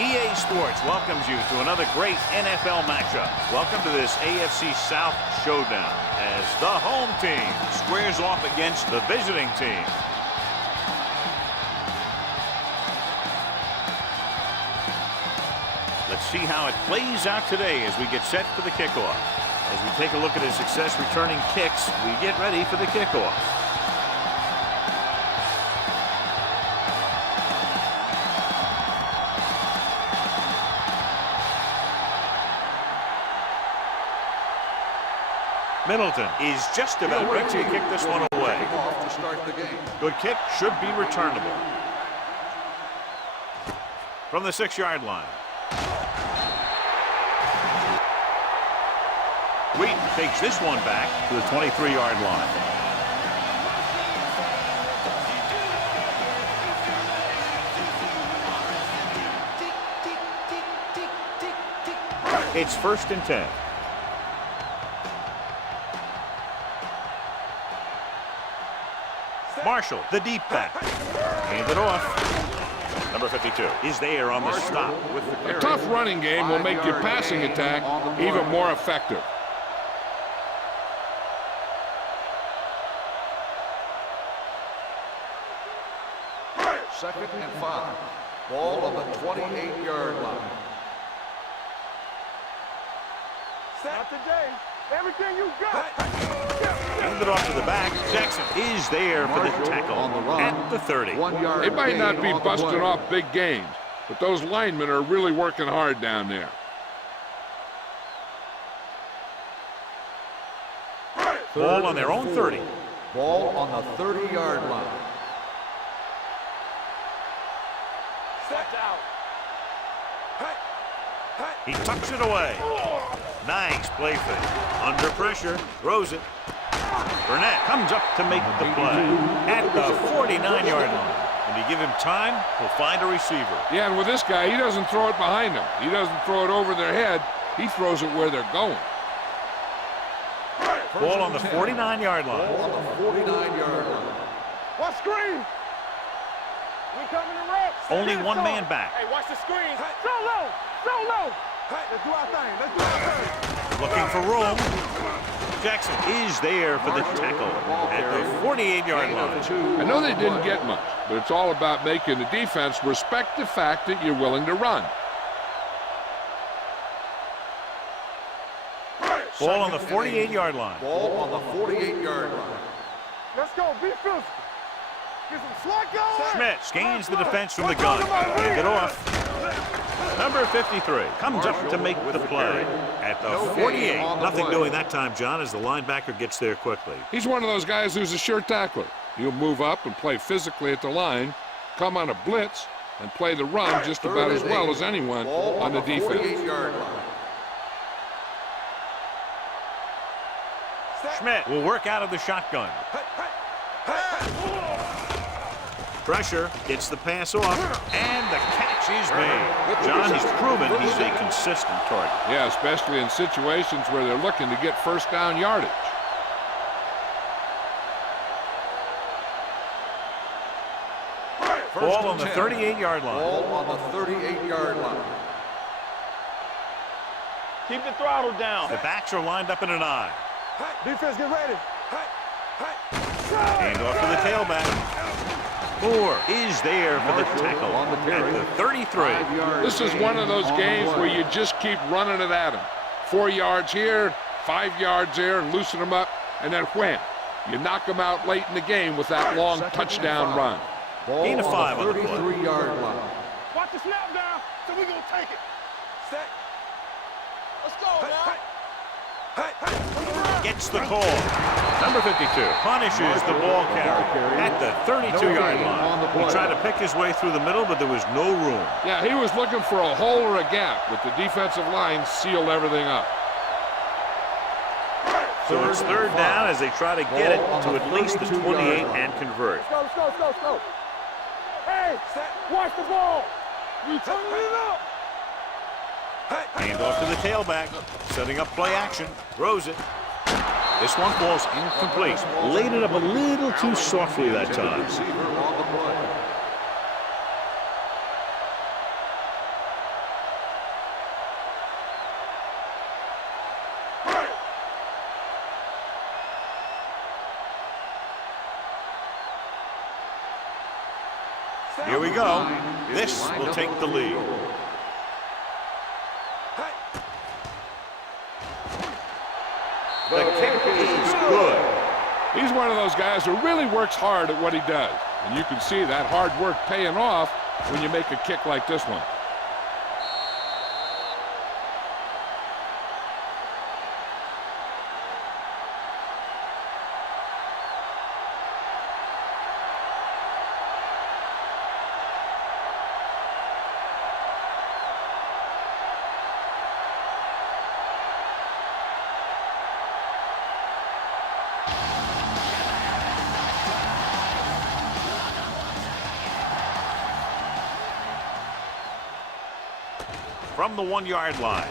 EA Sports welcomes you to another great NFL matchup. Welcome to this AFC South showdown as the home team squares off against the visiting team. Let's see how it plays out today as we get set for the kickoff. As we take a look at his success returning kicks, we get ready for the kickoff. Middleton is just about ready to kick this one away. Good kick, should be returnable. From the 6-yard line. Wheaton takes this one back to the 23-yard line. It's 1st and 10. Marshall, the deep back. Hand it off. Number 52 is there on the stop. A tough running game will make your passing attack even more effective. Second and 5. Ball on the 28-yard line. Not today. Everything you got. Hand it off to the back. Jackson is there for the tackle at the 30. They might not be busting off big gains, but those linemen are really working hard down there. Ball on their own 30. Ball on the 30-yard line. He tucks it away. Nice play fake. Under pressure, throws it. Burnett comes up to make the play at the 49-yard line. When you give him time, he'll find a receiver. Yeah, and with this guy, he doesn't throw it behind them. He doesn't throw it over their head. He throws it where they're going. Ball on the 49-yard line. Ball on the 49-yard line. What screen? We coming to rep. Only one man back. Hey, watch the screen. So low. So low. Let's do our thing. Let's do our thing. Looking for room. Jackson is there for the tackle at the 48-yard line. I know they didn't get much, but it's all about making the defense respect the fact that you're willing to run. Ball on the 48-yard line. Ball on the 48-yard line. Let's go. Be physical. Get some slot going. Schmidt scans the defense from the gun. Hand it off. Number 53 comes up to make the play at the 48. Nothing doing that time, John, as the linebacker gets there quickly. He's one of those guys who's a sure tackler. He'll move up and play physically at the line, come on a blitz, and play the run just about as well as anyone on the defense. 48-yard line. Schmidt will work out of the shotgun. Pressure, gets the pass off, and the catch is made. John, he's proven he's a consistent target. Yeah, especially in situations where they're looking to get first down yardage. Ball on the 38-yard line. Ball on the 38-yard line. Keep the throttle down. The backs are lined up in an I. Defense, get ready. Hand off to the tailback. Moore is there for the tackle at the 33. This is one of those games where you just keep running it at them. 4 yards here, 5 yards there, and loosen them up, and then wham. You knock them out late in the game with that long touchdown run. Gain of 5 on the play. 33-yard line. Watch the snap down, so we're going to take it. Set. Let's go now. Gets the call. Number 52 punishes the ball carrier at the 32-yard line. He tried to pick his way through the middle, but there was no room. Yeah, he was looking for a hole or a gap, but the defensive line sealed everything up. So it's 3rd down as they try to get it to at least the 28 and convert. Let's go, let's go, let's go. Hey, watch the ball. You turning it up. Hand off to the tailback, setting up play action, throws it. This one falls incomplete. Laid it up a little too softly that time. Here we go. This will take the lead. The kick is good. He's one of those guys who really works hard at what he does. And you can see that hard work paying off when you make a kick like this one. From the 1-yard line.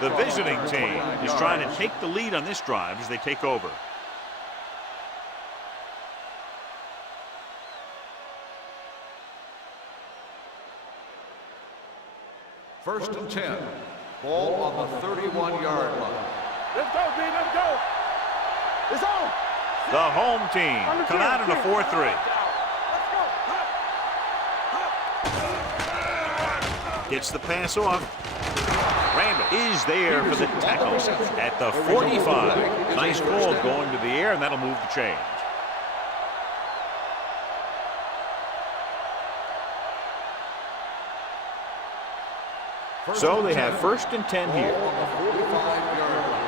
The visiting team is trying to take the lead on this drive as they take over. First and 10. Ball on the 31-yard line. Let's go, D. Let's go. It's on. The home team come out in a 4-3. Gets the pass off. Randall is there for the tackle at the 45. Nice ball going to the air, and that'll move the change. So they have first and 10 here. Ball on the 45-yard line.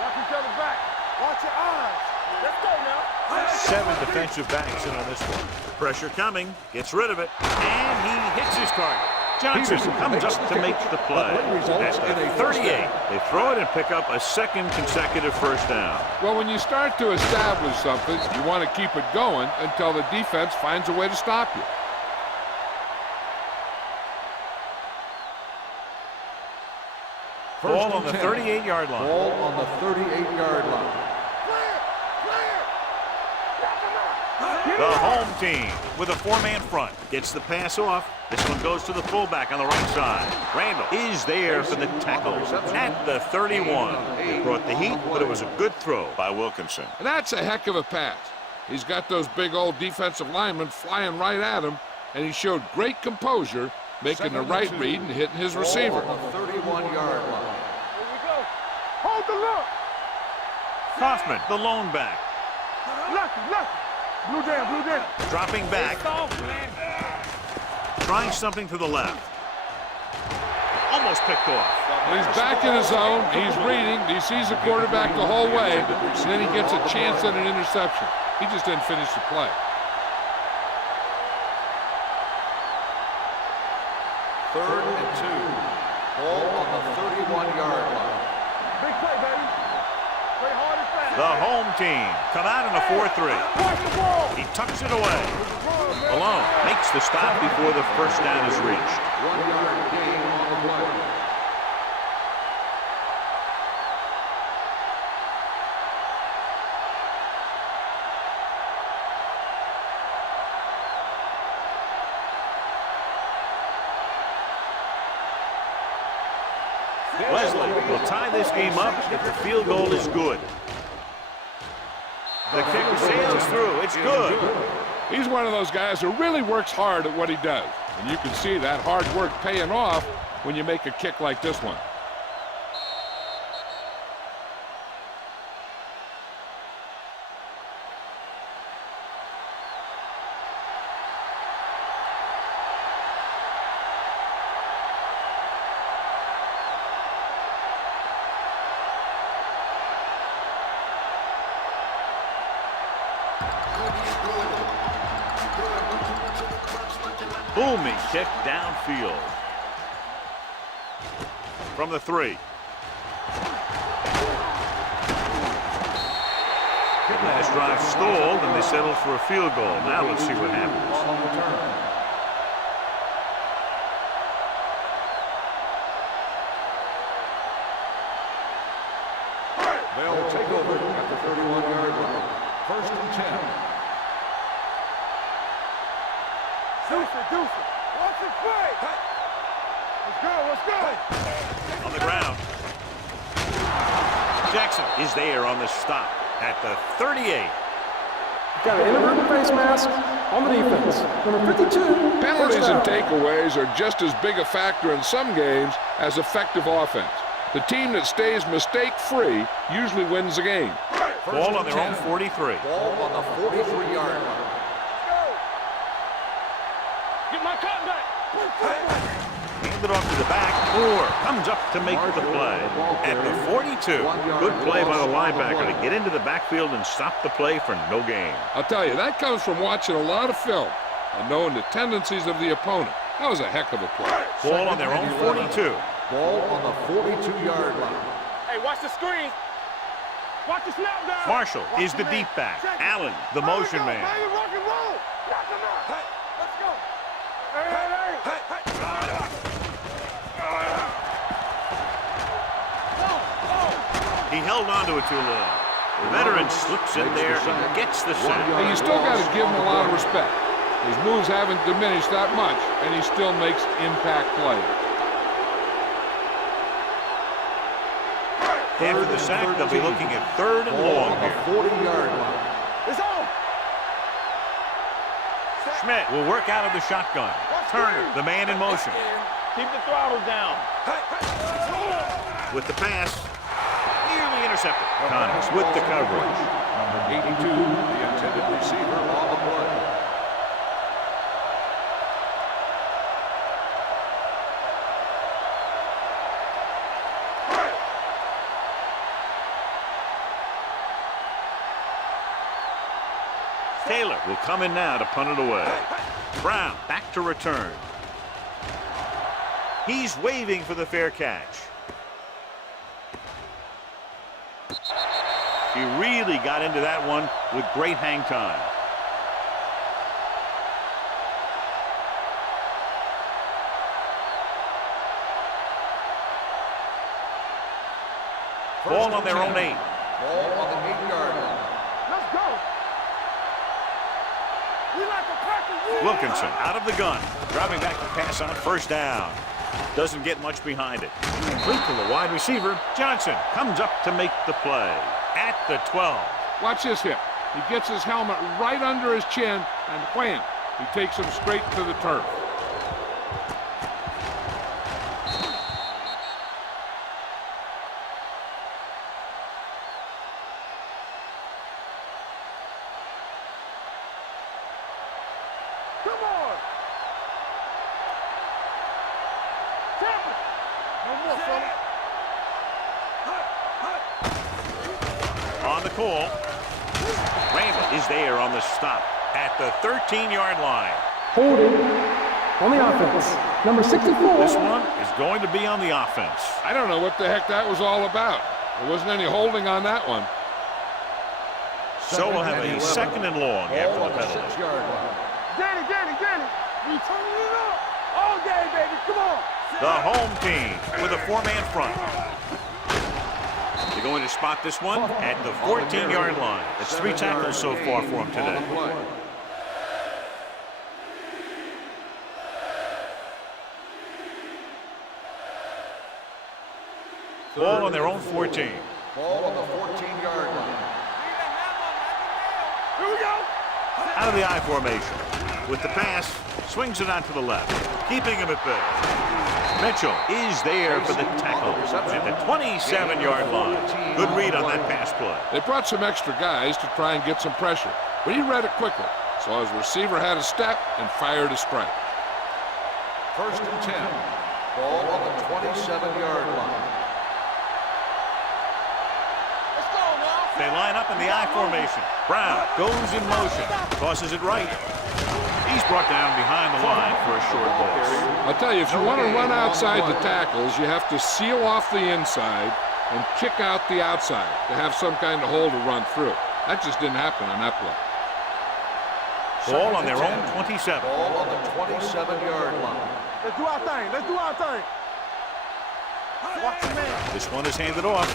Watch each other back. Watch your eyes. Let's go now. 7 defensive backs in on this one. Pressure coming. Gets rid of it. And he hits his target. Johnson comes up to make the play. At the 38, they throw it and pick up a second consecutive first down. Well, when you start to establish something, you want to keep it going until the defense finds a way to stop you. Ball on the 38-yard line. Ball on the 38-yard line. The home team with a 4-man front gets the pass off. This one goes to the fullback on the right side. Randall is there for the tackle at the 31. It brought the heat, but it was a good throw by Wilkinson. And that's a heck of a pass. He's got those big old defensive linemen flying right at him, and he showed great composure, making the right read and hitting his receiver. Ball on the 31-yard line. Here we go. Hold the look. Kaufman, the lone back. Lucky. Blue down. Dropping back. Trying something to the left. Almost picked off. He's back in his zone. He's reading. He sees the quarterback the whole way, and then he gets a chance at an interception. He just didn't finish the play. Third and 2. Ball on the 31-yard line. Big play, baby. Play hard and fast. The home team come out in a 4-3. Watch the ball. He tucks it away. Malone makes the stop before the first down is reached. 1-yard gain on the play. Wesley will tie this game up if the field goal is good. The kick sails through. It's good. He's one of those guys who really works hard at what he does. And you can see that hard work paying off when you make a kick like this one. Booming kick downfield. From the 3. The last drive stalled, and they settled for a field goal. Now let's see what happens. On the return. They'll take over at the 31-yard line. First and 10. Deuce it. Watch it play. Let's go. On the ground. Jackson is there on the stop at the 38. Got an inadvertent face mask on the defense. Number 52. Penalties and takeaways are just as big a factor in some games as effective offense. The team that stays mistake-free usually wins the game. Ball on their own 43. Ball on the 43-yard line. Get my cotton back. Handed off to the back. Moore comes up to make the play. At the 42. Good play by the linebacker to get into the backfield and stop the play for no gain. I'll tell you, that comes from watching a lot of film and knowing the tendencies of the opponent. That was a heck of a play. Ball on their own 42. Ball on the 42-yard line. Hey, watch the screen. Watch the snap down. Marshall is the deep back. Allen, the motion man. Baby, rock and roll. Rock and roll. Hey, let's go. Hey, hey, hey. He held onto it too long. The veteran slips in there and gets the sack. Hey, you still got to give him a lot of respect. His moves haven't diminished that much, and he still makes impact plays. After the sack, they'll be looking at 3rd and long here. 40-yard line. It's on. Schmidt will work out of the shotgun. Turner, the man in motion. Keep the throttle down. With the pass, nearly intercepted. Connors with the coverage. Number 82, the intended receiver on the play. Taylor will come in now to punt it away. Brown back to return. He's waving for the fair catch. He really got into that one with great hang time. Ball on their own 8. Ball on the 8-yard line. Let's go. We like to practice. Wilkinson out of the gun. Dropping back to pass on 1st down. Doesn't get much behind it. Complete to the wide receiver. Johnson comes up to make the play. At the 12. Watch this hit. He gets his helmet right under his chin, and wham, he takes him straight to the turf. Come on. Tap it. No more, fella. On the call. Randall is there on the stop at the 13-yard line. Holding on the offense. Number 64. This one is going to be on the offense. I don't know what the heck that was all about. There wasn't any holding on that one. So we'll have a 2nd and long after Ball the on the penalty. 6-yard line. Danny. We turning it up. All day, baby. Come on. The home team with a 4-man front. They're going to spot this one at the 14-yard line. That's 3 tackles so far for him today. On the play. Ball on their own 14. Ball on the 14-yard line. Here we go. Out of the I formation. With the pass, swings it on to the left. Keeping him at bay. Mitchell is there for the tackle at the 27-yard line. Good read on that pass play. They brought some extra guys to try and get some pressure, but he read it quickly, so his receiver had a step and fired a strike. 1st and 10. Ball on the 27-yard line. They line up in the I formation. Brown goes in motion. Tosses it right. He's brought down behind the line for a short ball. I'll tell you, if you want to run outside the tackles, you have to seal off the inside and kick out the outside to have some kind of hole to run through. That just didn't happen on that play. Ball on their own 27. Ball on the 27-yard line. Let's do our thing. Let's do our thing. Watch the man. This one is handed off.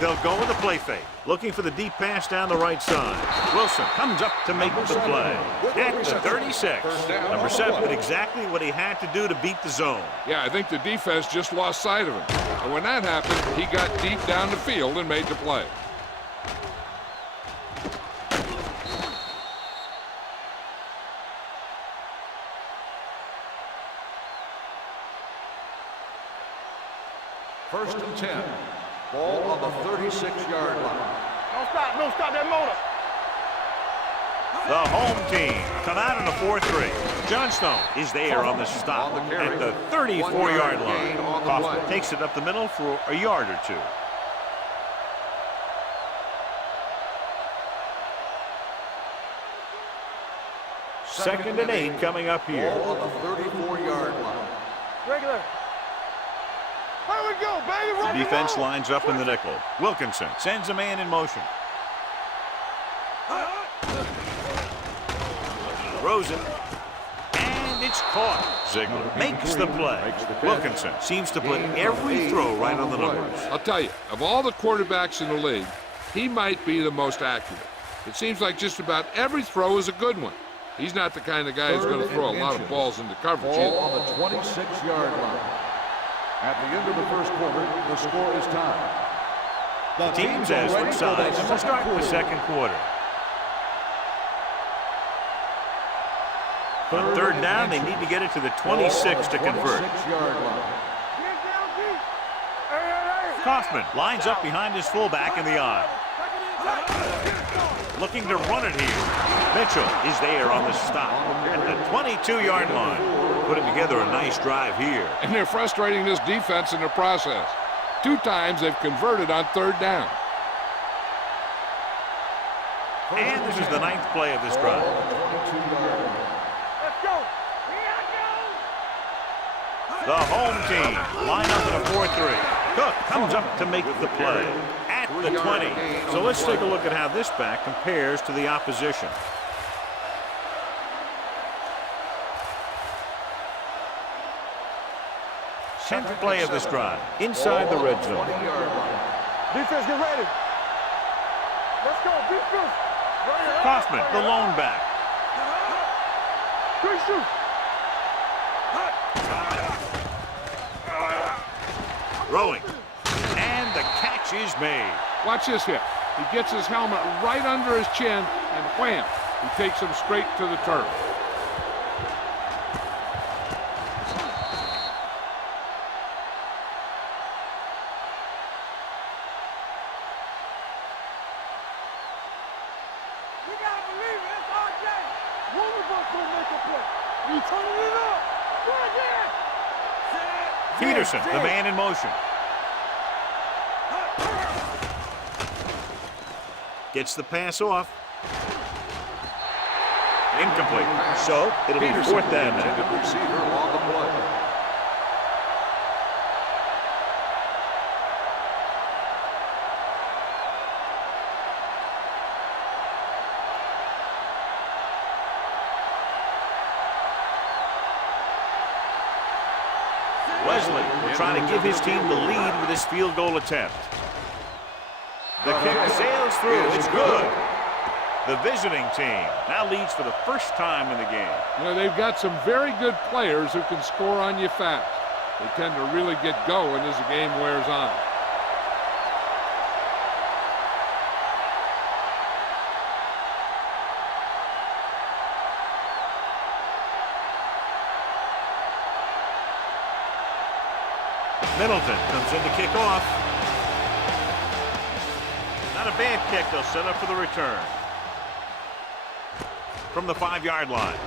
They'll go with a play fake. Looking for the deep pass down the right side. Wilson comes up to make the play. At the 36. Number 7 did exactly what he had to do to beat the zone. Yeah, I think the defense just lost sight of him. And when that happened, he got deep down the field and made the play. First and 10. Ball on the 36-yard line. Don't stop that motor. The home team come out in a 4-3. Johnstone is there on the stop On the carry. at the 34-yard 1 yard line. gain on the Kaufman play. takes it up the middle for a yard or two. Second and 8 coming up here. Ball on the 34-yard line. Regular. Here we go, baby. Run the Defense ball. lines up in the nickel. Wilkinson sends a man in motion. Rosen. And it's caught. Ziegler makes the play. Wilkinson seems to put every throw right on the numbers. I'll tell you, of all the quarterbacks in the league, he might be the most accurate. It seems like just about every throw is a good one. He's not the kind of guy who's going to throw a lot of balls into coverage Ball either. on the 26-yard line. At the end of the first quarter, the score is tied. The teams as switch sides, and we'll start the second quarter. On third down, they need to get it to the 26 to convert. 26-yard line. Get down deep. Hey. Kaufman lines up behind his fullback in the eye. Looking to run it here. Mitchell is there on the stop at the 22-yard line. Putting together a nice drive here. And they're frustrating this defense in the process. 2 times they've converted on third down. And this is the 9th play of this drive. Let's go. Here I go. The home team line up in a 4-3. Cook comes up to make the play at the 20. So let's take a look at how this back compares to the opposition. Tenth play of this drive, inside the red zone. Defense, get ready. Let's go. Defense. Kaufman, the lone back. Quick shoot. Throwing. And the catch is made. Watch this hit. He gets his helmet right under his chin, and wham, he takes him straight to the turf. You gotta believe it. It's our day. One of us gonna make a play. You turning it up. Do it again. Peterson, the man in motion. Gets the pass off. Incomplete. So it'll be 4th down now. Intended receiver on the play. Wesley will try to give his team the lead with this field goal attempt. The kick sails through. It's good. The visiting team now leads for the first time in the game. You know, they've got some very good players who can score on you fast. They tend to really get going as the game wears on. Middleton comes in to kick off. Not a bad kick. They'll set up for the return. From the 5-yard line.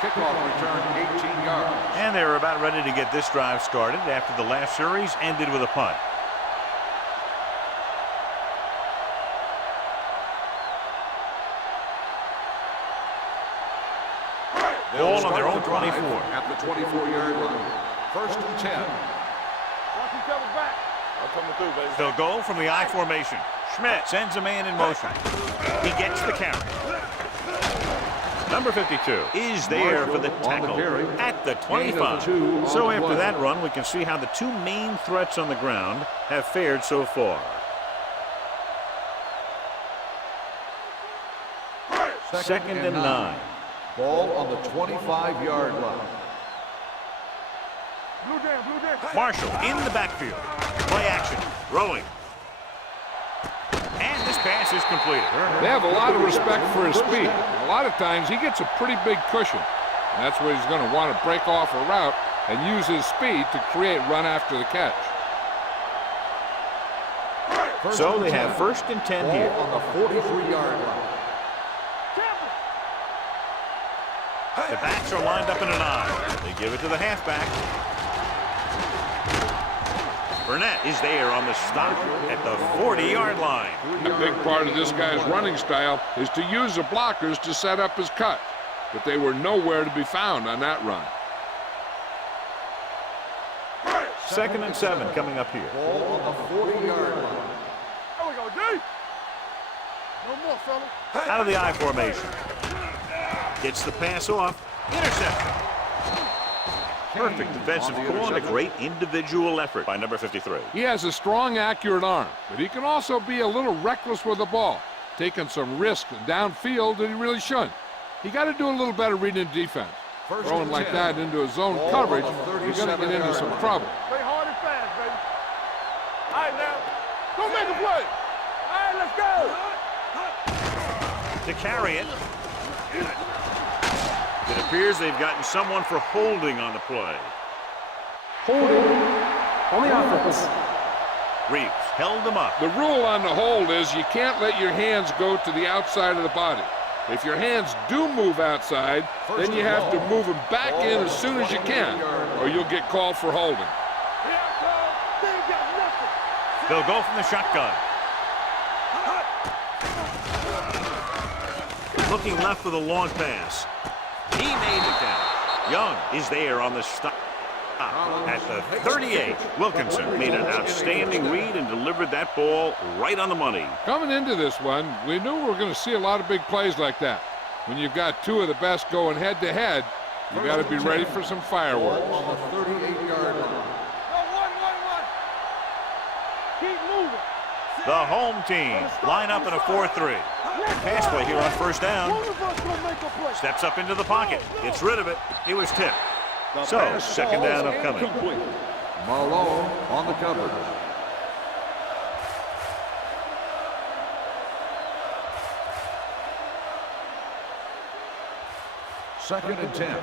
Kickoff return 18 yards. And they were about ready to get this drive started after the last series ended with a punt. Ball on their own 24. At the 24-yard line. First and 10. Watch each other back. I'm coming through, baby. They'll go from the I formation. Schmidt sends a man in motion. He gets the carry. Number 52 is there for the tackle at the 25. So after that run, we can see how the 2 main threats on the ground have fared so far. Second and 9. Ball on the 25-yard line. Blue down. Marshall in the backfield. Play action. Throwing. And this pass is completed. They have a lot of respect for his speed. A lot of times he gets a pretty big cushion. And that's where he's going to want to break off a route and use his speed to create run after the catch. So they have 1st and 10 here. On the 43-yard line. The backs are lined up in an I. They give it to the halfback. Burnett is there on the stop at the 40-yard line. A big part of this guy's running style is to use the blockers to set up his cut, but they were nowhere to be found on that run. 2nd and 7 coming up here. Ball on the 40-yard line. There we go, D. No more, fella. Out of the I formation. Gets the pass off. Interception. Perfect defensive call and a great individual effort by number 53. He has a strong, accurate arm, but he can also be a little reckless with the ball, taking some risks downfield that he really shouldn't. He got to do a little better reading defense. Throwing like that into his zone coverage, you're going to get into some trouble. Play hard and fast, baby. All right, now. Don't make a play. All right, let's go. To carry it. It appears they've gotten someone for holding on the play. Holding on the offense. Reeves held them up. The rule on the hold is you can't let your hands go to the outside of the body. If your hands do move outside, then you have to move them back in as soon as you can, or you'll get called for holding. They'll go from the shotgun. Looking left for the long pass. He made the catch. Young is there on the stop at the 38. Wilkinson made an outstanding read and delivered that ball right on the money. Coming into this one, we knew we were going to see a lot of big plays like that. When you've got two of the best going head-to-head, you got to be ready for some fireworks. On the 38-yard line. Keep moving. The home team line up in a 4-3. Pass play here on 1st down. One of us gonna make a play. Steps up into the pocket. Gets rid of it. It was tipped. So, 2nd down upcoming. Malone on the coverage. Second and 10.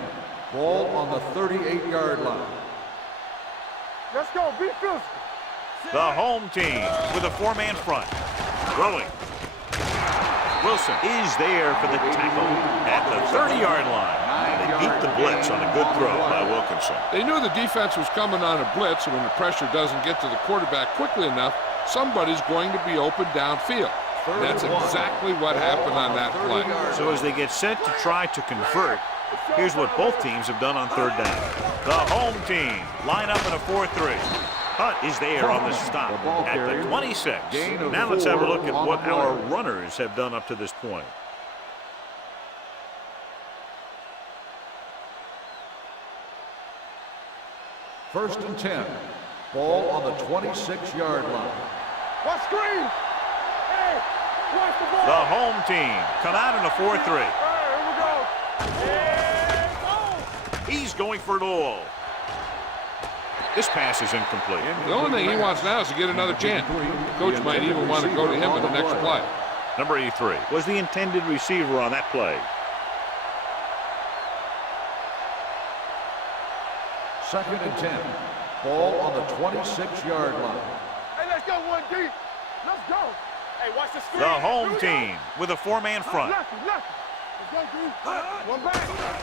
Ball on the 38-yard line. Let's go. Be physical. The home team with a 4-man front. Throwing. Wilson is there for the tackle at the 30-yard line. They beat the blitz on a good throw by Wilkinson. They knew the defense was coming on a blitz, and when the pressure doesn't get to the quarterback quickly enough, somebody's going to be open downfield. And that's exactly what happened on that play. So as they get set to try to convert, here's what both teams have done on 3rd down. The home team line up in a 4-3. Hunt is there on the stop at the 26. Now let's have a look at what our runners have done up to this point. First and 10. Ball on the 26-yard line. Watch screen. Hey, watch the ball. The home team come out in a 4-3. Here we go. He's going for it all. This pass is incomplete. The only thing he wants now is to get another chance. The coach might even want to go to him in the next play. Number 83 was the intended receiver on that play. Second and 10. Ball on the 26-yard line. Hey, let's go 1D. Let's go. Hey, watch the screen. The home team with a 4-man front. Let's go, D. One back.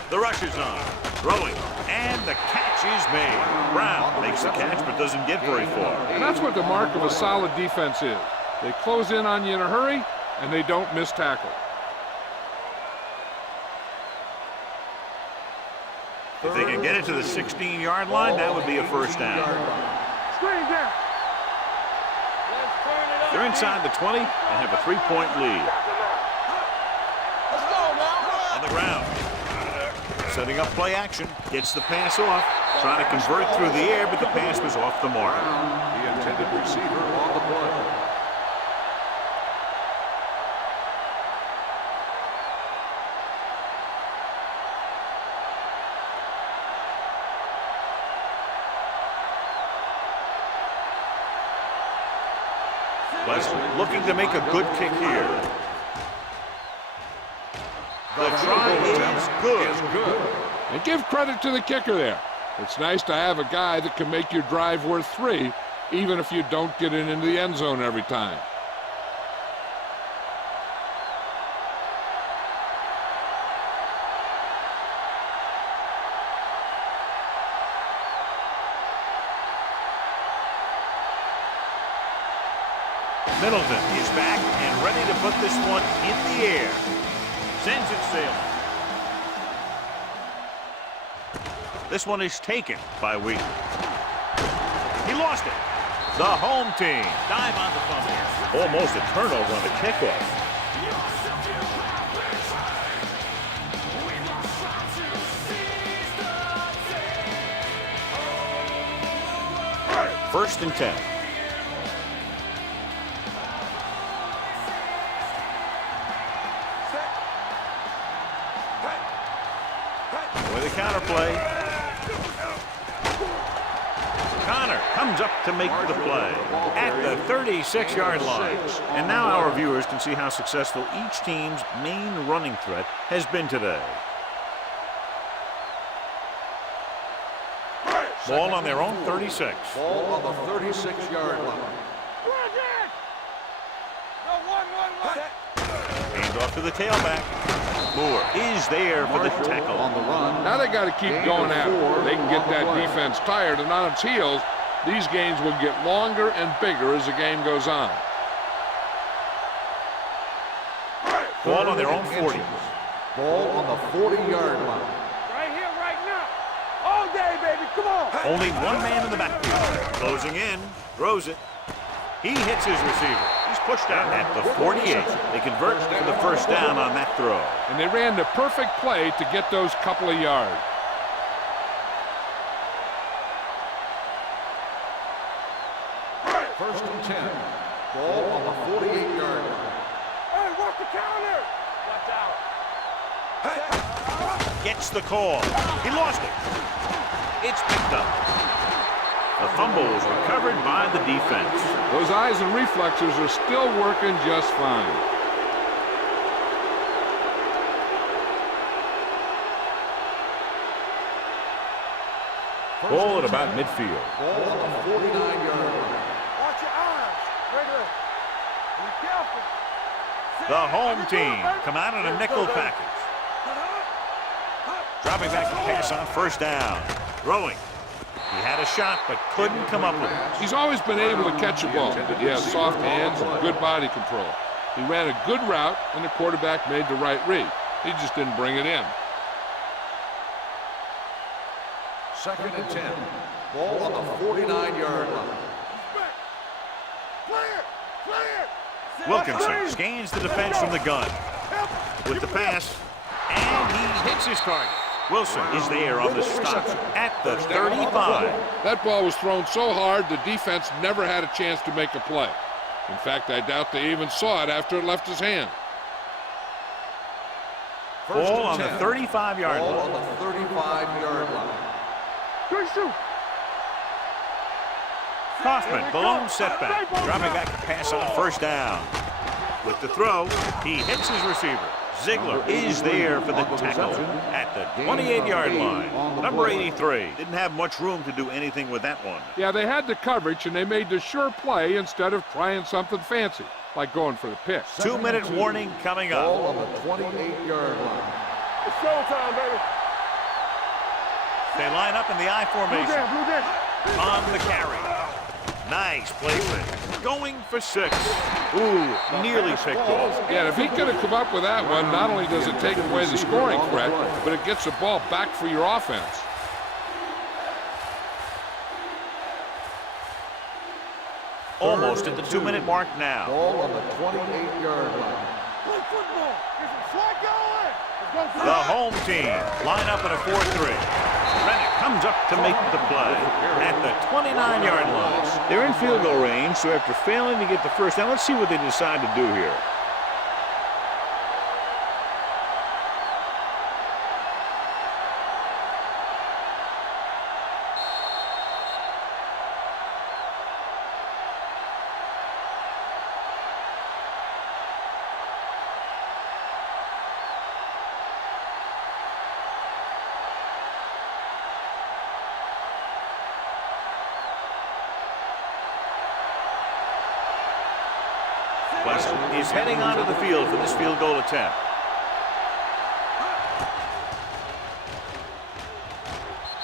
The rush is on. Throwing. And the catch is made. Brown makes the catch but doesn't get very far. And that's what the mark of a solid defense is. They close in on you in a hurry, and they don't miss tackle. If they can get it to the 16-yard line, that would be a 1st down. Screen down. They're inside the 20 and have a 3-point lead. Let's go now. On the ground. Setting up play action. Gets the pass off. Trying to convert through the air, but the pass was off the mark. The intended receiver on the play. Wesley looking to make a good kick here. The try is good. And give credit to the kicker there. It's nice to have a guy that can make your drive worth 3, even if you don't get it into the end zone every time. Middleton is back and ready to put this one in the air. Sends it sailing. This one is taken by Wheaton. He lost it. The home team dive on the fumble. Almost a turnover on the kickoff. First and 10. With a counter play. Connor comes up to make the play at the 36-yard line. And now our viewers can see how successful each team's main running threat has been today. Ball on their own 36. Ball on the 36-yard line. Hands off to the tailback. Moore is there for the tackle. On the run. Now they got to keep going at it. They can get that defense tired, and on its heels, these games will get longer and bigger as the game goes on. Ball on their own 40. Ball on the 40-yard line. Right here, right now. All day, baby. Come on. Only one man in the backfield. Closing in. Throws it. He hits his receiver. He's pushed out at the 48. They convert for the first down on that throw. And they ran the perfect play to get those couple of yards. First and 10. Ball on the 48-yard line. Hey, watch the counter. Watch out. Gets the call. He lost it. It's picked up. The fumble is recovered by the defense. Those eyes and reflexes are still working just fine. Ball at about midfield. Ball on the 49-yard line. Watch your eyes. Regular. Be careful. The home team come out in a nickel package. Dropping back to pass on first down. Throwing. He had a shot, but couldn't come up with it. He's always been able to catch a ball. He has soft hands and good body control. He ran a good route, and the quarterback made the right read. He just didn't bring it in. Second and 10. Ball on the 49-yard line. Clear. Wilkinson scans the defense from the gun. With the pass, and he hits his target. Wilson is there on the stop at the 35. That ball was thrown so hard, the defense never had a chance to make a play. In fact, I doubt they even saw it after it left his hand. Ball on the 35-yard Ball line. on the 35-yard line. Good shoot. Kaufman, balloon setback. Dropping back to pass on first down. With the throw, he hits his receiver. Ziegler is there for the tackle at the 28-yard line. Number 83. Didn't have much room to do anything with that one. Yeah, they had the coverage, and they made the sure play instead of trying something fancy, like going for the pick. 2-minute warning coming Ball up. on the 28-yard line. It's showtime, baby. They line up in the I formation. Blue down. On the carry. Nice play fake. Going for 6. Ooh, nearly picked off. Yeah, if he could have come up with that one, not only does it take away the scoring threat, but it gets the ball back for your offense. Almost at the 2-minute mark now. Ball on the 28-yard line. Play football. Get some slack going. Let's go. The home team line up in a 4-3. Rennick comes up to make the play at the 29-yard line. They're in field goal range, so after failing to get the first down, let's see what they decide to do here. Weston is heading onto the field for this field goal attempt.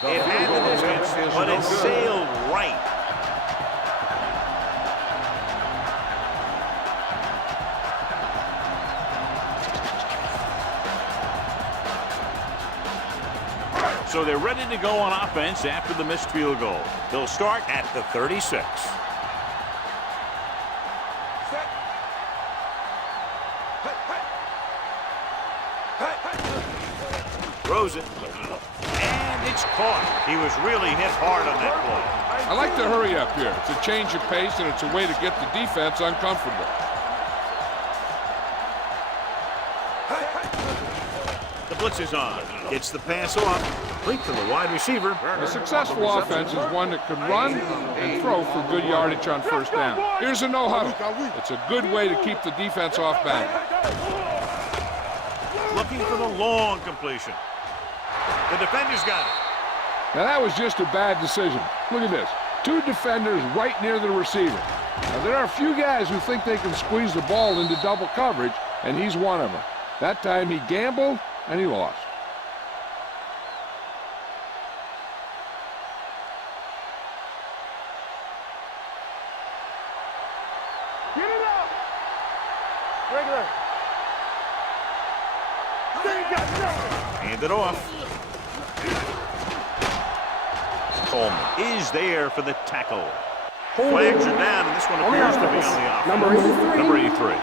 It had the distance, but it sailed right. So they're ready to go on offense after the missed field goal. They'll start at the 36. Throws it. And it's caught. He was really hit hard on that play. I like to hurry up here. It's a change of pace, and it's a way to get the defense uncomfortable. The blitz is on. Gets the pass off. Complete to the wide receiver. A successful offense is one that can run and throw for good yardage on first down. Here's a no-huddle. It's a good way to keep the defense off balance. Looking for the long completion. The defender's got it. Now that was just a bad decision. Look at this. Two defenders right near the receiver. Now there are a few guys who think they can squeeze the ball into double coverage, and he's one of them. That time he gambled, and he lost. Get it up! Regular. They ain't got nothing. Hand it off. Coleman is there for the tackle. Flags are down, and this one appears to be on the offense. Number 83. Number 83.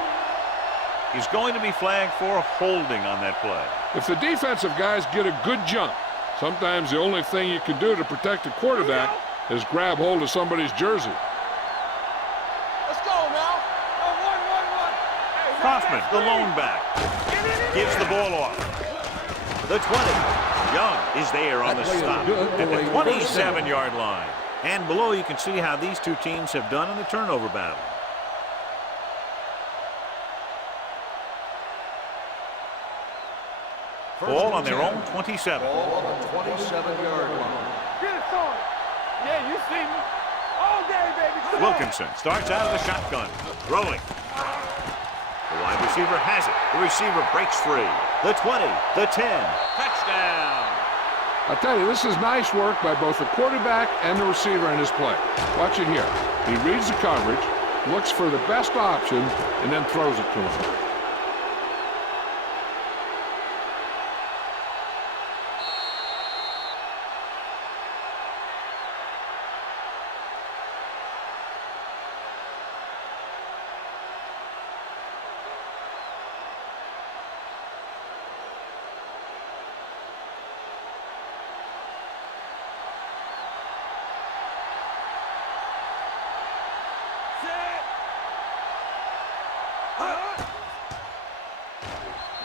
He's going to be flagged for holding on that play. If the defensive guys get a good jump, sometimes the only thing you can do to protect a quarterback is grab hold of somebody's jersey. Let's go now. One. Hey, Kaufman, the lone back, gives the ball off. The 20. Young is there on the stop at the 27-yard line. And below you can see how these two teams have done in the turnover battle. Ball on their own 27. Ball on the 27-yard line. Get it, son. Yeah, you see me. All day, baby. Come Wilkinson starts out of the shotgun. Throwing. The wide receiver has it. The receiver breaks free. The 20. The 10. Touchdown. I'll tell you, this is nice work by both the quarterback and the receiver in his play. Watch it here. He reads the coverage, looks for the best option, and then throws it to him.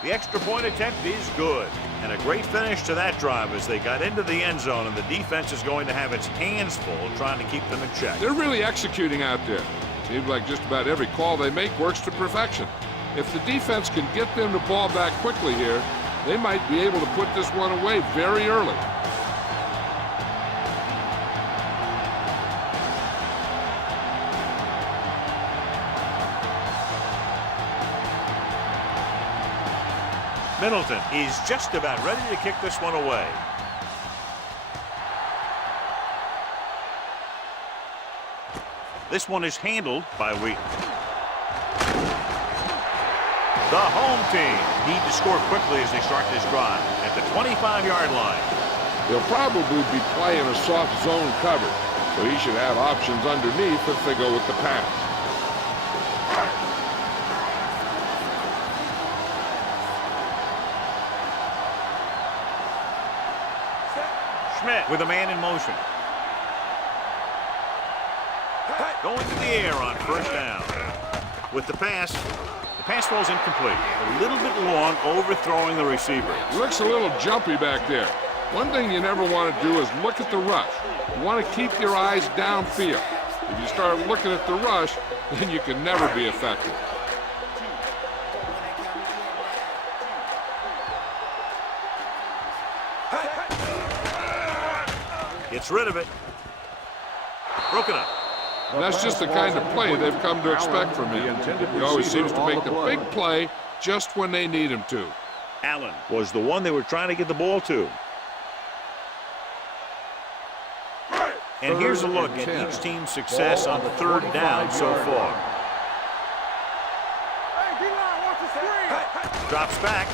The extra point attempt is good. And a great finish to that drive as they got into the end zone, and the defense is going to have its hands full trying to keep them in check. They're really executing out there. Seems like just about every call they make works to perfection. If the defense can get them the ball back quickly here, they might be able to put this one away very early. Middleton is just about ready to kick this one away. This one is handled by Wheaton. The home team need to score quickly as they start this drive at the 25-yard line. They'll probably be playing a soft zone cover, so he should have options underneath if they go with the pass. Schmidt with a man in motion. Going to the air on first down. With the pass falls incomplete. A little bit long, overthrowing the receiver. Looks a little jumpy back there. One thing you never want to do is look at the rush. You want to keep your eyes downfield. If you start looking at the rush, then you can never be effective. Gets rid of it. Broken up. And that's just the kind of play they've come to expect from him. He always seems to make the big play just when they need him to. Allen was the one they were trying to get the ball to. And here's a look at each team's success on third down so far. Drops back.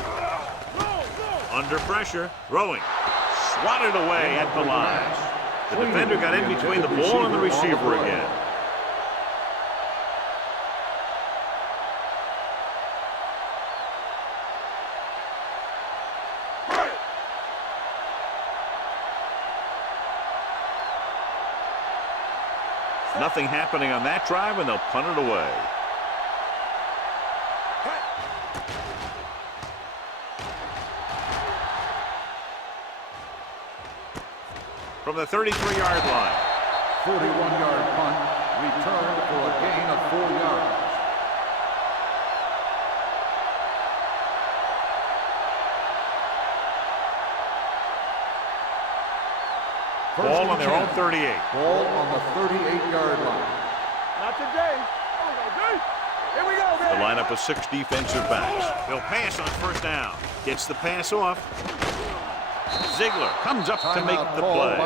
Under pressure. Throwing. Swatted away at the line. The defender got in between the ball and the receiver again. Nothing happening on that drive, and they'll punt it away. From the 33-yard line. 41-yard punt, returned for a gain of 4 yards. Ball on their own 38. Ball on the 38-yard line. Not today. Here we go, baby. The lineup of 6 defensive backs. They'll pass on first down. Gets the pass off. Ziegler comes up to make the play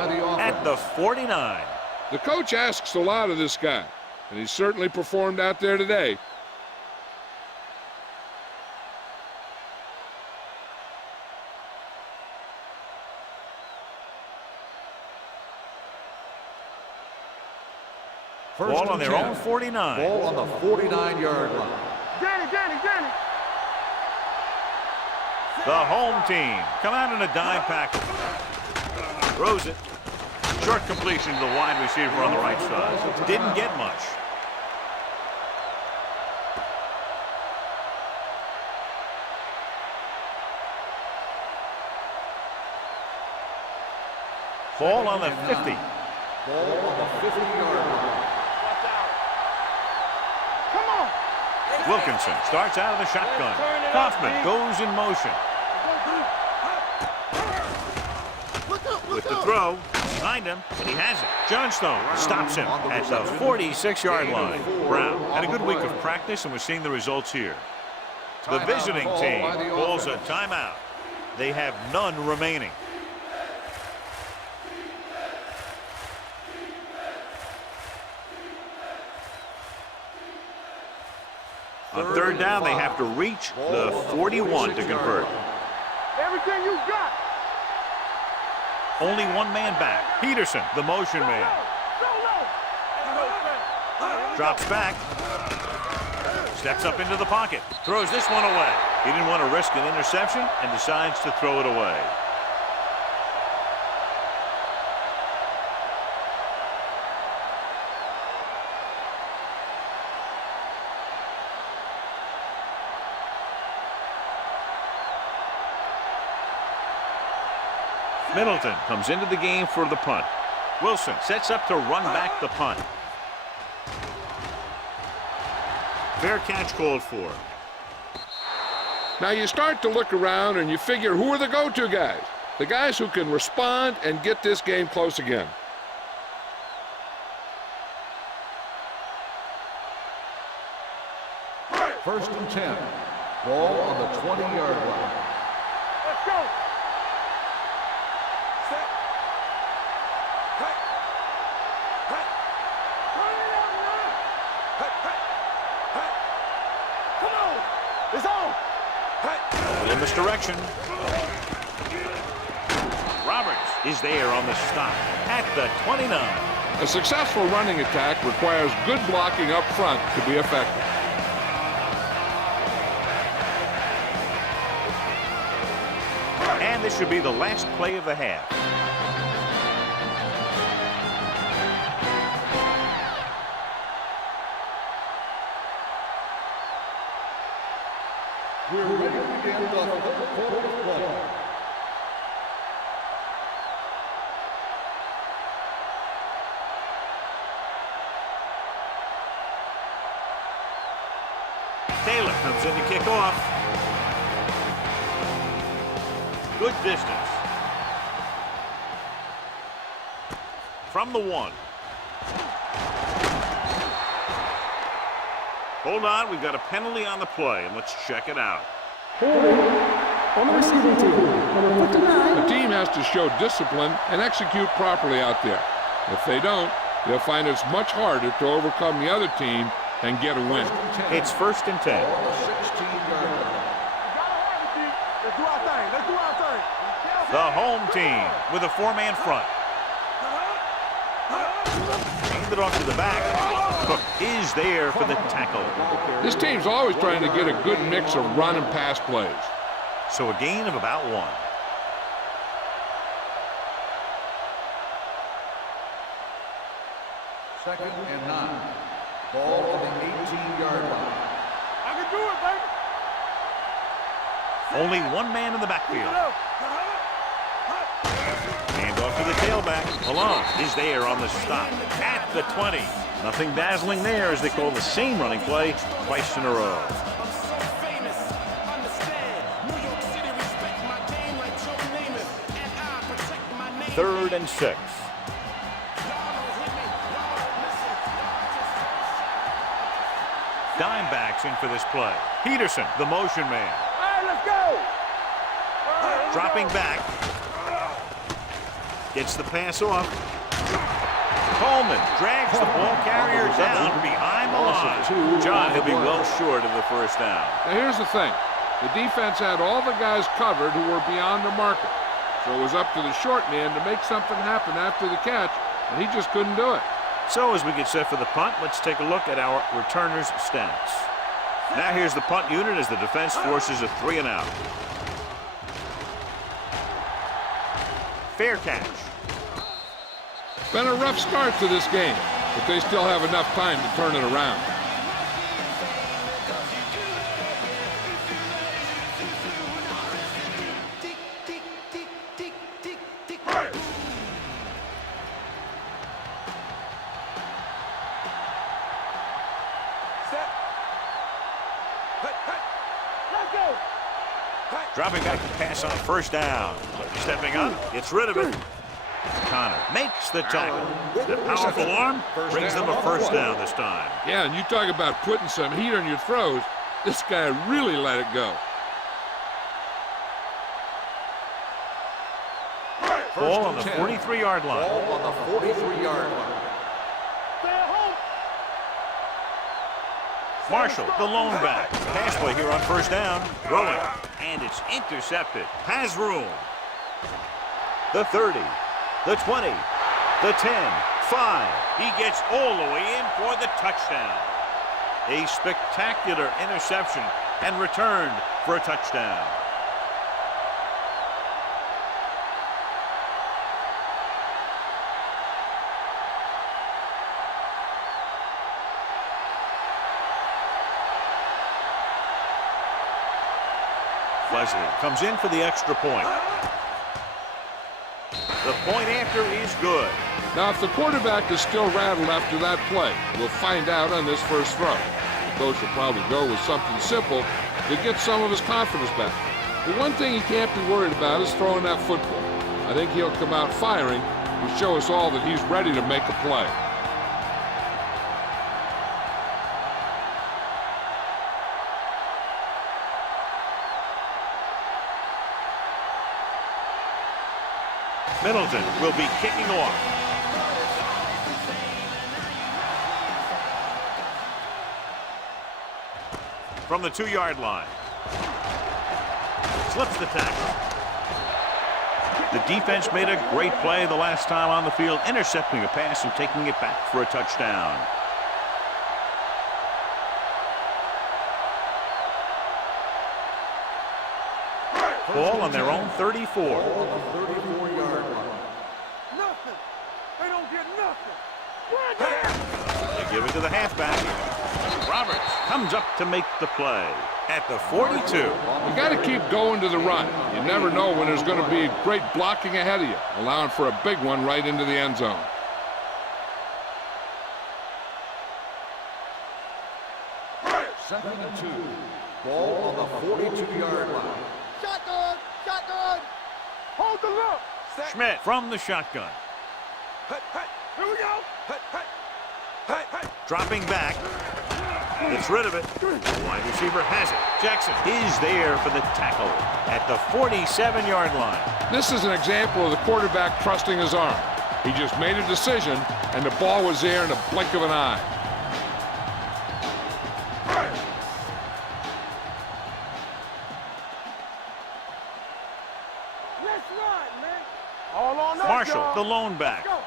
at the 49. The coach asks a lot of this guy, and he certainly performed out there today. Ball on their own 49. Ball on the 49-yard line. Danny. The home team come out in a dime package. Throws it. Short completion to the wide receiver on the right side. Didn't get much. Ball on the 50. Ball on the 50-yard line. Come on. Wilkinson starts out of the shotgun. Kaufman goes in motion. With the throw, behind him, and he has it. Johnstone stops him at the 46-yard line. Brown had a good week of practice, and we're seeing the results here. The visiting team calls a timeout. They have none remaining. On third down, they have to reach the 41 to convert. Everything you got. Only one man back. Peterson, the motion man. Drops back. Steps up into the pocket. Throws this one away. He didn't want to risk an interception and decides to throw it away. Middleton comes into the game for the punt. Wilson sets up to run back the punt. Fair catch called for. Now you start to look around and you figure, who are the go-to guys? The guys who can respond and get this game close again. First and 10. Ball on the 20-yard line. Let's go. In this direction. Roberts is there on the stop at the 29. A successful running attack requires good blocking up front to be effective. And this should be the last play of the half. We're ready to begin the third quarter of play. Taylor comes in to kick off. Good distance. From the 1. Hold on, we've got a penalty on the play, and let's check it out. Holding on the receiving team. Number 59. The team has to show discipline and execute properly out there. If they don't, they'll find it's much harder to overcome the other team and get a win. It's 1st and 10. Ball on the 16-yard line. Let's do our thing. Let's do our thing. The home team with a 4-man front. Hand it off to the back. Cook is there for the tackle. This team's always trying to get a good mix of run and pass plays. So a gain of about 1. Second and 9. Ball on the 18-yard line. I can do it, baby. Only 1 man in the backfield. Hand off to the tailback. Malone is there on the stop at the 20. Nothing dazzling there as they call the same running play twice in a row. Third and 6. Dime backs in for this play. Peterson, the motion man. All right, let's go. Dropping back. Gets the pass off. Coleman drags the ball carrier down behind the line. John, he'll be well short of the first down. Now here's the thing. The defense had all the guys covered who were beyond the marker. So it was up to the short man to make something happen after the catch, and he just couldn't do it. So as we get set for the punt, let's take a look at our returners' stats. Now here's the punt unit as the defense forces a 3 and out. Fair catch. Been a rough start to this game, but they still have enough time to turn it around. Dropping back to pass on 1st down. Stepping up, gets rid of it. Connor makes the tackle. The powerful arm brings them a 1st down this time. Yeah, and you talk about putting some heat on your throws. This guy really let it go. Ball on the 43-yard line. Ball on the 43-yard line. Marshall, the lone back. Pass play here on 1st down. Rolling. And it's intercepted. Has room. The 30. The 20. The 10. 5. He gets all the way in for the touchdown. A spectacular interception and returned for a touchdown. Leslie comes in for the extra point. The point after is good. Now, if the quarterback is still rattled after that play, we'll find out on this first throw. The coach will probably go with something simple to get some of his confidence back. The one thing he can't be worried about is throwing that football. I think he'll come out firing to show us all that he's ready to make a play. Middleton will be kicking off. From the 2-yard line. Slips the tackle. The defense made a great play the last time on the field, intercepting a pass and taking it back for a touchdown. Ball on their own 34. Ball on the 34-yard line. Nothing. They don't get nothing. They give it to the halfback. Roberts comes up to make the play at the 42. You got to keep going to the run. You never know when there's going to be great blocking ahead of you, allowing for a big one right into the end zone. Second and 2. Ball on the 42-yard line. Shotgun. Shotgun. Hold the look. Set. Schmidt from the shotgun. Here we go. Dropping back. Gets rid of it. The wide receiver has it. Jackson is there for the tackle at the 47-yard line. This is an example of the quarterback trusting his arm. He just made a decision, and the ball was there in a blink of an eye. Let's ride, man. All on us, Marshall, y'all. the lone back. Go.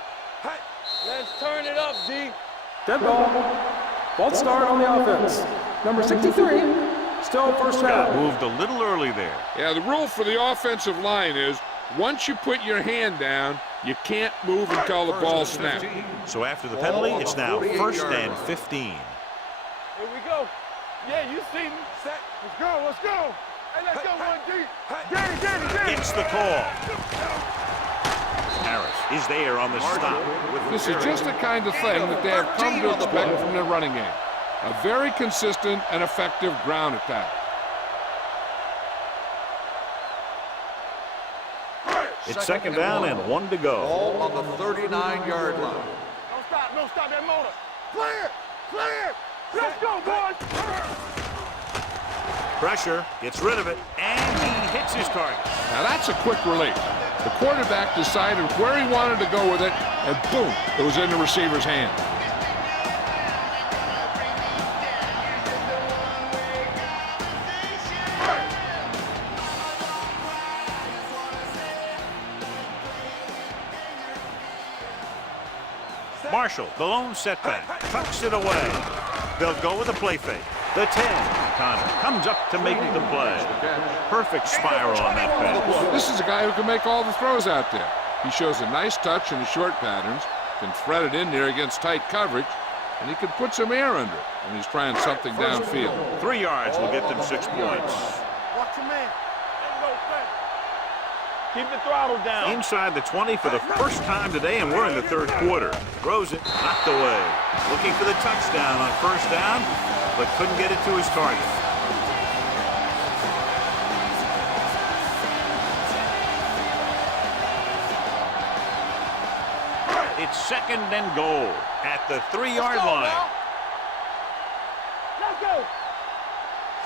Hey, let's turn it up, D. Dead ball. False start on the offense. Number 63, still first Got down. moved a little early there. Yeah, the rule for the offensive line is once you put your hand down, you can't move until the ball snaps. So after the penalty, it's now 1st and 15. Here we go. Yeah, you see me. Set. Let's go, let's go. Hey, let's go, 1D. Danny. It's the call. Harris is there on the stop. This is just the kind of thing that they have come to expect from their running game. A very consistent and effective ground attack. It's 2nd down and 1 to go. Ball on the 39-yard line. No stop that motor. Clear. Let's go, boys. Pressure, gets rid of it, and he hits his target. Now that's a quick release. The quarterback decided where he wanted to go with it, and boom, it was in the receiver's hand. Marshall, the lone setback, tucks it away. They'll go with a play fake. The 10, Connor, comes up to make the play. Perfect spiral on that pass. This is a guy who can make all the throws out there. He shows a nice touch in the short patterns, can thread it in there against tight coverage, and he can put some air under it when he's trying something downfield. 3 yards will get them 6 points. Watch your man. Ain't no play. Keep the throttle down. Inside the 20 for the first time today, and we're in the 3rd quarter. Throws it, knocked away. Looking for the touchdown on 1st down, but couldn't get it to his target. It's 2nd and goal at the 3-yard line. Let's go.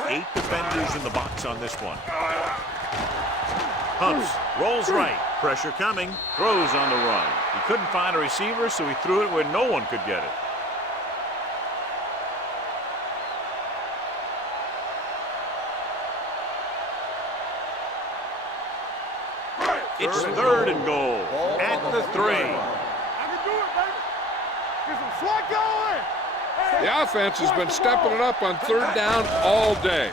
8 defenders in the box on this one. Humps, rolls right, pressure coming, throws on the run. He couldn't find a receiver, so he threw it where no one could get it. It's 3rd and goal at the 3. I can do it, baby. Get some swat going. The offense has been stepping it up on 3rd down all day.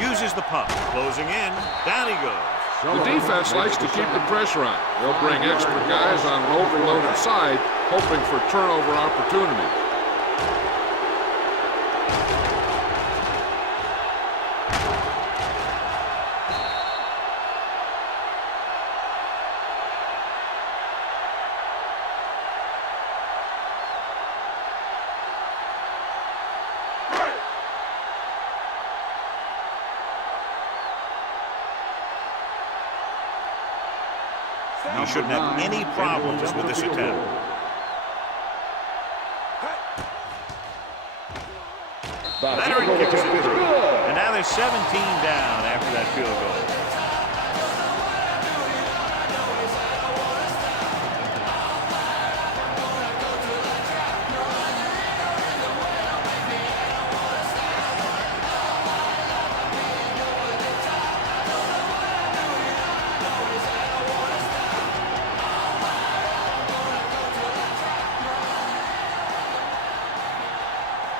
Uses the pump, closing in, down he goes. The defense likes to keep the pressure on. They'll bring extra guys on an overloaded side, hoping for turnover opportunities. He shouldn't have any problems with this attempt. Leonard kicks it through. And now there's 17 down after that field goal.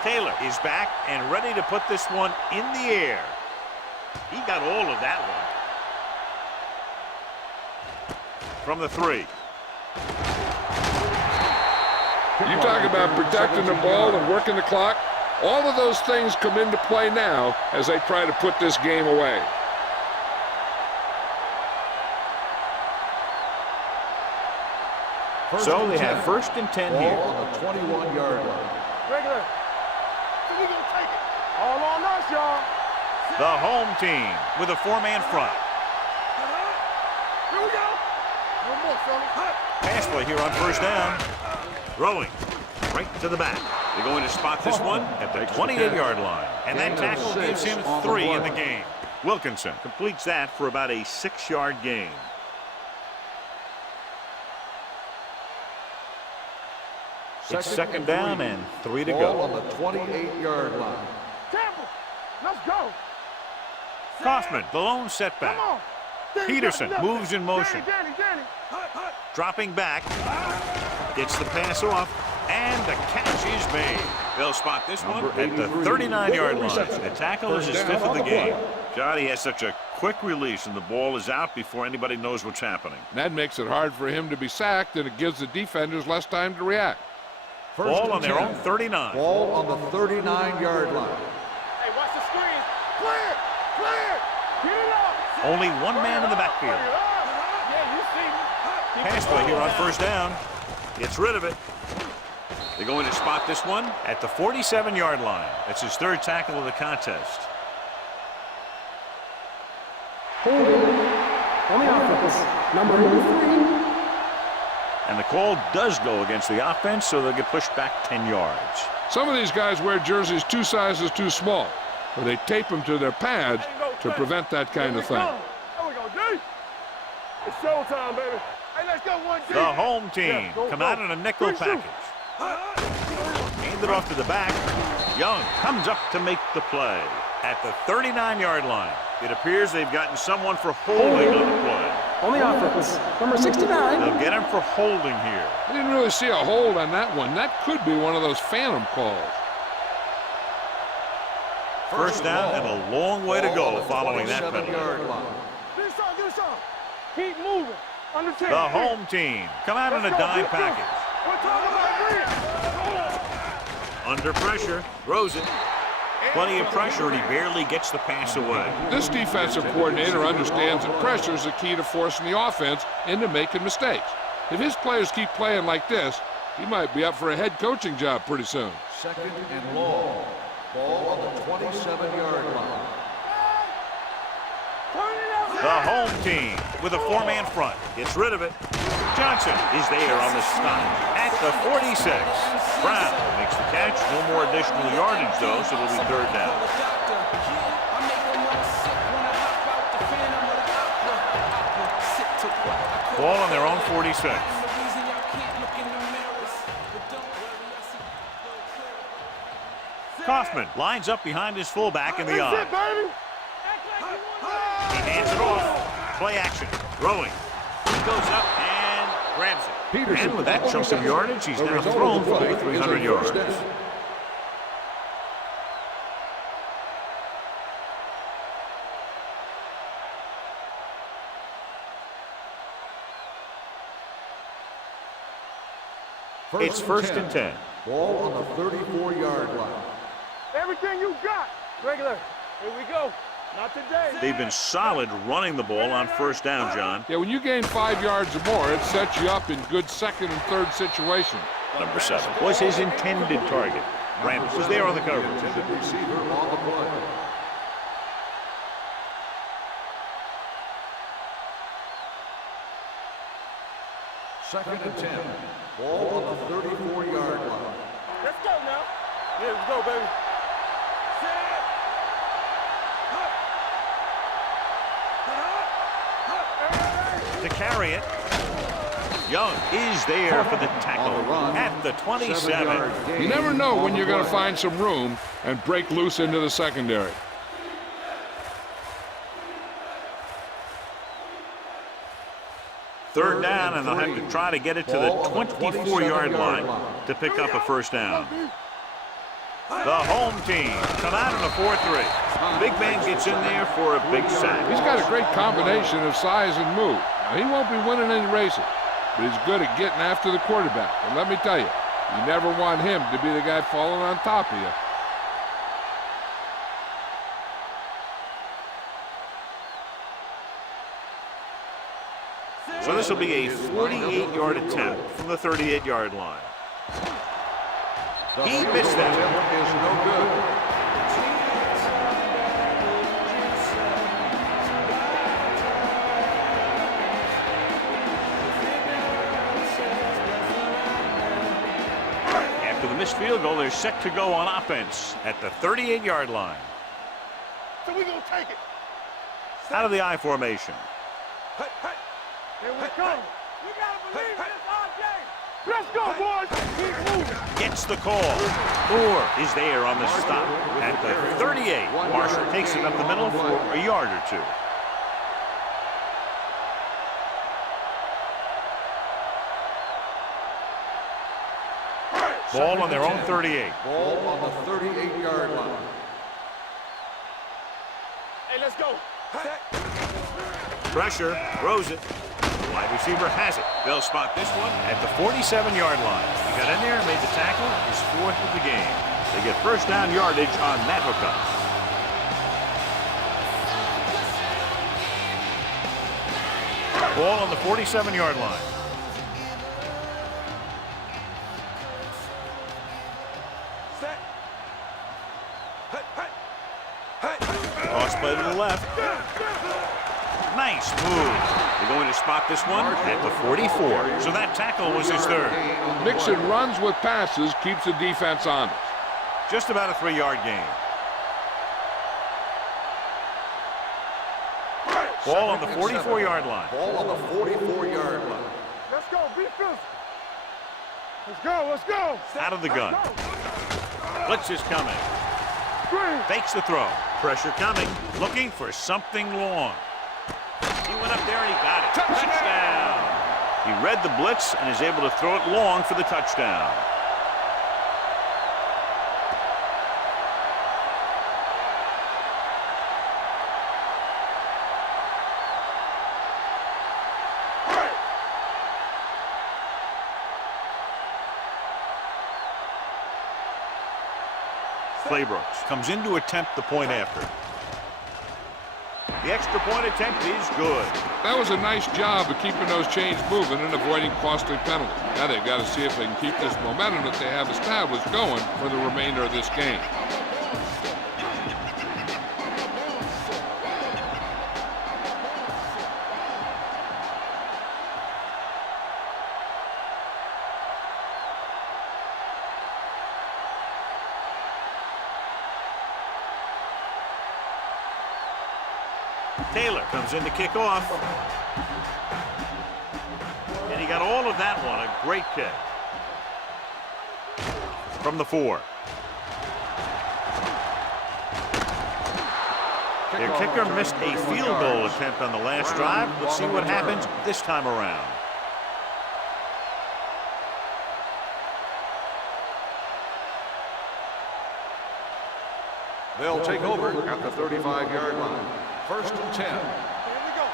Taylor is back and ready to put this one in the air. He got all of that one. From the 3. You talk about protecting the ball and working the clock. All of those things come into play now as they try to put this game away. So they have 1st and 10 Ball here. on the 21-yard line. Regular. So we gonna take it. All on us, y'all. The home team with a 4-man front. Here we go. No more, fellas. Pass play here on 1st down. Throwing. right to the back. They're going to spot this one at the 28-yard line. And that tackle gives him 3 in the game. Wilkinson completes that for about a 6-yard gain. It's second down and 3 to Ball go. on the 28-yard line. Temple, let's go. Kaufman, the lone setback. Come on. Danny, Peterson nothing. moves in motion. Danny. Dropping back. Gets the pass off. And the catch is made. They'll spot this one at the 39-yard line. The tackle is his 5th of the game. Johnny has such a quick release, and the ball is out before anybody knows what's happening. That makes it hard for him to be sacked, and it gives the defenders less time to react. Ball on their own 39. Ball on the 39-yard line. Hey, watch the screen. Clear. Get it up. Only one man in the backfield. Yeah, you see me. Pass play here on first down. Gets rid of it. They're going to spot this one at the 47-yard line. That's his 3rd tackle of the contest. Holding on the offense. Number 83. And the call does go against the offense, so they'll get pushed back 10 yards. Some of these guys wear jerseys 2 sizes too small, or they tape them to their pads to prevent that kind of thing. There we go, D. It's showtime, baby. Hey, let's go 1D. The home team Go, come go. out in a nickel Good shoot. package. Hand it off to the back. Young comes up to make the play at the 39-yard line. It appears they've gotten someone for holding on the play. On the offense. Number 69. They'll get him for holding here. I didn't really see a hold on that one. That could be one of those phantom calls. First down and a long way to go following that penalty. 27-yard line. Get us on. Keep moving. Under 10. The home team come out in a dime package. We're talking about Under pressure, throws it. Plenty of pressure, and he barely gets the pass away. This defensive coordinator understands that pressure is the key to forcing the offense into making mistakes. If his players keep playing like this, he might be up for a head coaching job pretty soon. 2nd and long. Ball on the 27-yard line. The home team with a 4-man front gets rid of it. Johnson is there on the stop at the 46. Brown makes the catch. No more additional yardage, though, so it'll be 3rd down. Ball on their own 46. Kaufman lines up behind his fullback in the eye. He hands it off. Play action. Throwing. He goes up and grabs it. Peterson, And with that chunk of yardage, he's now thrown for over 300 yards. It's 1st and 10. Ball on the 34-yard line. Everything you got. Regular. Here we go. Not today. They've been solid running the ball on first down, John. Yeah, when you gain 5 yards or more, it sets you up in good 2nd and 3rd situations. Number 7 was his intended target. Brandon was there on the coverage. Intended receiver on the play. Second and 10. Ball on the 34-yard line. Let's go now. Yeah, let's go, baby. To carry it. Young is there for the tackle at the 27. You never know when you're going to find some room and break loose into the secondary. Third down, and they'll have to try to get it to the 24-yard line to pick up a first down. The home team come out in a 4-3. Big man gets in there for a big sack. He's got a great combination of size and move. Now, he won't be winning any races, but he's good at getting after the quarterback. And let me tell you, you never want him to be the guy falling on top of you. So this will be a 48-yard attempt from the 38-yard line. He missed that. Is no good. After the this field goal, they're set to go on offense at the 38-yard line. So we gonna take it. Out of the I formation. Here we come. You gotta believe this, RJ. Let's go, boys. Keep moving. Gets the call. Moore is there on the stop at the 38. Marshall takes it up the middle for a yard or two. Ball on their own 38. Ball on the 38-yard line. Hey, let's go. Pressure, throws it. The wide receiver has it. They'll spot this one at the 47-yard line. He got in there and made the tackle, his fourth of the game. They get first down yardage on that hookup. Ball on the 47-yard line. Cross play to the left. Nice move. They're going to spot this one at the 44. So that tackle was his third. Mixing runs with passes keeps the defense honest. Just about a 3-yard gain. Ball on the 44-yard line. Ball on the 44-yard line. Let's go. Be physical. Let's go. Let's go. Out of the gun. Blitz is coming. Fakes the throw. Pressure coming. Looking for something long. He went up there and he got it. Touchdown. He read the blitz and is able to throw it long for the touchdown. Brooks comes in to attempt the point after. The extra point attempt is good. That was a nice job of keeping those chains moving and avoiding costly penalties. Now they've got to see if they can keep this momentum that they have established going for the remainder of this game. Taylor comes in to kick off. And he got all of that one. A great kick. From the 4. Their kicker missed a field goal attempt on the last drive. Let's see what happens this time around. They'll take over at the 35-yard line. First and 10. Here we go.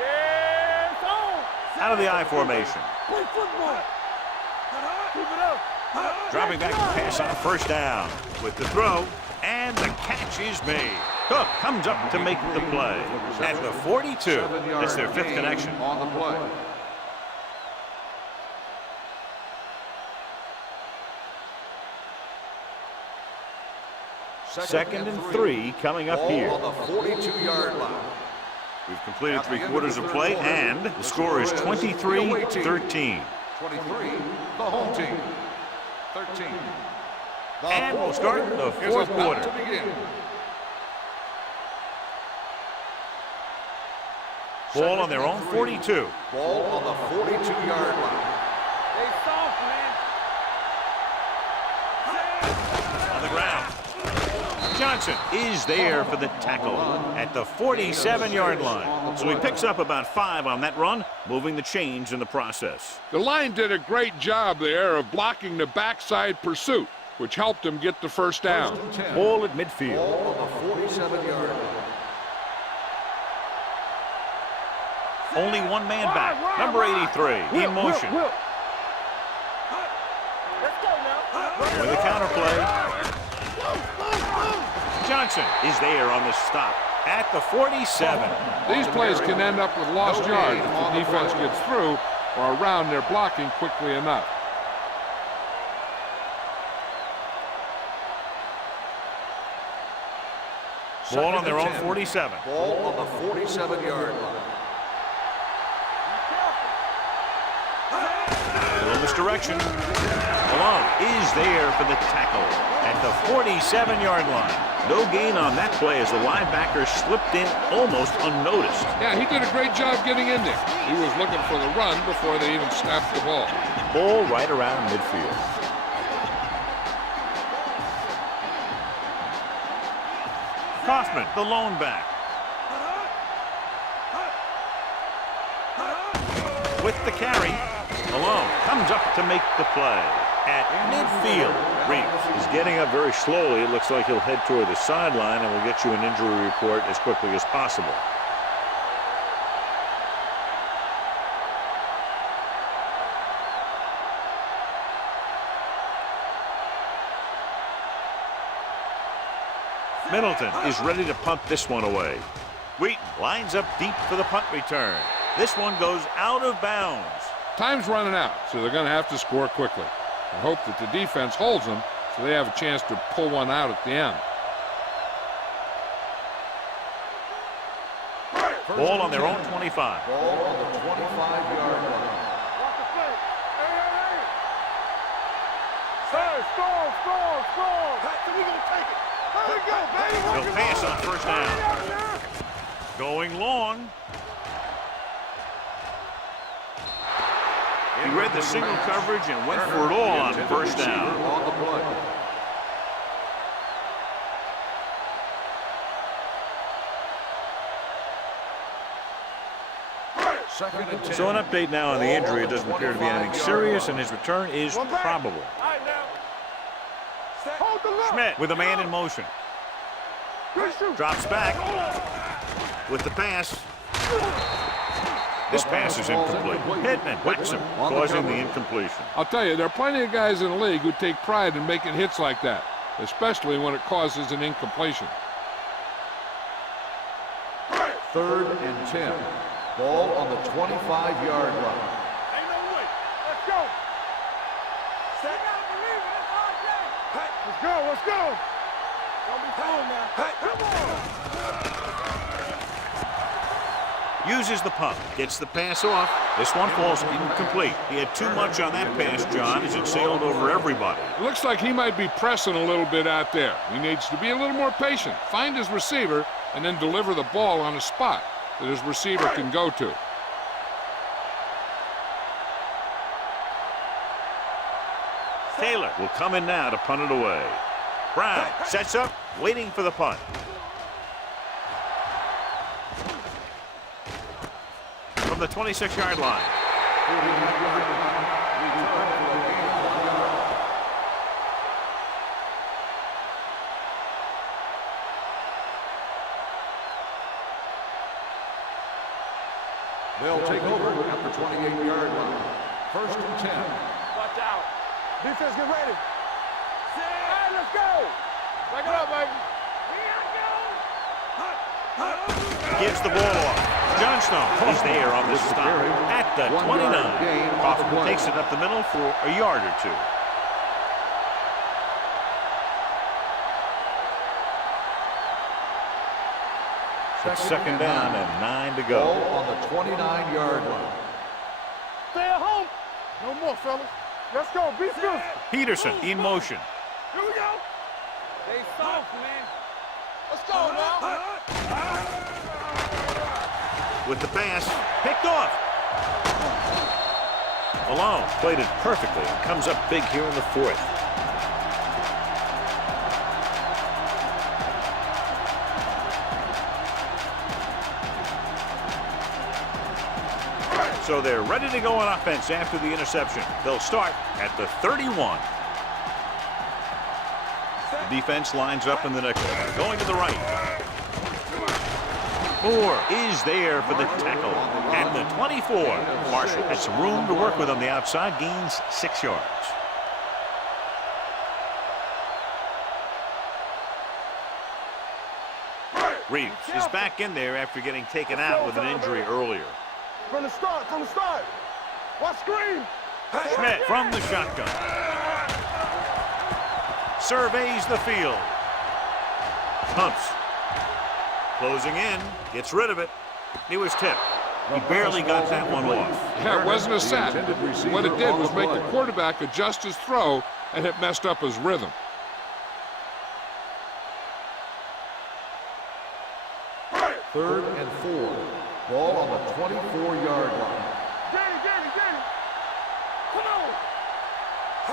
Yeah, it's on. Out of the I formation. Play football. Keep it up. Dropping back to pass on first down. With the throw, and the catch is made. Cook comes up to make the play. At the 42, that's their 5th connection. On the play. Second and 3 coming up here. Ball on the 42-yard line. We've completed 3 quarters of play, and the score is 23-13. 23, the home team. 13. And we'll start the 4th quarter. To begin. Ball on their own 42. Ball on the 42-yard line. They soft, man. On the ground. Johnson is there for the tackle at the 47-yard line. So he picks up about 5 on that run, moving the chains in the process. The line did a great job there of blocking the backside pursuit, which helped him get the first down. Ball at midfield. Ball on the 47-yard line. Only one man back. Number 83 in motion. Let's go now. With a counter play. Johnson is there on the stop at the 47. These plays can end up with lost yards if the defense gets through or around their blocking quickly enough. Ball on their own 47. Ball on the 47-yard line. Little misdirection. Alone. is there for the tackle at the 47-yard line. No gain on that play as the linebacker slipped in almost unnoticed. Yeah, he did a great job getting in there. He was looking for the run before they even snapped the ball. Ball right around midfield. Kaufman, the lone back. With the carry, alone, comes up to make the play. At midfield, Reeves is getting up very slowly. It looks like he'll head toward the sideline, and we'll get you an injury report as quickly as possible. Middleton is ready to punt this one away. Wheaton lines up deep for the punt return. This one goes out of bounds. Time's running out, so they're going to have to score quickly. I hope that the defense holds them so they have a chance to pull one out at the end. Ball on their own 25. Ball on the 25-yard line. Watch the play. Hey. Sir, score. Hey, we gonna take it. There we go, baby. They'll pass on first down. Going long. He read the single coverage and went for it all on first down. On the play. Second and 10. So an update now on the injury. It doesn't appear to be anything serious, and his return is probable. All right, now. Hold the look. Schmidt with a man in motion. Good shoot. Drops back with the pass. This pass is incomplete. Hitman whacks him, causing the incompletion. I'll tell you, there are plenty of guys in the league who take pride in making hits like that, especially when it causes an incompletion. Third and 10. Ball on the 25-yard line. Ain't no way. Let's go. Set. Let's go. Don't be fooled now. Come on. Uses the pump, gets the pass off. This one falls incomplete. He had too much on that pass, John, as it sailed over everybody. It looks like he might be pressing a little bit out there. He needs to be a little more patient, find his receiver, and then deliver the ball on a spot that his receiver can go to. Taylor will come in now to punt it away. Brown sets up, waiting for the punt. From the 26-yard line. They'll take over at the 28-yard line. First and 10. Watch out. Defense, get ready. Hey, let's go. Back it up, baby. Gives the ball off. Johnstone is there on the stop at the 29. Kaufman takes it up the middle for a yard or two. It's second down and 9 to go. Ball on the 29-yard line. Stay at home. No more, fellas. Let's go. Be still. Peterson in motion. Here we go. Stay soft, man. Let's go now. With the pass, picked off. Malone played it perfectly and comes up big here in the fourth. So they're ready to go on offense after the interception. They'll start at the 31. The defense lines up in the nickel. Going to the right. Moore is there for the tackle at the 24. Marshall has some room to work with on the outside, gains 6 yards. Reeves is back in there after getting taken out with an injury earlier. From the start. Watch screen. Schmidt from the shotgun. Surveys the field. Pumps. Closing in. Gets rid of it. He was tipped. He barely got that one off. Yeah, it wasn't a set. What it did was make the quarterback adjust his throw, and it messed up his rhythm. Third and 4. Ball on the 24-yard line. Danny. Come on.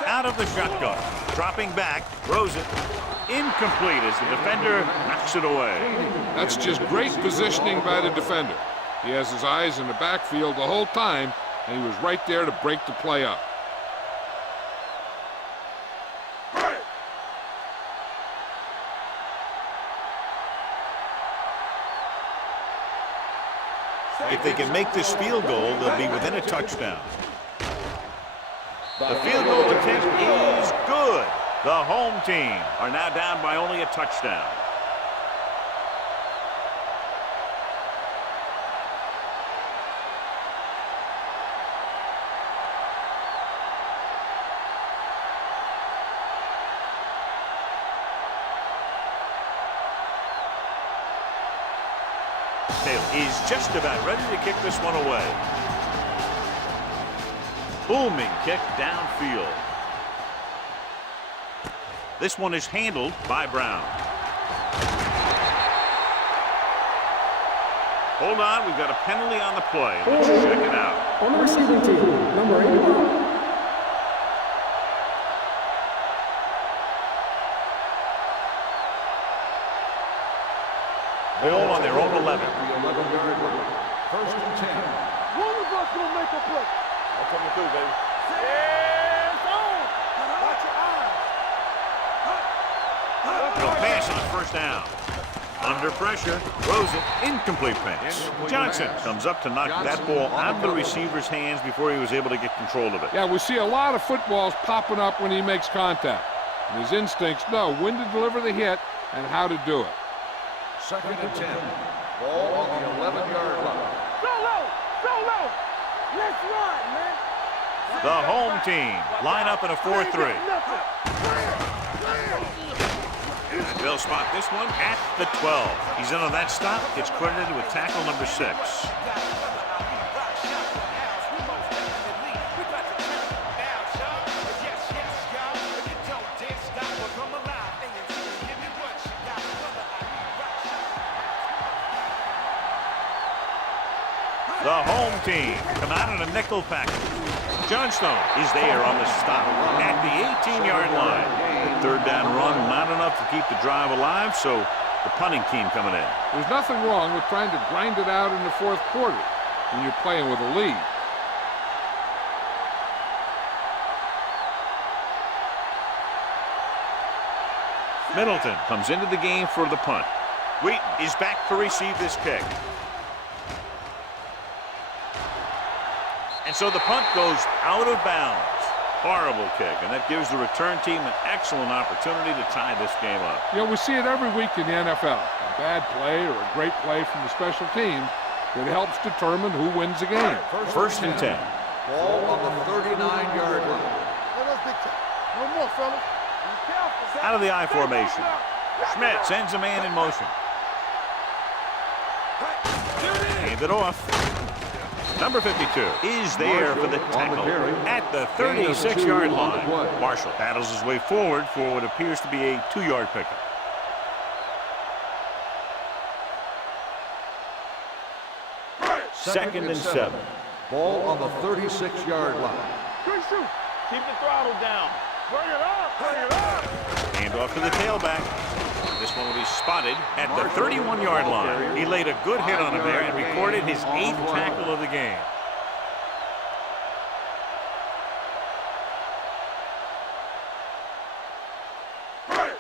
Out of the shotgun. Dropping back. Throws it. Incomplete as the defender knocks it away. That's just great positioning by the defender. He has his eyes in the backfield the whole time, and he was right there to break the play up. If they can make this field goal, they'll be within a touchdown. The field goal attempt is good. The home team are now down by only a touchdown. Is just about ready to kick this one away. Booming kick downfield. This one is handled by Brown. Hold on, we've got a penalty on the play. Let's check it out. On the receiving team, number 81. Ball on their own 11. The 11-yard line. First and 10. One of us gonna make a play. I'm coming through, baby. Hands on. Watch your eyes. It'll pass on first down. Under pressure, throws it, incomplete pass. Johnson comes up to knock that ball out of the receiver's hands before he was able to get control of it. Yeah, we see a lot of footballs popping up when he makes contact. And his instincts know when to deliver the hit and how to do it. Second and 10. Ball on the 11-yard line. Solo. Let's run, man. The home team line up in a 4-3. And they'll spot this one at the 12. He's in on that stop. It's credited with tackle number 6. The home team come out in a nickel package. Johnstone is there on the stop at the 18-yard line. The third down run not enough to keep the drive alive, so the punting team coming in. There's nothing wrong with trying to grind it out in the fourth quarter when you're playing with a lead. Middleton comes into the game for the punt. Wheaton is back to receive this kick. And so the punt goes out of bounds. Horrible kick, and that gives the return team an excellent opportunity to tie this game up. You know, we see it every week in the NFL. A bad play or a great play from the special team that helps determine who wins the game. First and 10. Ball on the 39-yard line. Let us big time. No more, fellas. Be careful. Out of the I formation. Schmidt sends a man in motion. Hand it off. Number 52 is there for the tackle at the 36-yard line. Marshall battles his way forward for what appears to be a 2-yard pickup. Second and 7. Ball on the 36-yard line. Good shoot. Keep the throttle down. Bring it up. Hand off to the tailback. This one will be spotted at the 31-yard line. He laid a good hit on him there and recorded his 8th tackle of the game.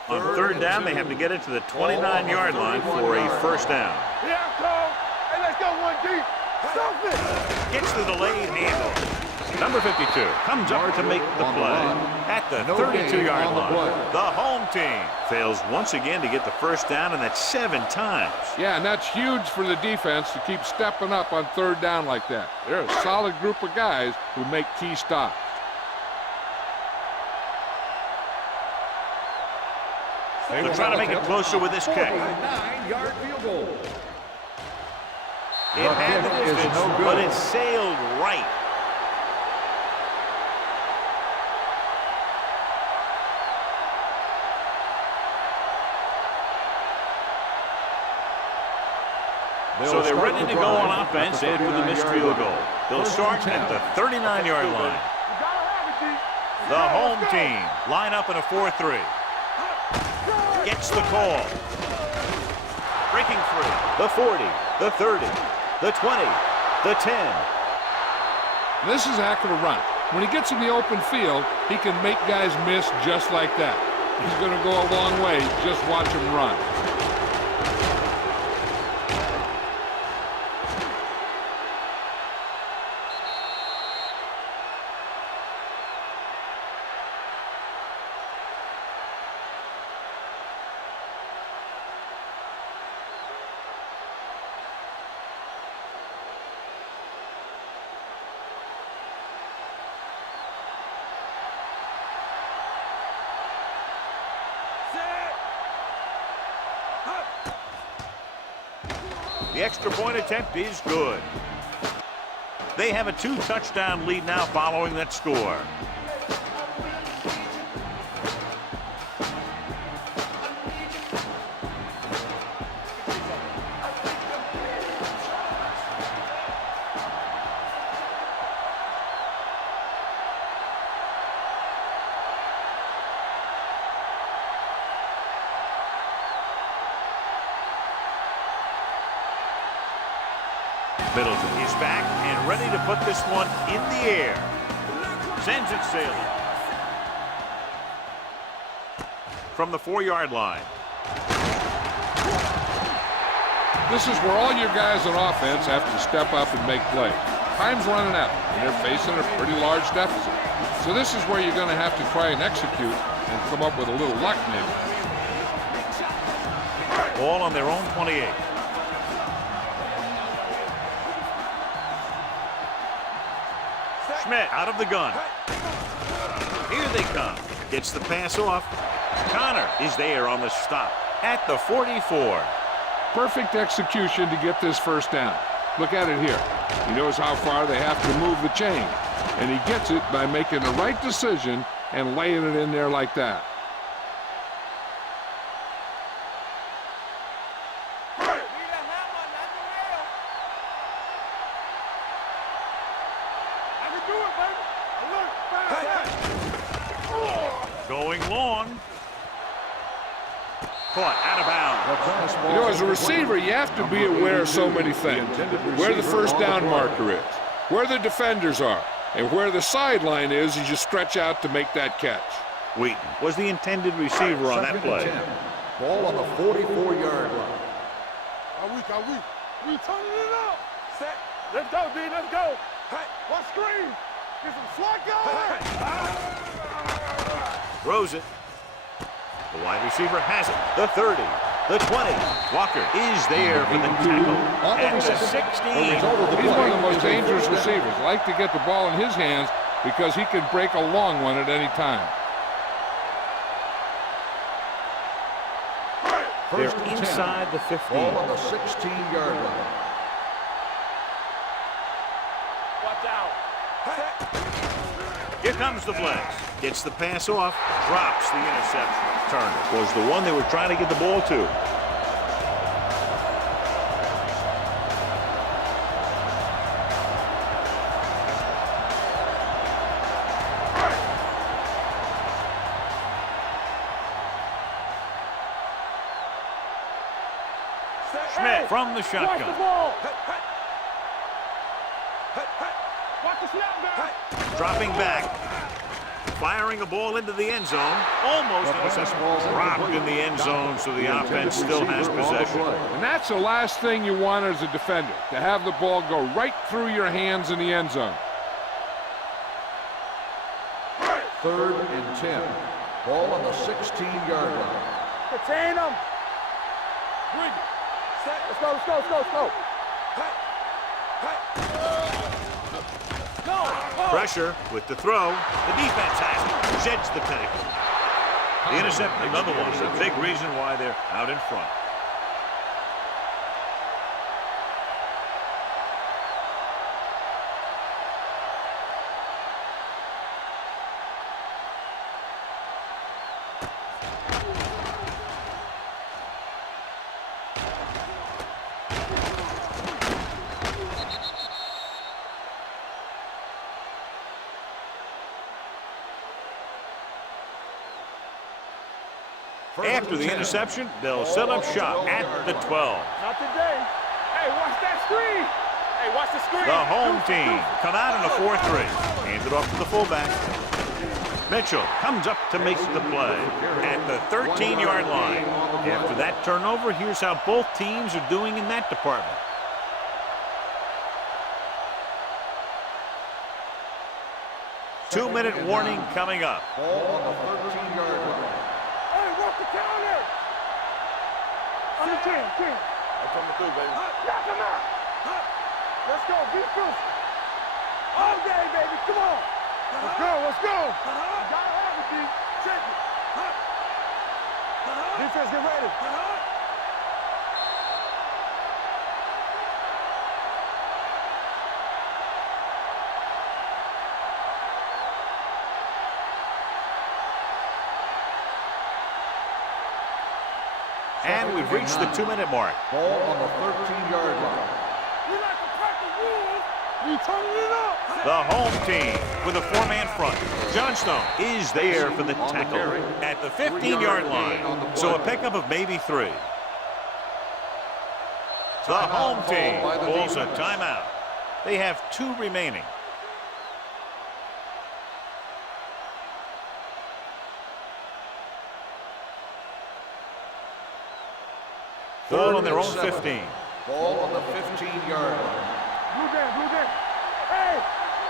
On third down, they have to get it to the 29-yard line for a first down. Yeah, Cole. Hey, let's go one deep. Stop it. Gets the delayed handle. Number 52 comes up to make the play at the 32-yard line. The home team fails once again to get the first down, and that's 7 times. Yeah, and that's huge for the defense to keep stepping up on third down like that. They're a solid group of guys who make key stops. They're trying to make it closer with this kick. 9-yard field goal. It had the kick is distance, no good. but it sailed right. So they're ready to go on offense after the missed field goal. They'll start at the 39-yard line. The home team line up in a 4-3. Gets the call. Breaking free. The 40, the 30, the 20, the 10. This is Acme run. When he gets in the open field, he can make guys miss just like that. He's going to go a long way. Just watch him run. The extra point attempt is good. They have a 2-touchdown lead now following that score. Middleton is back and ready to put this one in the air. Sends it sailing. From the 4-yard line. This is where all your guys on offense have to step up and make plays. Time's running out, and they're facing a pretty large deficit. So this is where you're going to have to try and execute and come up with a little luck maybe. Ball on their own 28. Schmidt out of the gun. Here they come. Gets the pass off. Connor is there on the stop at the 44. Perfect execution to get this first down. Look at it here. He knows how far they have to move the chain, and he gets it by making the right decision and laying it in there like that. Going long. Caught out of bounds. You know, as a receiver, you have to be aware of so many things. Where the first down marker is, where the defenders are, and where the sideline is as you stretch out to make that catch. Wheaton was the intended receiver on that play. Ball on the 44-yard line. We turning it up. Set. Let's go, D. Let's go. Hey, what screen? Get some slack going. Throws it. The wide receiver has it. The 30. The 20. Walker is there for the tackle at the 16. He's one of the most dangerous receivers. Like to get the ball in his hands because he can break a long one at any time. They're inside the 15. Ball on the 16-yard line. Watch out. Here comes the blitz. Gets the pass off. Drops the interception. Turner was the one they were trying to get the ball to. Schmidt from the shotgun. Watch the ball. Watch the snap back. Dropping back. Firing a ball into the end zone. Almost intercepted. Dropped in the end zone, so the offense still has possession. And that's the last thing you want as a defender, to have the ball go right through your hands in the end zone. 3rd and 10. Ball on the 16-yard line. Contain them. Bring it. Let's go, let's go, let's go, let's go. Pressure with the throw. The defense has it. Sheds the tackle. The intercept, another one, is a big reason why they're out in front. After the interception, they'll set up shop at the 12. Not today. Hey, watch that screen. Hey, watch the screen. The home team come out in a 4-3. Hands it off to the fullback. Mitchell comes up to make the play at the 13-yard line. After that turnover, here's how both teams are doing in that department. Two-minute warning coming up. Ball on the 13-yard line. Hey, watch the counter. On the 10. I'm coming through, baby. Knock him out. Let's go. Defense. All day, baby. Come on. Let's go. Gotta have it, D. Check it. Defense, get ready. And we've reached the 2-minute mark. Ball on the 13-yard line. We like to crack the rules. We turning it up. The home team with a 4-man front. Johnstone is there for the tackle at the 15-yard line. So a pickup of maybe 3. The home team pulls a timeout. They have 2 remaining. Ball on their own 15. Ball on the 15-yard line. Blue down. Hey,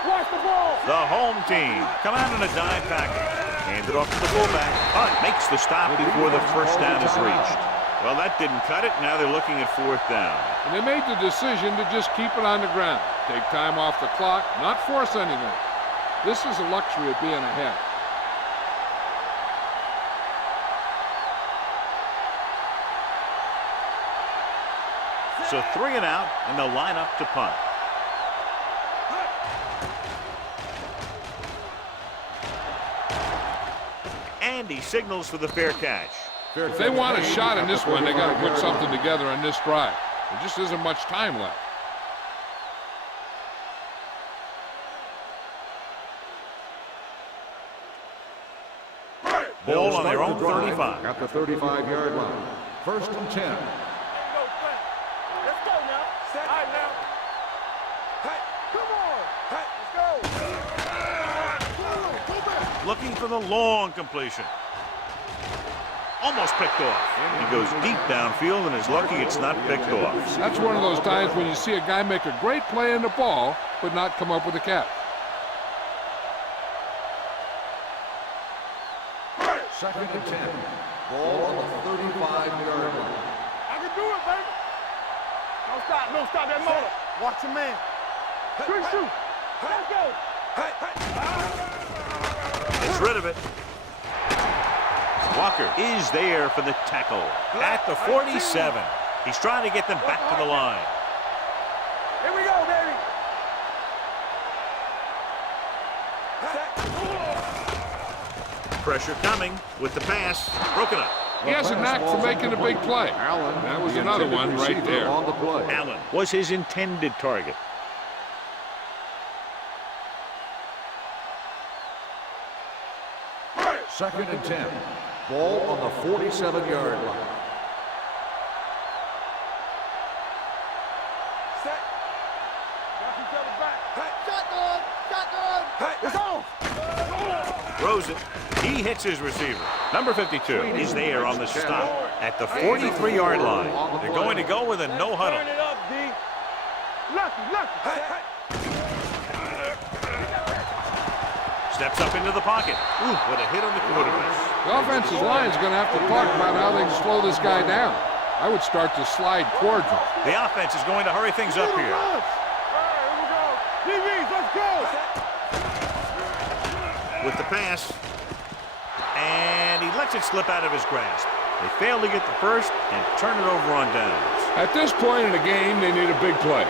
watch the ball. The home team come out in a dime package. Hand it off to the fullback. Hunt makes the stop before the first down is reached. Well, that didn't cut it. Now they're looking at 4th down. And they made the decision to just keep it on the ground. Take time off the clock, not force anything. This is the luxury of being ahead. So 3 and out, and they'll line up to punt. And he signals for the fair catch. If they want a shot in this one, they got to put something together on this drive. There just isn't much time left. Ball on their own 35. At the 35-yard line. 1st and 10. Let's go now. All right, now. Hey, come on. Hey, let's go. Go back. Looking for the long completion. Almost picked off. He goes deep downfield and is lucky it's not picked off. That's one of those times when you see a guy make a great play in the ball, but not come up with a catch. 2nd and 10. Ball on the 35-yard line. I can do it, baby. Don't stop that motor. Watch your man. Good shoot. Let's go. Gets rid of it. Walker is there for the tackle at the 47. He's trying to get them back to the line. Here we go, baby. Pressure coming with the pass. Broken up. He has a knack for making a big play. That was another one right there. On the play. Allen was his intended target. Second and 10. Ball on the 47-yard line. Set. Got each other back. Shotgun. It's on. Throws it. He hits his receiver. Number 52 is there on the stop at the 43-yard line. They're going to go with a no huddle. Turn it up, D. Lucky. Steps up into the pocket. Ooh, what a hit on the quarterback. The offensive line is going to have to talk about how they can slow this guy down. I would start to slide towards him. The offense is going to hurry things up here. All right, here we go. DBs, let's go. With the pass. And he lets it slip out of his grasp. They fail to get the first and turn it over on downs. At this point in the game, they need a big play.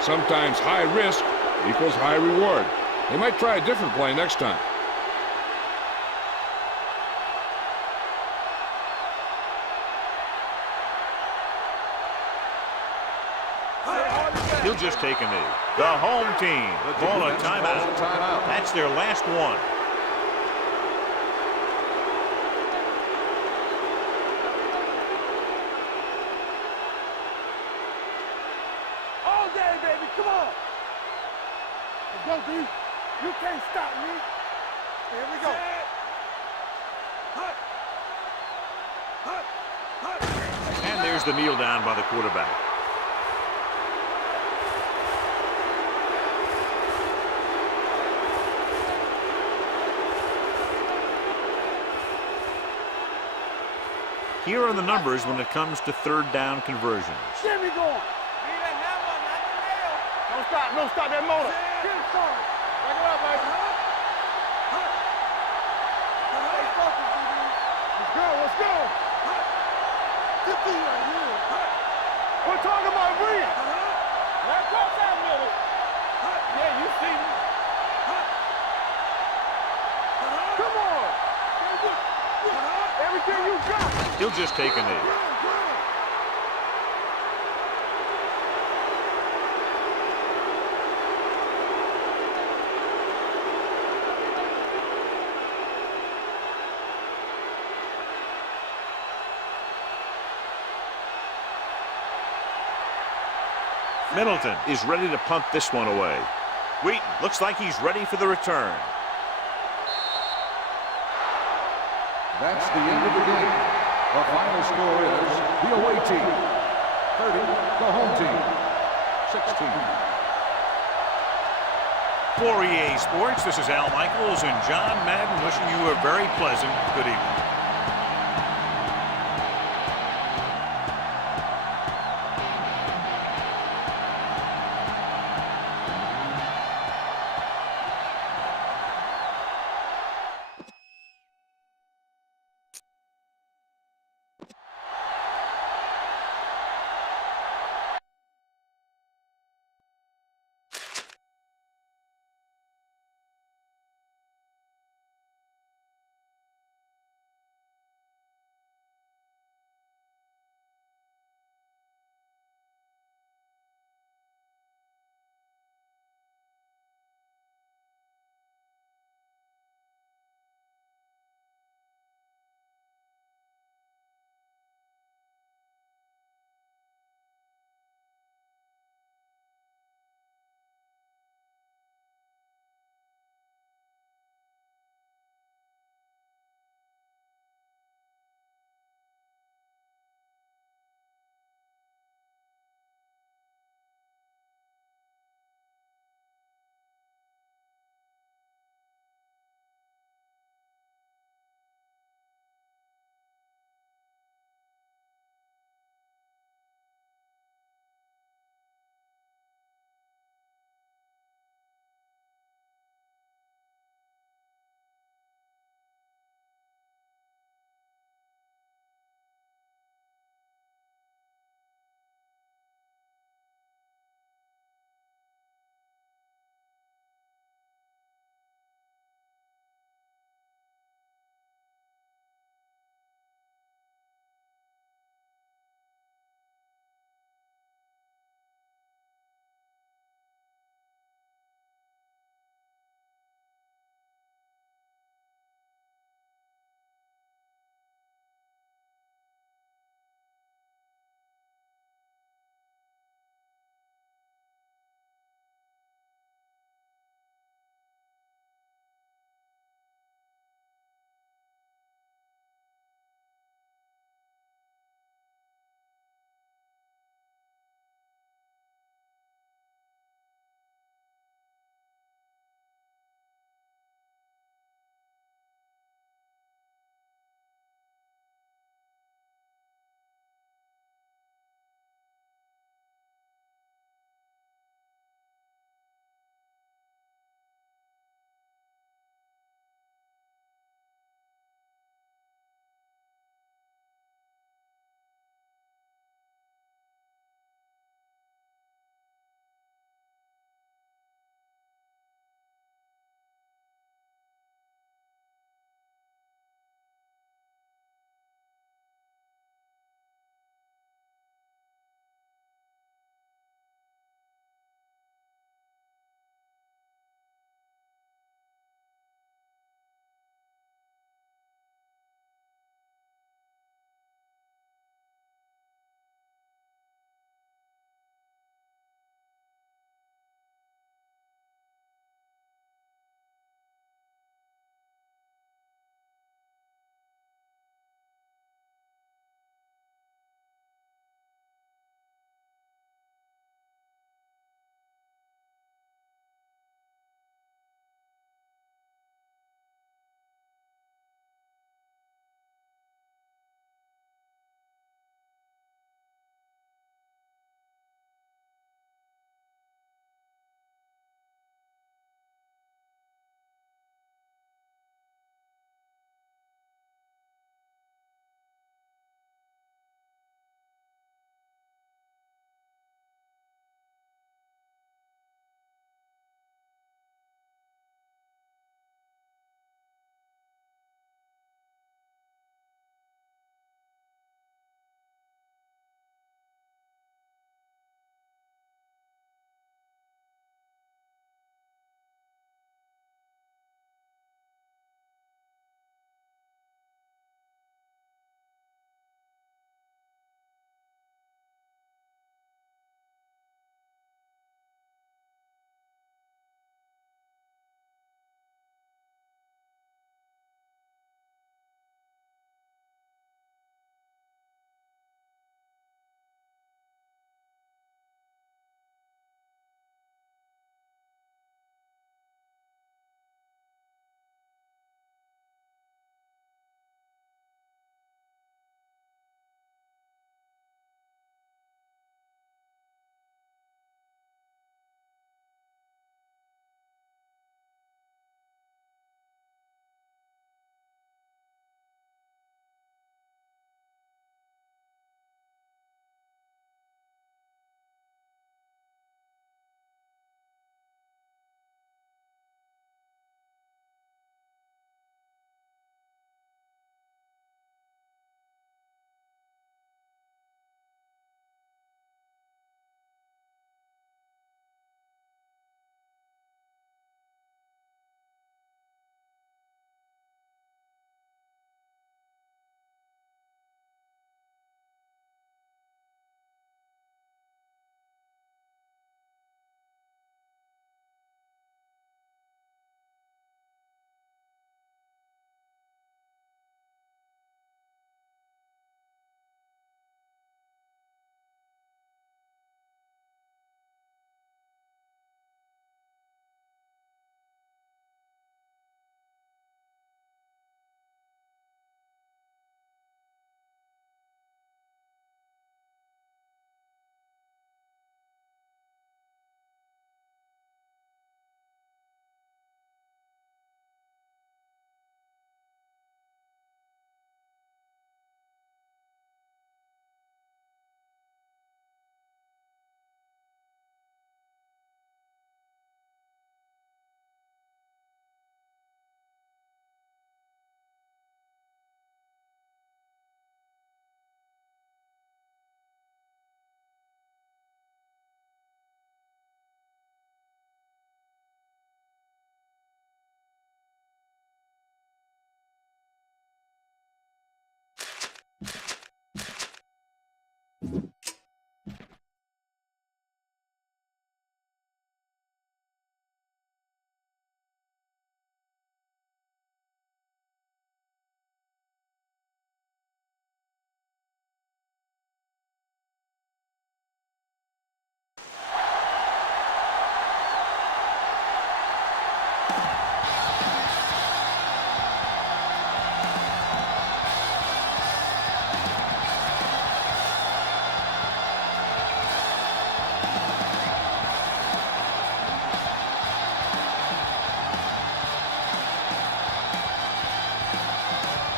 Sometimes high risk equals high reward. They might try a different play next time. He'll just take a knee. The home team call a timeout. That's their last one. Come on. Let's go, D. You can't stop me. Here we go. Hut. Hut. Hut. And there's the kneel down by the quarterback. Here are the numbers when it comes to third down conversions. Get me going. Don't stop. Don't stop that motor. Get it started. Back it up, baby. Stay focused, baby. Let's go. Let's go. Get through right here. We're talking about Rhea. Right across that middle. Yeah, you see me. Come on. Everything you got. He'll just take a knee. Middleton is ready to punt this one away. Wheaton looks like he's ready for the return. That's the end of the game. The final score is the away team 30, the home team 16. For EA Sports, this is Al Michaels and John Madden wishing you a very pleasant good evening.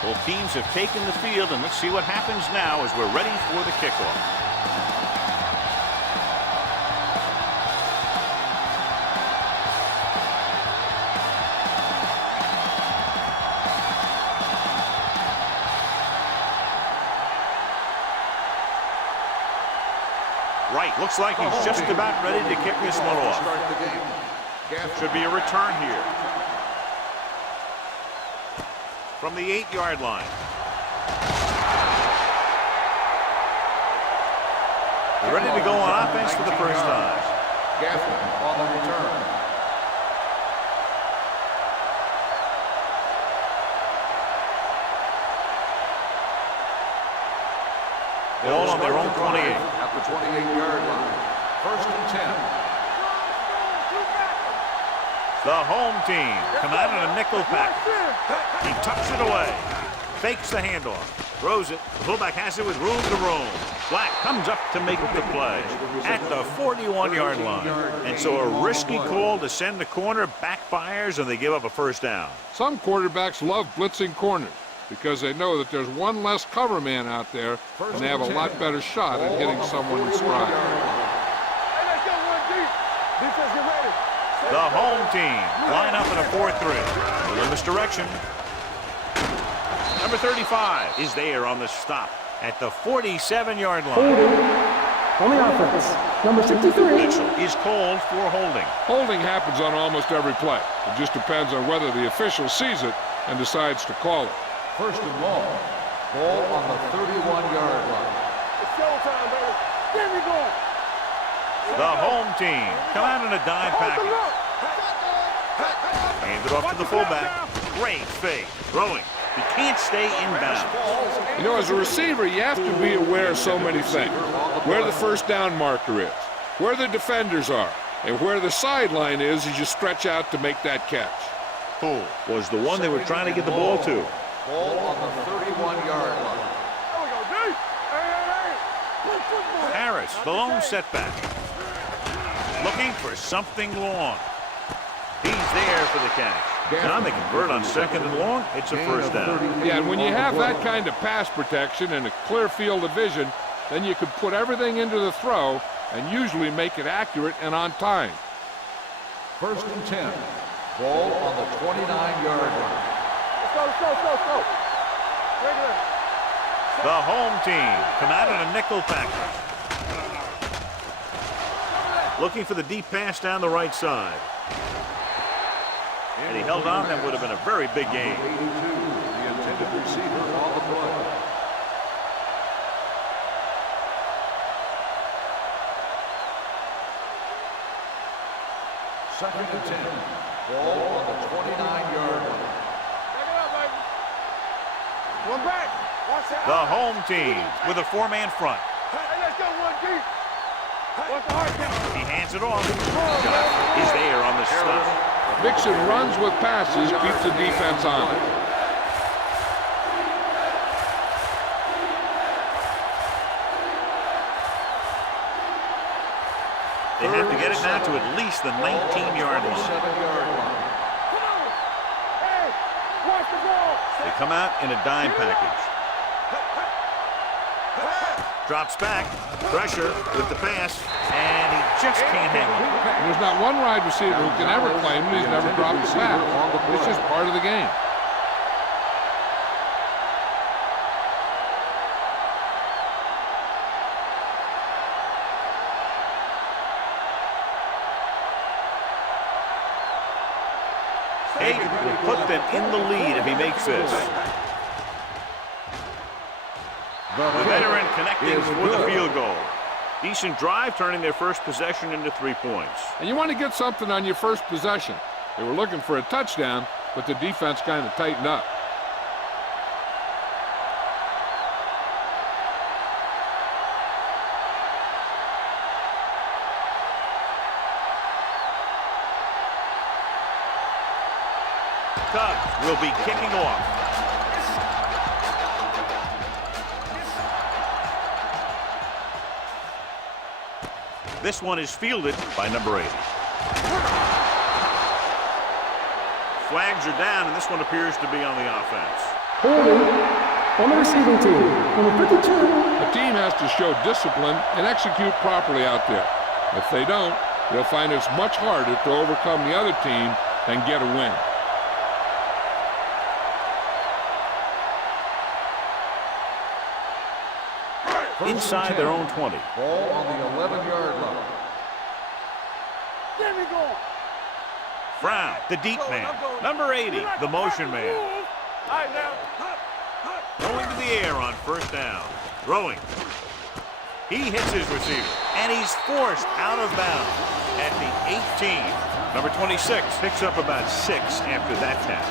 Both teams have taken the field, and let's see what happens now as we're ready for the kickoff. Right, looks like he's just about ready to kick this one off. Should be a return here. From the 8-yard line. They're ready to go on offense for the first time. Gaffney on the return. Ball on their own 28. At the 28-yard line. 1st and 10. The home team come out in a nickel package. He tucks it away. Fakes the handoff. Throws it. The fullback has it with room to roam. Black comes up to make the play at the 41-yard line. And so a risky call to send the corner backfires, and they give up a first down. Some quarterbacks love blitzing corners because they know that there's one less cover man out there, and they have a lot better shot at hitting someone in stride. Hey, let's go, one deep. Defense, get ready. The home team line up in a 4-3. With a misdirection. Number 35 is there on the stop at the 47-yard line. On the offense, number 63. Mitchell is called for holding. Holding happens on almost every play. It just depends on whether the official sees it and decides to call it. 1st and long. Ball on the 31-yard line. It's showtime, baby. There we go. The home team come out in a dime package. Hand it off to the fullback. Great fake. Throwing. He can't stay inbound. You know, as a receiver, you have to be aware of so many things. Where the first down marker is, where the defenders are, and where the sideline is as you stretch out to make that catch. Who was the one they were trying to get the ball to? Ball on the 31-yard line. There we go, deep. Hey. Harris, the lone setback. Looking for something long. He's there for the catch. Now they convert on 2nd and long. It's a first down. Yeah, and when you have that kind of pass protection and a clear field of vision, then you can put everything into the throw and usually make it accurate and on time. 1st and 10. Ball on the 29-yard line. Let's go. Regular. The home team come out in a nickel package. Looking for the deep pass down the right side. And he held on. That would have been a very big game. 82, the intended receiver on the play. Second and 10. Ball on the 29-yard line. Back it up, baby. One back. Watch that. The home team with a 4-man front. Hey, let's go, one deep. What's the hard count? He hands it off. He's there on the stop. Mixon runs with passes, keeps the defense on it. They have to get it now to at least the 19-yard line. 7-yard line. Come on. Hey, watch the ball. They come out in a dime package. Drops back. Pressure with the pass. And he just can't hang it. There's not one wide receiver who can ever claim that he's never dropped a pass. It's just part of the game. Hagan will put them in the lead if he makes this. The veteran connecting with a field goal. Decent drive, turning their first possession into 3 points. And you want to get something on your first possession. They were looking for a touchdown, but the defense kind of tightened up. Cougars will be kicking off. This one is fielded by number 80. Flags are down, and this one appears to be on the offense. Holding on the receiving team. Number 52. The team has to show discipline and execute properly out there. If they don't, they'll find it's much harder to overcome the other team and get a win. Inside their own 20. Ball on the 11-yard line. Get me going. Brown, the deep man. Number 80, the motion man. All right, now. Going to the air on first down. Throwing. He hits his receiver, and he's forced out of bounds at the 18. Number 26 picks up about 6 after that catch.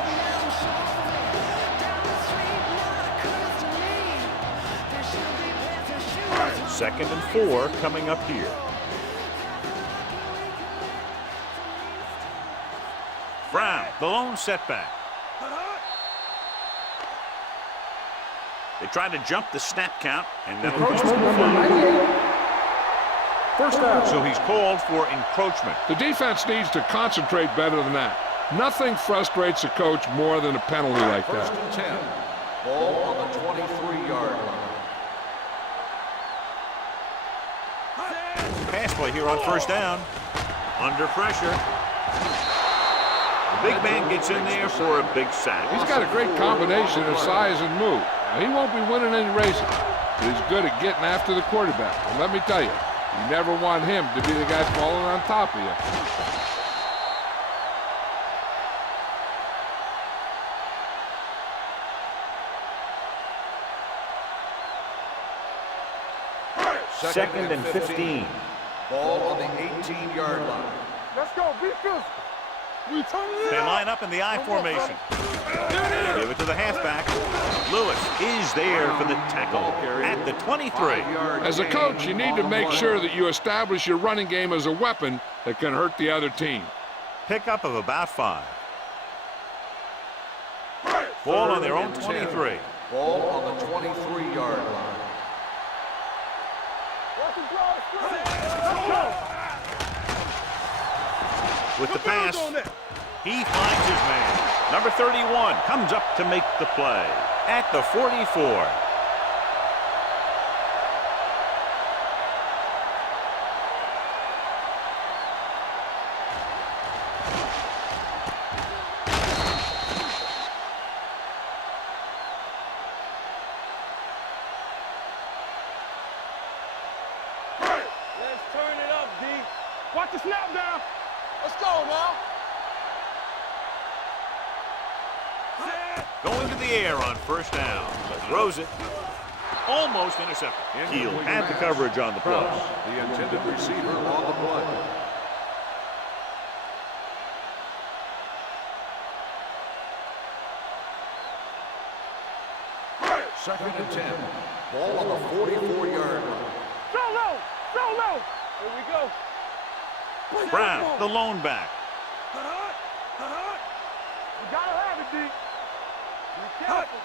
Second and 4 coming up here. Brown, the lone setback. They try to jump the snap count, and that'll cost Encroachment them number the flag. 98. First down. So he's called for encroachment. The defense needs to concentrate better than that. Nothing frustrates a coach more than a penalty like First that. and 10. Ball on the 23-yard line. Pass play here on first down. Under pressure. The big man gets in there for a big sack. He's got a great combination of size and move. Now, he won't be winning any races, but he's good at getting after the quarterback. And let me tell you, you never want him to be the guy falling on top of you. Second and 15. Ball on the 18-yard line. Let's go. Be physical. We turning it They up. line up in the I formation. Give it to the halfback. Lewis is there for the tackle at the 23. As a coach, you need to make sure that you establish your running game as a weapon that can hurt the other team. Pickup of about 5. Ball on their own 23. Ball on the 23-yard line. Watch him draw the scrimmage. With the pass, he finds his man. Number 31 comes up to make the play at the 44. Let's turn it up, D. Watch the snap down. Let's go now. Going to the air on first down. Throws it. Almost intercepted. He'll have the coverage on the play. The intended receiver on the play. Second and 10. Ball on the 44-yard line. Go low. Go low. Here we go. Brown, the lone back. You gotta have it, D. Be careful.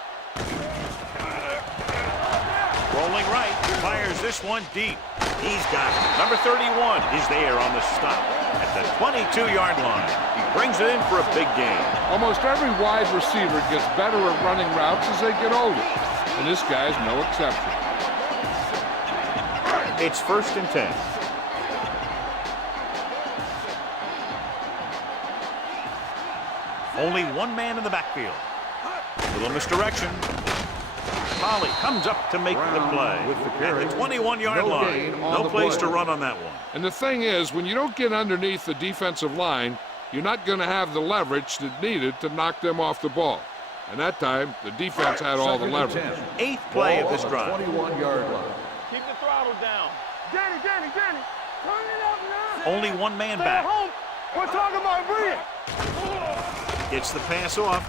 Rolling right, fires this one deep. He's got it. Number 31 is there on the stop at the 22-yard line. He brings it in for a big gain. Almost every wide receiver gets better at running routes as they get older, and this guy's no exception. It's first and 10. Only one man in the backfield. Little misdirection. Pallet comes up to make the play with the at carry. the 21-yard No line. gain on No the place play. to run on that one. And the thing is, when you don't get underneath the defensive line, you're not going to have the leverage that's needed to knock them off the ball. And that time, the defense had all the Second and leverage. 10. Eighth play Ball of this on the drive. 21-yard line. Keep the throttle down. Danny. Turn it up now. Only one man Stay at back. home. We're talking about breathing. Gets the pass off.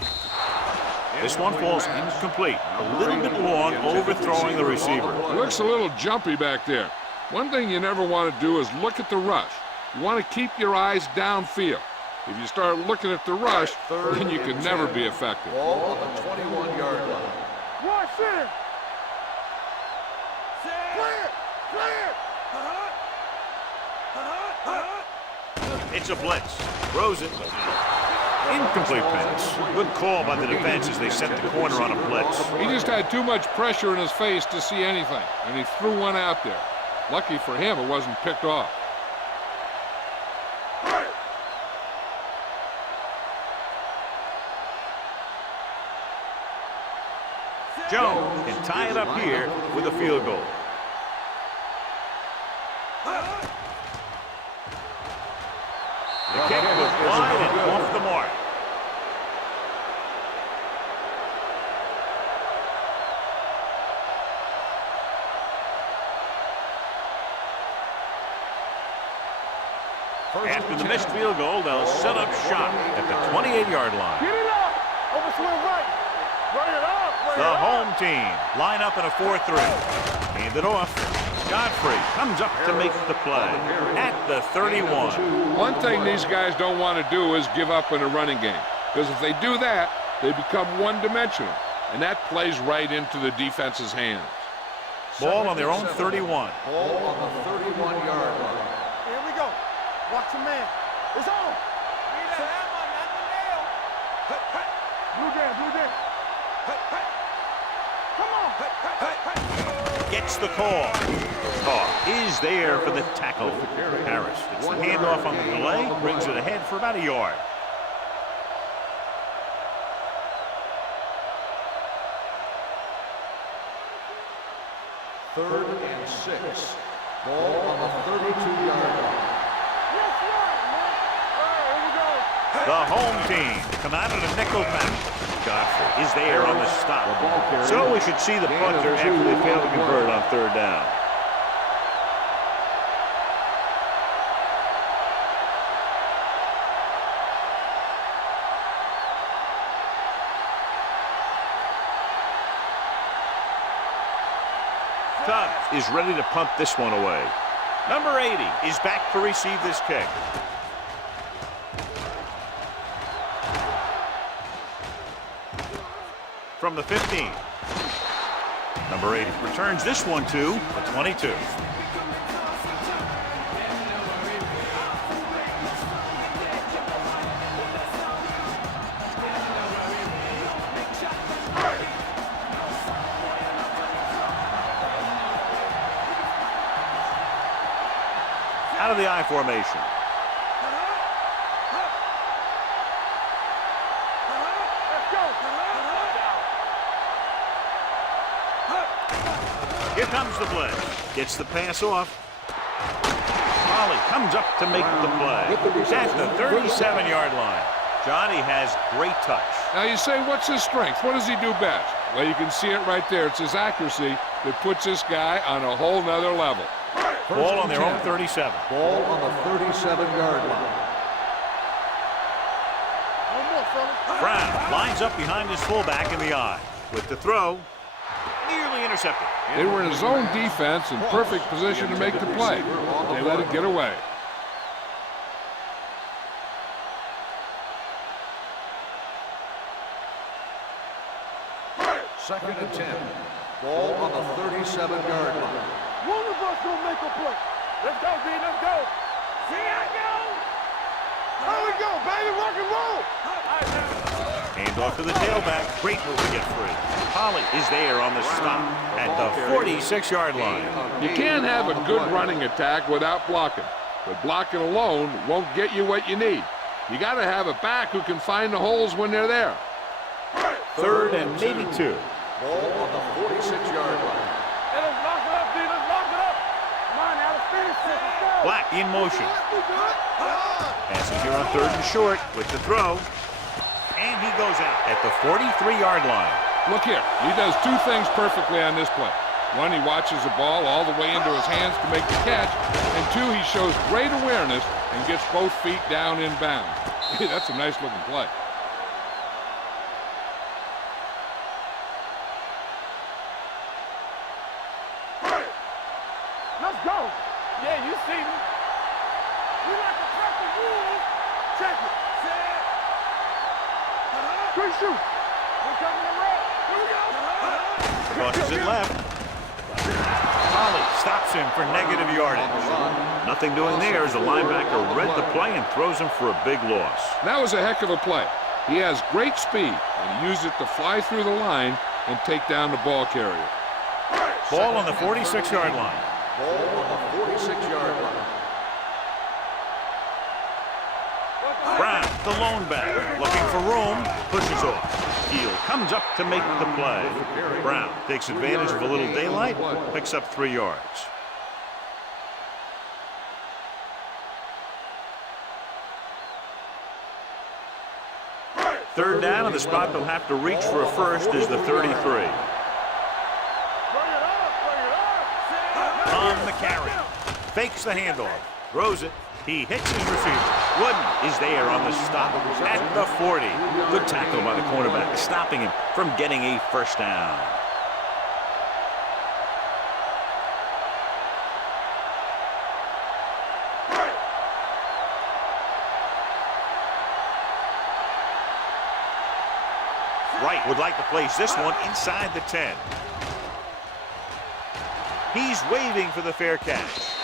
This one falls incomplete. A little bit long, overthrowing the receiver. It looks a little jumpy back there. One thing you never want to do is look at the rush. You want to keep your eyes downfield. If you start looking at the rush, then you can never be effective. Ball on the 21-yard line. Watch it. Clear. It's a blitz. Throws it. Incomplete pass. Good call by the defense as they set the corner on a blitz. He just had too much pressure in his face to see anything, and he threw one out there. Lucky for him, it wasn't picked off. Jones can tie it up here with a field goal. The kick was wide and off the mark. After the missed field goal, they'll set up shop at the 28-yard line. Get it up. Over swing right. Bring it up. The home team line up in a 4-3. Hand it off. Godfrey comes up to make the play at the 31. One thing these guys don't want to do is give up in a running game, because if they do that, they become one-dimensional, and that plays right into the defense's hands. Ball on their own 31. Ball on the 31-yard line. Here we go. Watch the man. It's on. Need a hammer, not the nail. Blue jam, blue jam. Come on. Gets the call. Carr is there for the tackle. Harris gets the handoff on the delay, brings it ahead for about a yard. Third and 6. Ball on the 32-yard line. The home team come out in a nickel pack. Godfrey is there on the stop. So we should see the punter after they fail to convert on third down. Tubbs is ready to punt this one away. Number 80 is back to receive this kick. From the 15. Number 80 returns this one to the 22. Out of the I formation. Here comes the blitz. Gets the pass off. Molly comes up to make the play. At the 37-yard line. Johnny has great touch. Now you say, what's his strength? What does he do best? Well, you can see it right there. It's his accuracy that puts this guy on a whole nother level. Ball on their own 37. Ball on the 37-yard line. Brown lines up behind his fullback in the I. With the throw, nearly intercepted. They were in his own defense in perfect position to make the play. They let it get away. Second and 10. Ball on the 37-yard line. One of us will make a play. Let's go, D. Let's go. See, I go. There we go, baby. Rock and roll. Hand off to the tailback. Great move to get free. Polly is there on the stop at the 46-yard line. You can't have a good running attack without blocking, but blocking alone won't get you what you need. You got to have a back who can find the holes when they're there. Third and maybe 2. Ball on the 46-yard line. Hey, let's lock it up, D. Let's lock it up. Come on, now. Let's finish this. Let's go. Black in motion. Passing here on third and short with the throw. And he goes out at the 43-yard line. Look here. He does two things perfectly on this play. One, he watches the ball all the way into his hands to make the catch. And two, he shows great awareness and gets both feet down in bounds. That's a nice-looking play. Let's go. Yeah, you see me. We like to press the rules. Check it. Set. Quick shoot. We're coming to red. Here we go. Crosses it left. Polly stops stops him for negative yardage. Nothing doing there as the linebacker read the play and throws him for a big loss. That was a heck of a play. He has great speed, and he used it to fly through the line and take down the ball carrier. Ball on the 46-yard line. Ball on the 46-yard line. Brown, the lone back, looking for room, pushes off. Heel comes up to make the play. Brown takes advantage of a little daylight, picks up 3 yards. Third down, and the spot they'll have to reach for a first is the 33. On the carry. Fakes the handoff. Throws it. He hits his receiver. Wooden is there on the stop at the 40. Good tackle by the cornerback, stopping him from getting a first down. Wright would like to place this one inside the 10. He's waving for the fair catch.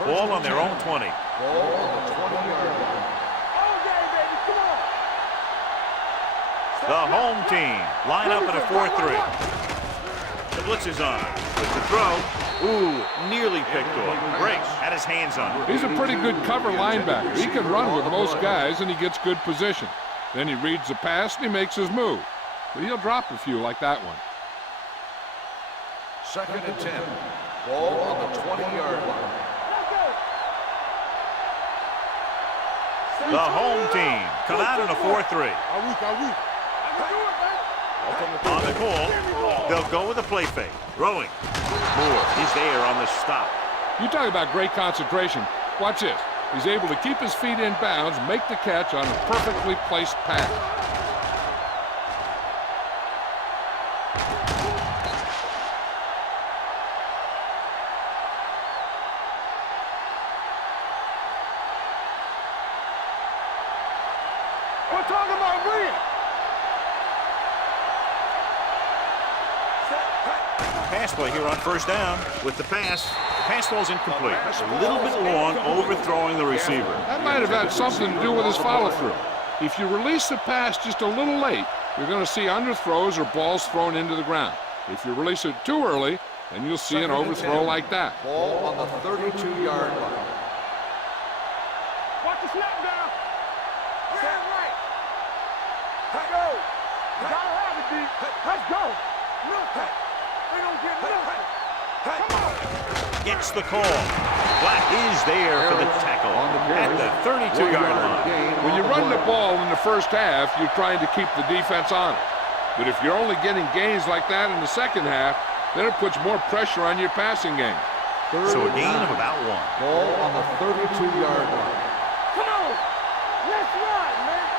Ball on their own 20. Ball on the 20-yard line. Okay, baby, come on. The home team line up in a 4-3. The blitz is on. With the throw. Ooh, nearly picked off. Breaks, had his hands on it. He's a pretty good cover linebacker. He can run with most guys, and he gets good position. Then he reads the pass, and he makes his move. But he'll drop a few like that one. 2nd and 10. Ball on the 20-yard line. The home team come out in a 4-3. On the call, they'll go with a play fake. Throwing. Moore is there on the stop. You talk about great concentration. Watch this. He's able to keep his feet in bounds, make the catch on a perfectly placed pass. We're talking about Rhea. Pass play here on first down with the pass. The pass ball's incomplete. A little bit long, overthrowing the receiver. That might have had something to do with his follow-through. If you release the pass just a little late, you're going to see underthrows or balls thrown into the ground. If you release it too early, then you'll see an overthrow like that. Ball on the 32-yard line. Watch the snap down. Stand right. Let's go. You gotta have it, D. Let's go. We don't get nothing. Come on. Gets the call. Black is there for the tackle at the 32-yard line. When you run the ball in the first half, you're trying to keep the defense on it. But if you're only getting gains like that in the second half, then it puts more pressure on your passing game. So a gain of about 1. Ball on the 32-yard line. Come on. Let's run, man.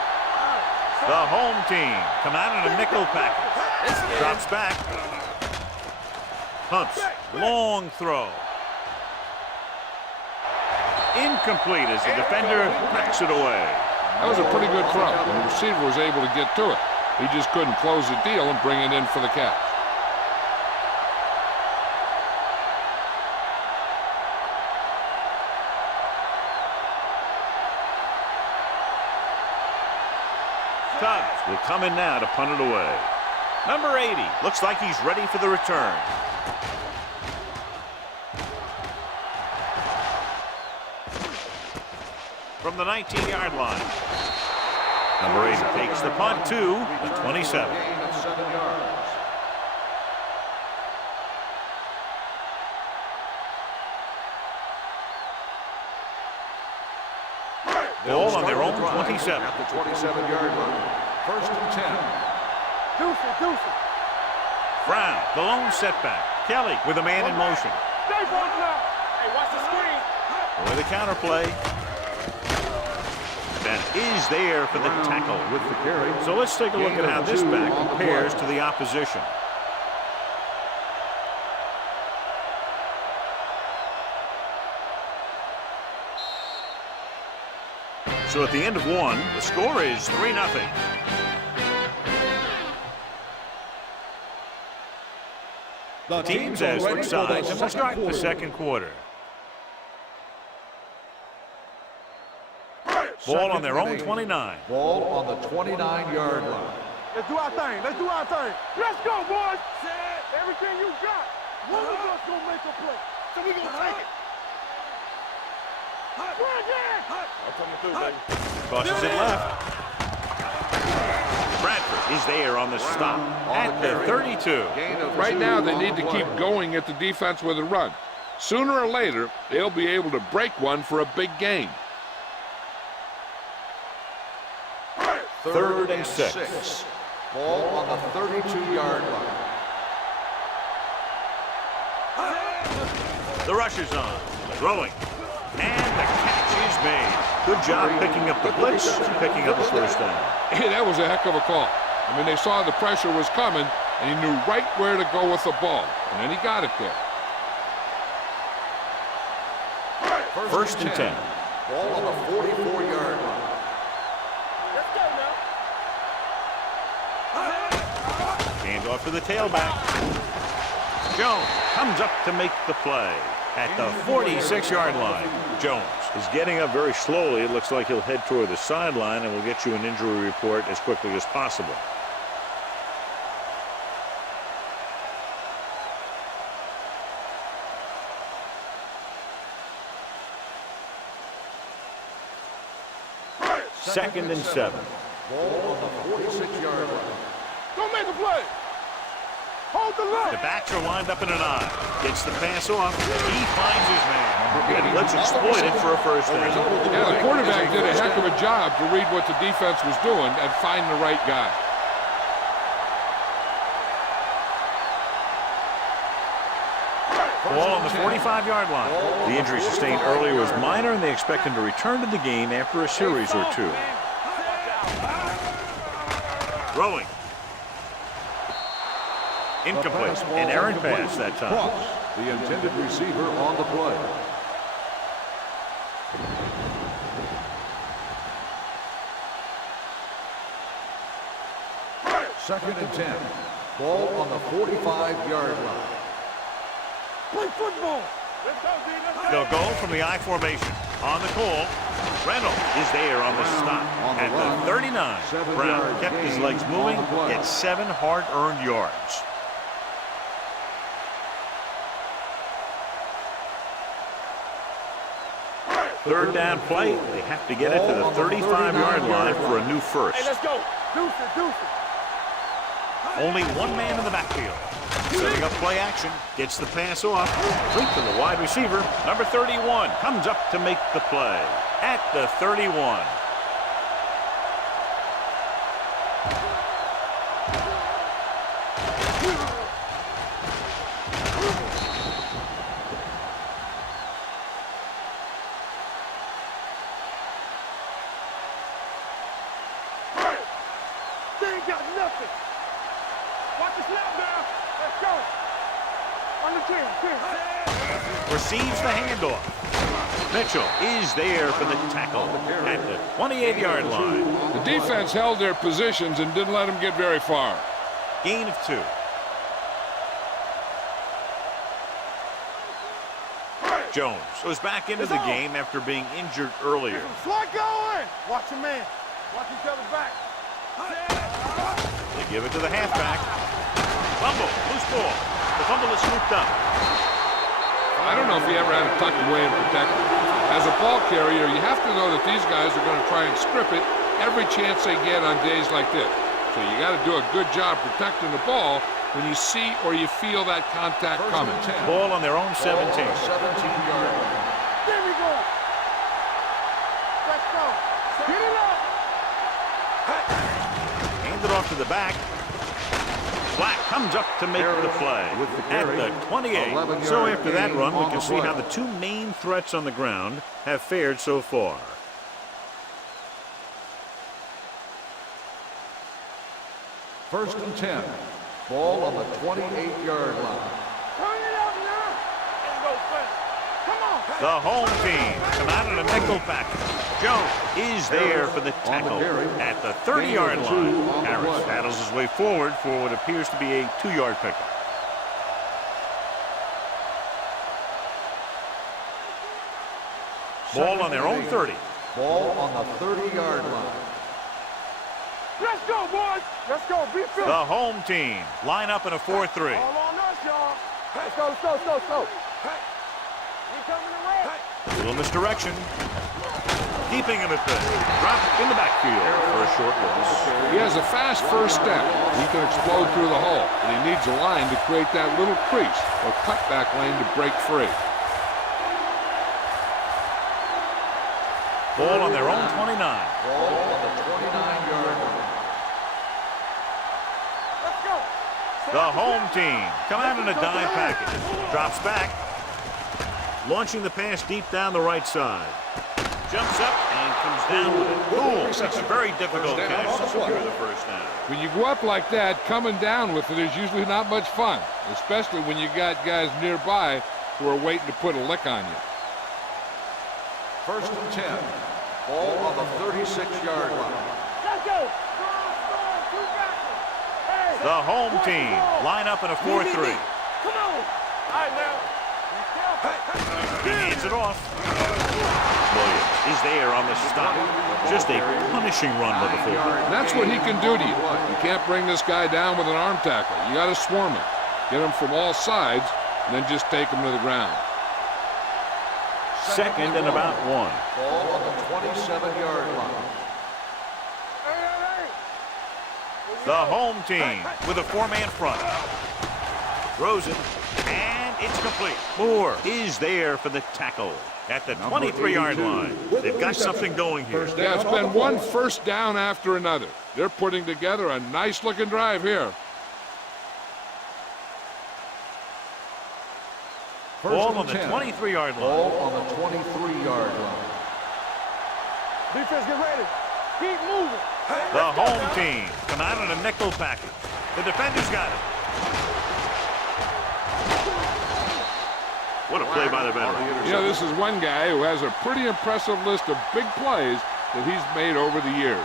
The home team come out in a nickel package. Drops back. Pumps. Long throw. Incomplete as the defender backs it away. That was a pretty good throw, and the receiver was able to get to it. He just couldn't close the deal and bring it in for the catch. Tubbs will come in now to punt it away. Number 80 looks like he's ready for the return. From the 19-yard line. Number 80 takes the punt to the 27. Gain of 7 yards. Ball on their own 27. At the 27-yard line. 1st and 10. Deuce. Brown, the lone setback. Kelly with a man in motion. Stay boys now. Hey, watch the screen. With a counterplay. Ben is there for the tackle. With the carry. So let's take a look at how this back on the compares play. to the opposition. So at the end of one, the score is 3-0. The teams as switch sides, and we'll start the second quarter. Ball on their own 29. Ball on the 29-yard line. Let's do our thing. Let's do our thing. Let's go, boys. Everything you got. One of us gonna make a play. So we gonna take it. I'm coming through, baby. Crosses it left. Bradford is there on the stop at the 32. Right now, they need to keep going at the defense with a run. Sooner or later, they'll be able to break one for a big gain. 3rd and 6. Ball on the 32-yard line. The rush is on. Throwing. And the catch is made. Good job picking up the blitz, picking up the first down. Hey, that was a heck of a call. I mean, they saw the pressure was coming, and he knew right where to go with the ball. And then he got it there. 1st and 10. Ball on the 44-yard line. Let's go now. Hand off to the tailback. Jones comes up to make the play at the 46-yard line. Jones is getting up very slowly. It looks like he'll head toward the sideline, and we'll get you an injury report as quickly as possible. Second and 7. Ball on the 46-yard line. Don't make a play. Hold the line. The backs are lined up in an I. Gets the pass off. He finds his man. And let's exploit it for a first down. Yeah, the quarterback did a heck of a job to read what the defense was doing and find the right guy. Ball on the 45-yard line. The injury sustained earlier was minor, and they expect him to return to the game after a series or two. Throwing. Incomplete. An errant pass that time. Cross, the intended receiver on the play. Second and 10. Ball on the 45-yard line. Play football. Let's go, D. Let's go. They'll go from the I formation. On the call, Reynolds is there on the stop at the 39. Brown kept his legs moving, gets 7 hard-earned yards. Third down play. They have to get it to the 35-yard line for a new first. Hey, let's go. Deuce it, deuce it. Only one man in the backfield. Setting up play action. Gets the pass off. Complete to the wide receiver. Number 31 comes up to make the play at the 31. They ain't got nothing. Watch the snap now. Let's go. On the 10. Receives the handoff. Mitchell is there for the tackle at the 28-yard line. The defense held their positions and didn't let them get very far. Gain of 2. Jones goes back into the game after being injured earlier. Slot going. Watch your man. Watch each other back. They give it to the halfback. Fumble, loose ball. The fumble is scooped up. I don't know if he ever had it tucked away and protected. As a ball carrier, you have to know that these guys are going to try and strip it every chance they get on days like this. So you got to do a good job protecting the ball when you see or you feel that contact coming. Ball on their own 17. 17-yard line. There we go. Let's go. Get it up. Hand it off to the back. Black comes up to make the play at the 28. So after that run, we can see how the two main threats on the ground have fared so far. First and 10. Ball on the 28-yard line. Turn it up now. And go fast. Come on. The home team come out in a nickel package. Jones is there for the tackle at the 30-yard line. Harris battles his way forward for what appears to be a 2-yard pickup. Ball on their own 30. Ball on the 30-yard line. Let's go, boys. Let's go. Be fit. The home team line up in a 4-3. All on us, y'all. Let's go, let's go, let's go, let's go. Hey. We coming to red. A little misdirection. Keeping him at bay. Drop in the backfield for a short loss. He has a fast first step. He can explode through the hole, and he needs a line to create that little crease or cutback lane to break free. Ball on their own 29. Ball on the 29-yard line. Let's go. The home team come out in a dime package. Drops back. Launching the pass deep down the right side. Jumps up and comes down with it. Cool. It's a very difficult catch to secure the first down. When you go up like that, coming down with it is usually not much fun, especially when you got guys nearby who are waiting to put a lick on you. First and 10. Ball on the 36-yard line. Let's go. Strong, two backers. Hey. The home team line up in a 4-3. Come on. All right, now. He hands it off. Williams is there on the stop. Just a punishing run by the fullback. That's what he can do to you. You can't bring this guy down with an arm tackle. You got to swarm him. Get him from all sides, and then just take him to the ground. Second and about 1. Ball on the 27-yard line. The home team with a 4-man front. Throws it, and it's complete. Moore is there for the tackle at the 23-yard line. They've got something going here. Yeah, it's been one first down after another. They're putting together a nice-looking drive here. Ball on the 23-yard line. Ball on the 23-yard line. Defense, get ready. Keep moving. The home team come out in a nickel package. The defender's got it. What a play by the veteran. You know, this is one guy who has a pretty impressive list of big plays that he's made over the years.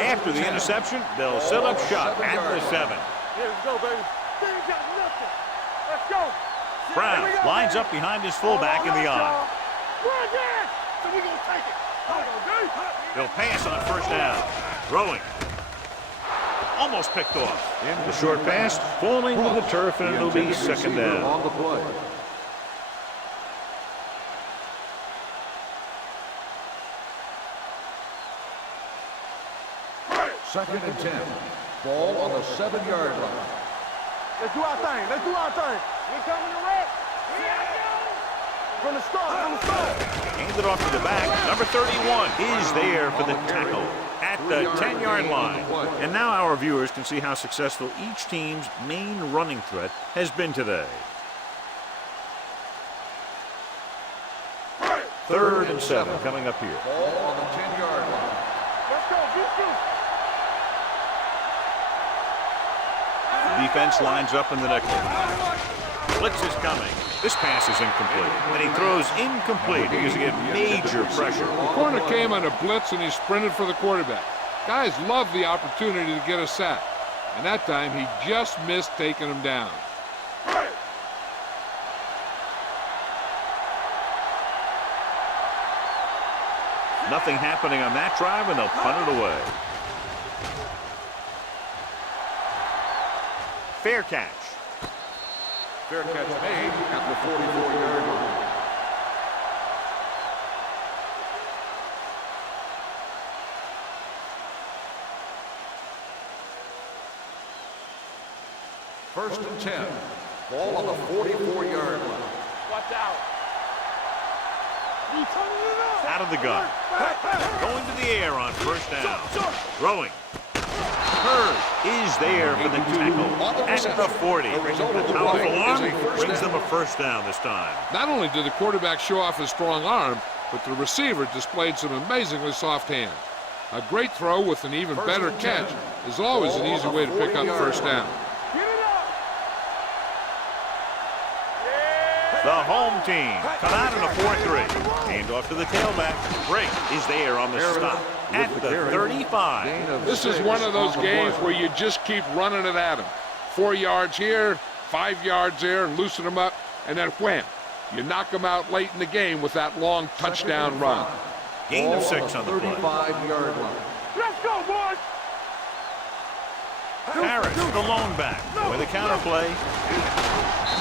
After the interception, they'll set up shop at the 7. Yeah, let's go, baby. They ain't got nothing. Let's go. Brown Here we go, lines baby. up behind his fullback in the eye. Run again. So we gonna take it. They'll pass on first down. Throwing. Almost picked off. The short pass falling to the turf, and it'll be second down. On the play. Second and 10. Ball on the 7-yard line. Let's do our thing. Let's do our thing. We coming to red. From the start. Hand it off to the back. Number 31 is there for the tackle at the 10-yard line. And now our viewers can see how successful each team's main running threat has been today. Third and 7 coming up here. Ball on the 10-yard line. Let's go. Defense. Defense lines up in the nickel. Blitz is coming. This pass is incomplete. And he throws incomplete because he had major pressure. The corner came on a blitz and he sprinted for the quarterback. Guys love the opportunity to get a sack. And that time he just missed taking him down. Nothing happening on that drive, and they'll punt it away. Fair catch. Fair catch made at the 44-yard line. First and 10. Ball on the 44-yard line. Watch out. You turning it up. Out of the gun. Going to the air on first down. Throwing. Hurd is there for the tackle at the 40. A powerful arm brings them a first down this time. Not only did the quarterback show off his strong arm, but the receiver displayed some amazingly soft hands. A great throw with an even better catch is always an easy way to pick up first down. Get it up. The home team come out in a 4-3. Hand off to the tailback. Break is there on the stop at the 35. This is one of those games where you just keep running it at them. 4 yards here, 5 yards there, and loosen them up, and then wham. You knock them out late in the game with that long touchdown run. Gain of 6 on the play. 35-yard line. Let's go, boys. Harris, the lone back, with a counter play.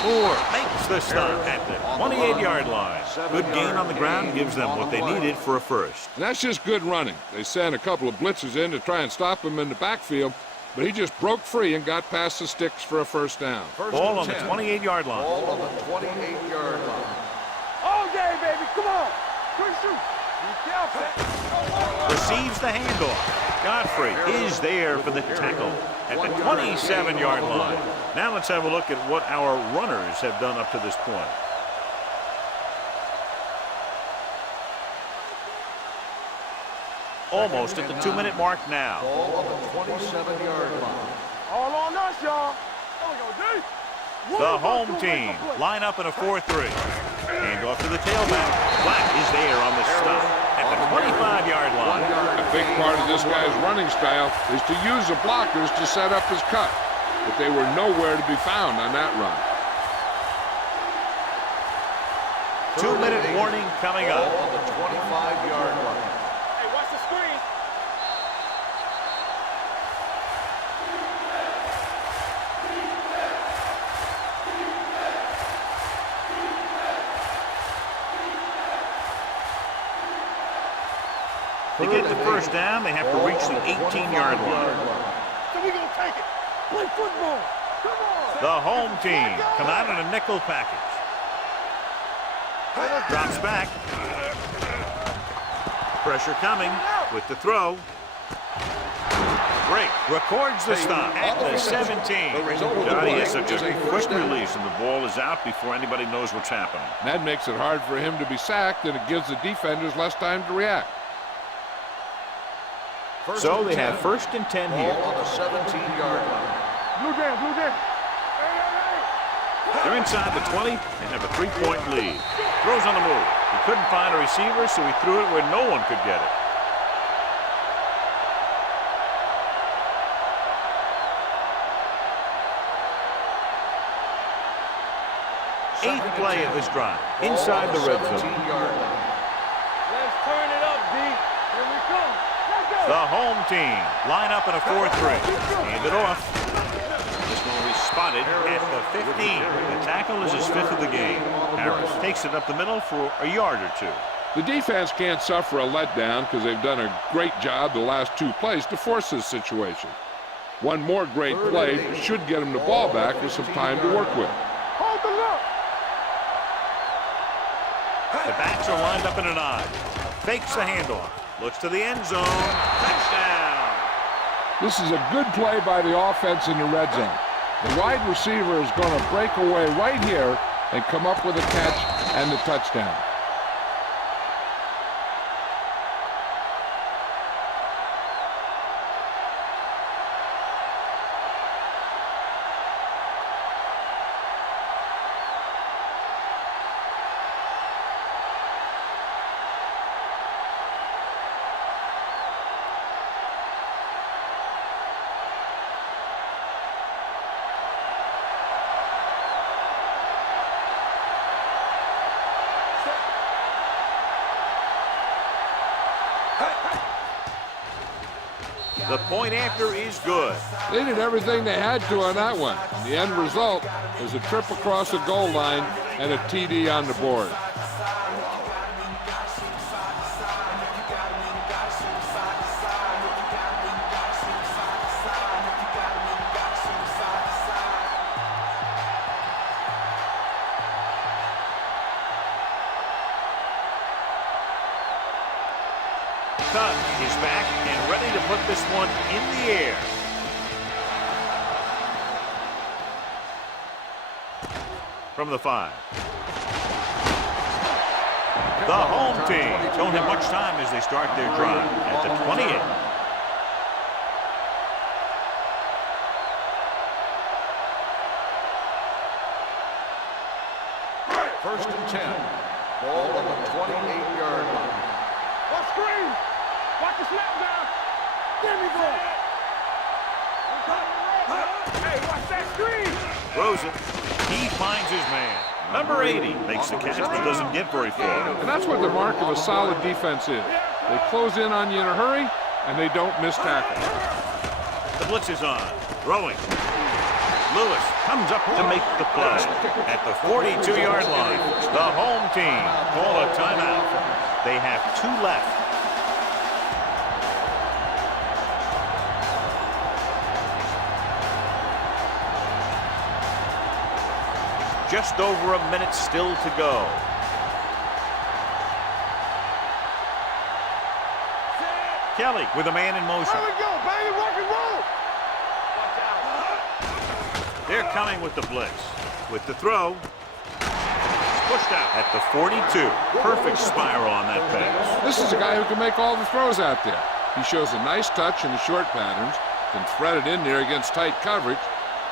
Moore makes the stop at the 28-yard line. Good gain on the ground gives them what they needed for a first. And that's just good running. They sent a couple of blitzes in to try and stop him in the backfield, but he just broke free and got past the sticks for a first down. Ball on the 28-yard line. Ball on the 28-yard line. All day, baby. Come on. Quick shoot. Be careful. Receives the handoff. Godfrey is there for the tackle at the 27-yard line. Now let's have a look at what our runners have done up to this point. Almost at the 2-minute mark now. Ball on the 27-yard line. All on us, y'all. There we go, D. The home team line up in a 4-3. Hand off to the tailback. Black is there on the stop at the 25-yard line. A big part of this guy's running style is to use the blockers to set up his cut, but they were nowhere to be found on that run. 2-minute warning coming Ball up. on the 25-yard line. Hey, watch the screen. To get the first down, they have to reach the 18-yard line. So we gonna take it. Play football. Come on. The home team come out in a nickel package. Drops back. Pressure coming with the throw. Break records the stop at the 17. Johnny has such a quick release, and the ball is out before anybody knows what's happening. That makes it hard for him to be sacked, and it gives the defenders less time to react. So they have 1st and 10 here. Ball on the 17-yard line. Blue jam, blue jam. They're inside the 20 and have a 3-point lead. Throws on the move. He couldn't find a receiver, so he threw it where no one could get it. Eighth play of this drive, inside the red zone. 17-yard line. Let's turn it up, D. Here we come. Let's go. The home team line up in a 4-3. Hand it off. This one will be spotted at the 15. The tackle is his 5th of the game. Harris takes it up the middle for a yard or 2. The defense can't suffer a letdown because they've done a great job the last 2 plays to force this situation. One more great play should get him the ball back with some time to work with. Hold the look. The backs are lined up in an I. Fakes the handoff. Looks to the end zone. Touchdown. This is a good play by the offense in the red zone. The wide receiver is going to break away right here and come up with a catch and the touchdown. The point after is good. They did everything they had to on that one. The end result was a trip across the goal line and a TD on the board. Tuck is back and ready to put this one in the air. From the 5. The home team don't have much time as they start their drive at the 28. First and 10. Ball on the 28-yard line. What screen? Watch the snap down. Give me the ball. Hey, watch that screen. Throws it. He finds his man. Number 80 makes the catch but doesn't get very far. And that's what the mark of a solid defense is. They close in on you in a hurry, and they don't miss tackle. The blitz is on. Throwing. Lewis comes up to make the play. At the 42-yard line, the home team call a timeout. They have 2 left. Just over a minute still to go. Kelly with a man in motion. There we go, baby. Rock and roll. They're coming with the blitz. With the throw. Pushed out at the 42. Perfect spiral on that pass. This is a guy who can make all the throws out there. He shows a nice touch in the short patterns, can thread it in there against tight coverage,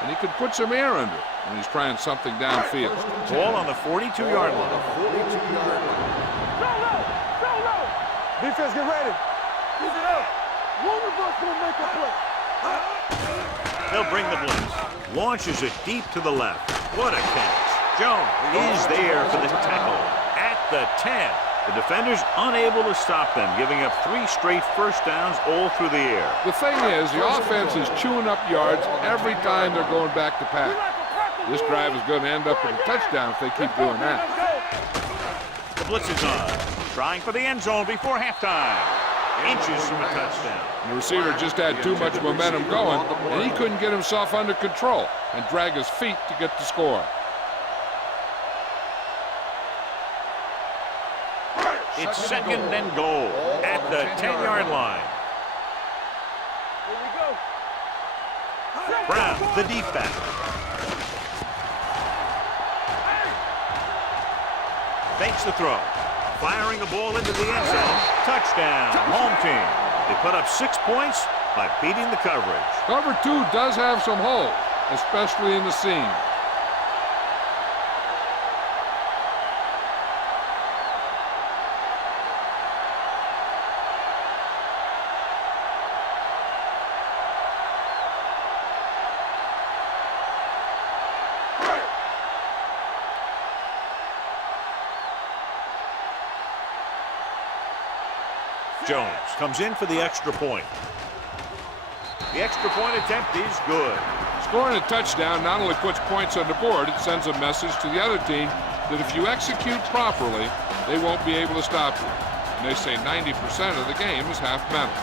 and he can put some air under it when he's trying something downfield. Ball on the 42-yard line. Defense, get ready. Keep it up. One of us will make a play. They'll bring the blitz. Launches it deep to the left. What a catch. Jones is there for the tackle at the 10. The defenders unable to stop them, giving up 3 straight first downs all through the air. The thing is, the offense is chewing up yards every time they're going back to pass. This drive is going to end up with a touchdown if they keep doing that. The blitz is on. Trying for the end zone before halftime. Inches from a touchdown. The receiver just had too much momentum going, and he couldn't get himself under control and drag his feet to get the score. It's second and goal at the 10-yard line. Here we go. Brown, the deep back. Fakes the throw. Firing the ball into the end zone. Touchdown, home team. They put up 6 points by beating the coverage. Cover 2 does have some holes, especially in the seam. Jones comes in for the extra point. The extra point attempt is good. Scoring a touchdown not only puts points on the board, it sends a message to the other team that if you execute properly, they won't be able to stop you. And they say 90% of the game is half mental.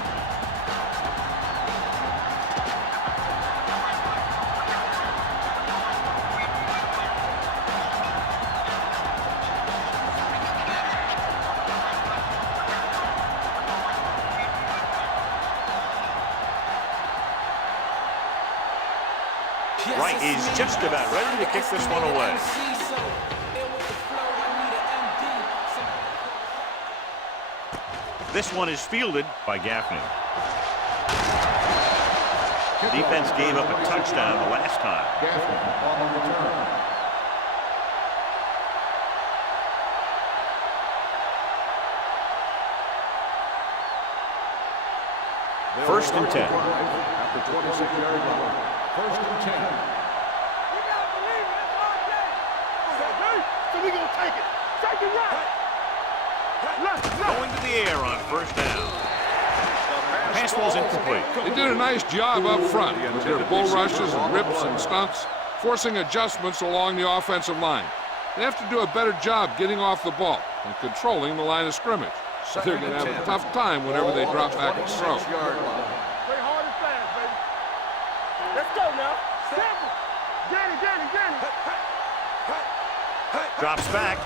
Wright is just about ready to kick this one away. This one is fielded by Gaffney. Defense gave up a touchdown the last time. Gaffney on the return. First and 10. At the 26-yard line. First and 10. We gotta believe it. It's our day. So we gonna take it. Take it right. Going to the air on first down. Pass ball's incomplete. They did a nice job up front with their bull rushes and rips and stunts, forcing adjustments along the offensive line. They have to do a better job getting off the ball and controlling the line of scrimmage. So they're going to have a tough time whenever they drop back and throw. Play hard and fast, baby. Let's go now. Simple. Get it. Drops back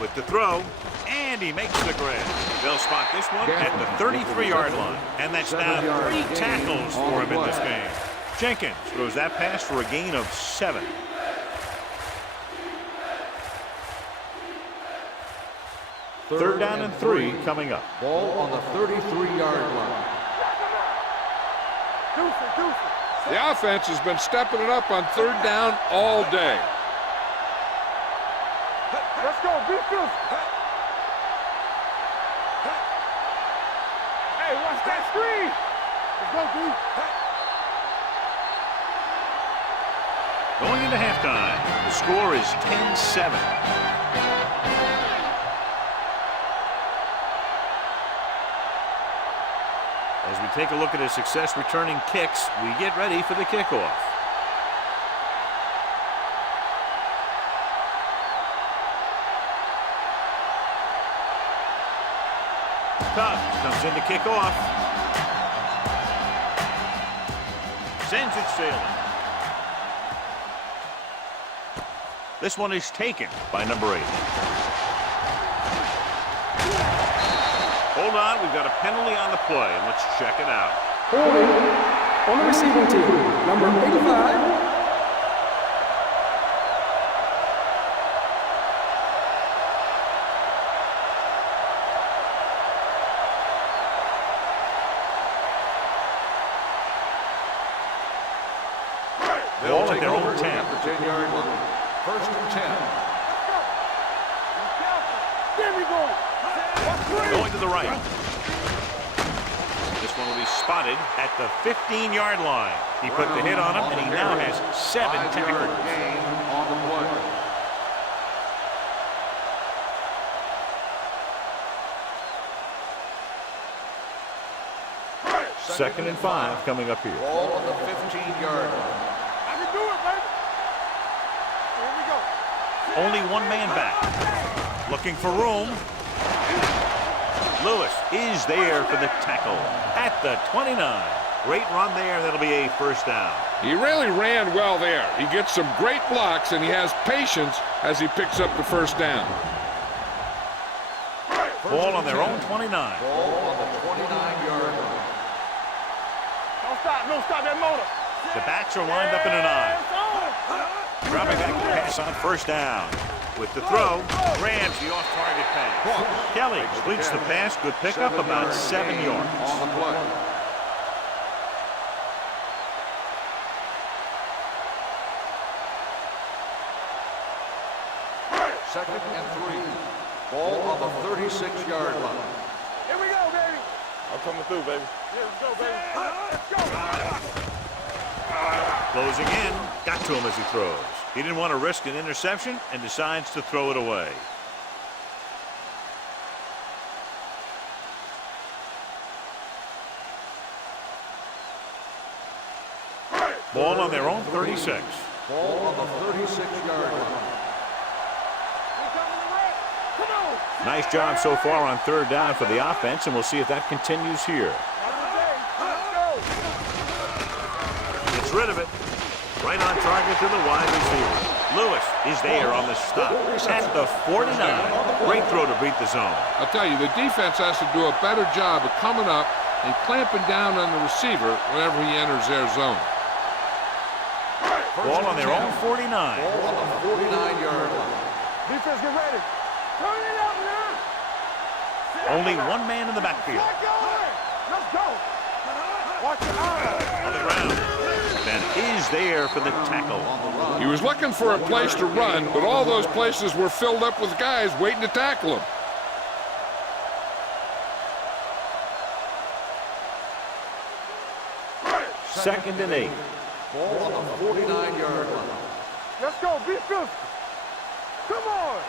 with the throw, and he makes the grab. They'll spot this one at the 33-yard line, and that's now 3 tackles for him in this game. Jenkins throws that pass for a gain of 7. Third down and 3 coming up. Ball on the 33-yard line. The offense has been stepping it up on third down all day. Let's go, be good. Hey, watch that screen. Let's go, B. Going into halftime, the score is 10-7. As we take a look at his success returning kicks, we get ready for the kickoff. Cougars comes in to kick off. Sends it sailing. This one is taken by number 8. Hold on, we've got a penalty on the play, and let's check it out. Holding on the receiving team, number 85. Ball at their own 10. At the 10-yard line. First and 10. There we go. Going to the right. This one will be spotted at the 15-yard line. He put the hit on him, and he now has 7 tackles. Gain on the play. Second and 5 coming up here. Ball on the 15-yard line. I can do it, baby. Here we go. Only one man back. Looking for room. Lewis is there for the tackle at the 29. Great run there. That'll be a first down. He really ran well there. He gets some great blocks, and he has patience as he picks up the first down. Ball on their own 29. Ball on the 29-yard line. Don't stop that motor. The backs are lined up in an I. Dropping back to pass on first down. With the throw, Ramsey off target pass. Kelly completes the pass. Good pickup, about 7 yards. On the play. Second and 3. Ball on the 36-yard line. Here we go, baby. I'm coming through, baby. Here we go, baby. Let's go. Closing in, got to him as he throws. He didn't want to risk an interception and decides to throw it away. Ball on their own 36. Ball on the 36-yard line. Nice job so far on third down for the offense, and we'll see if that continues here. Gets rid of it. Right on target to the wide receiver. Lewis is there on the stop at the 49. Great throw to beat the zone. I'll tell you, the defense has to do a better job of coming up and clamping down on the receiver whenever he enters their zone. Ball on their own 49. Ball on the 49-yard line. Defense, get ready. Turn it up now. Only one man in the backfield. Let's go. Watch your eye. On the ground. Ben is there for the tackle. He was looking for a place to run, but all those places were filled up with guys waiting to tackle him. Second and 8. Ball on the 49-yard line. Let's go. Be physical. Come on.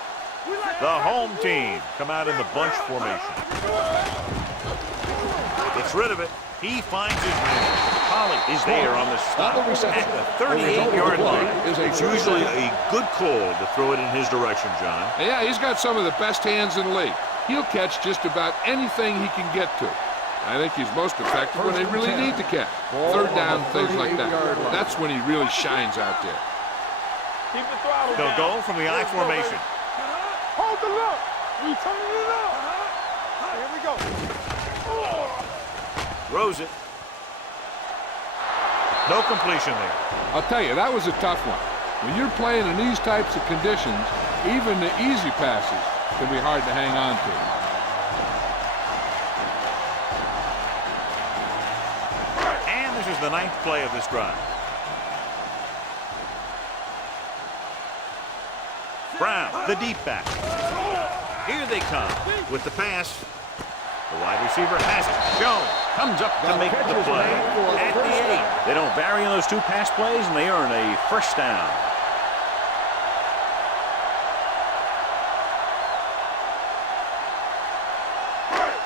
The home team come out in the bunch formation. Gets rid of it. He finds his man. Pallet is there on the stop at the 38-yard line. It's usually a good call to throw it in his direction, John. Yeah, he's got some of the best hands in the league. He'll catch just about anything he can get to. I think he's most effective when they really need to catch. Third down, things like that. That's when he really shines out there. Keep the throttle They'll down. go from the I formation. Hold the look. We turning it up. Here we go. Throws it. No completion there. I'll tell you, that was a tough one. When you're playing in these types of conditions, even the easy passes can be hard to hang on to. And this is the 9th play of this drive. Brown, the deep back. Here they come with the pass. The wide receiver has it. Jones comes up to make the play at the 8. They don't vary in those 2 pass plays, and they earn a first down.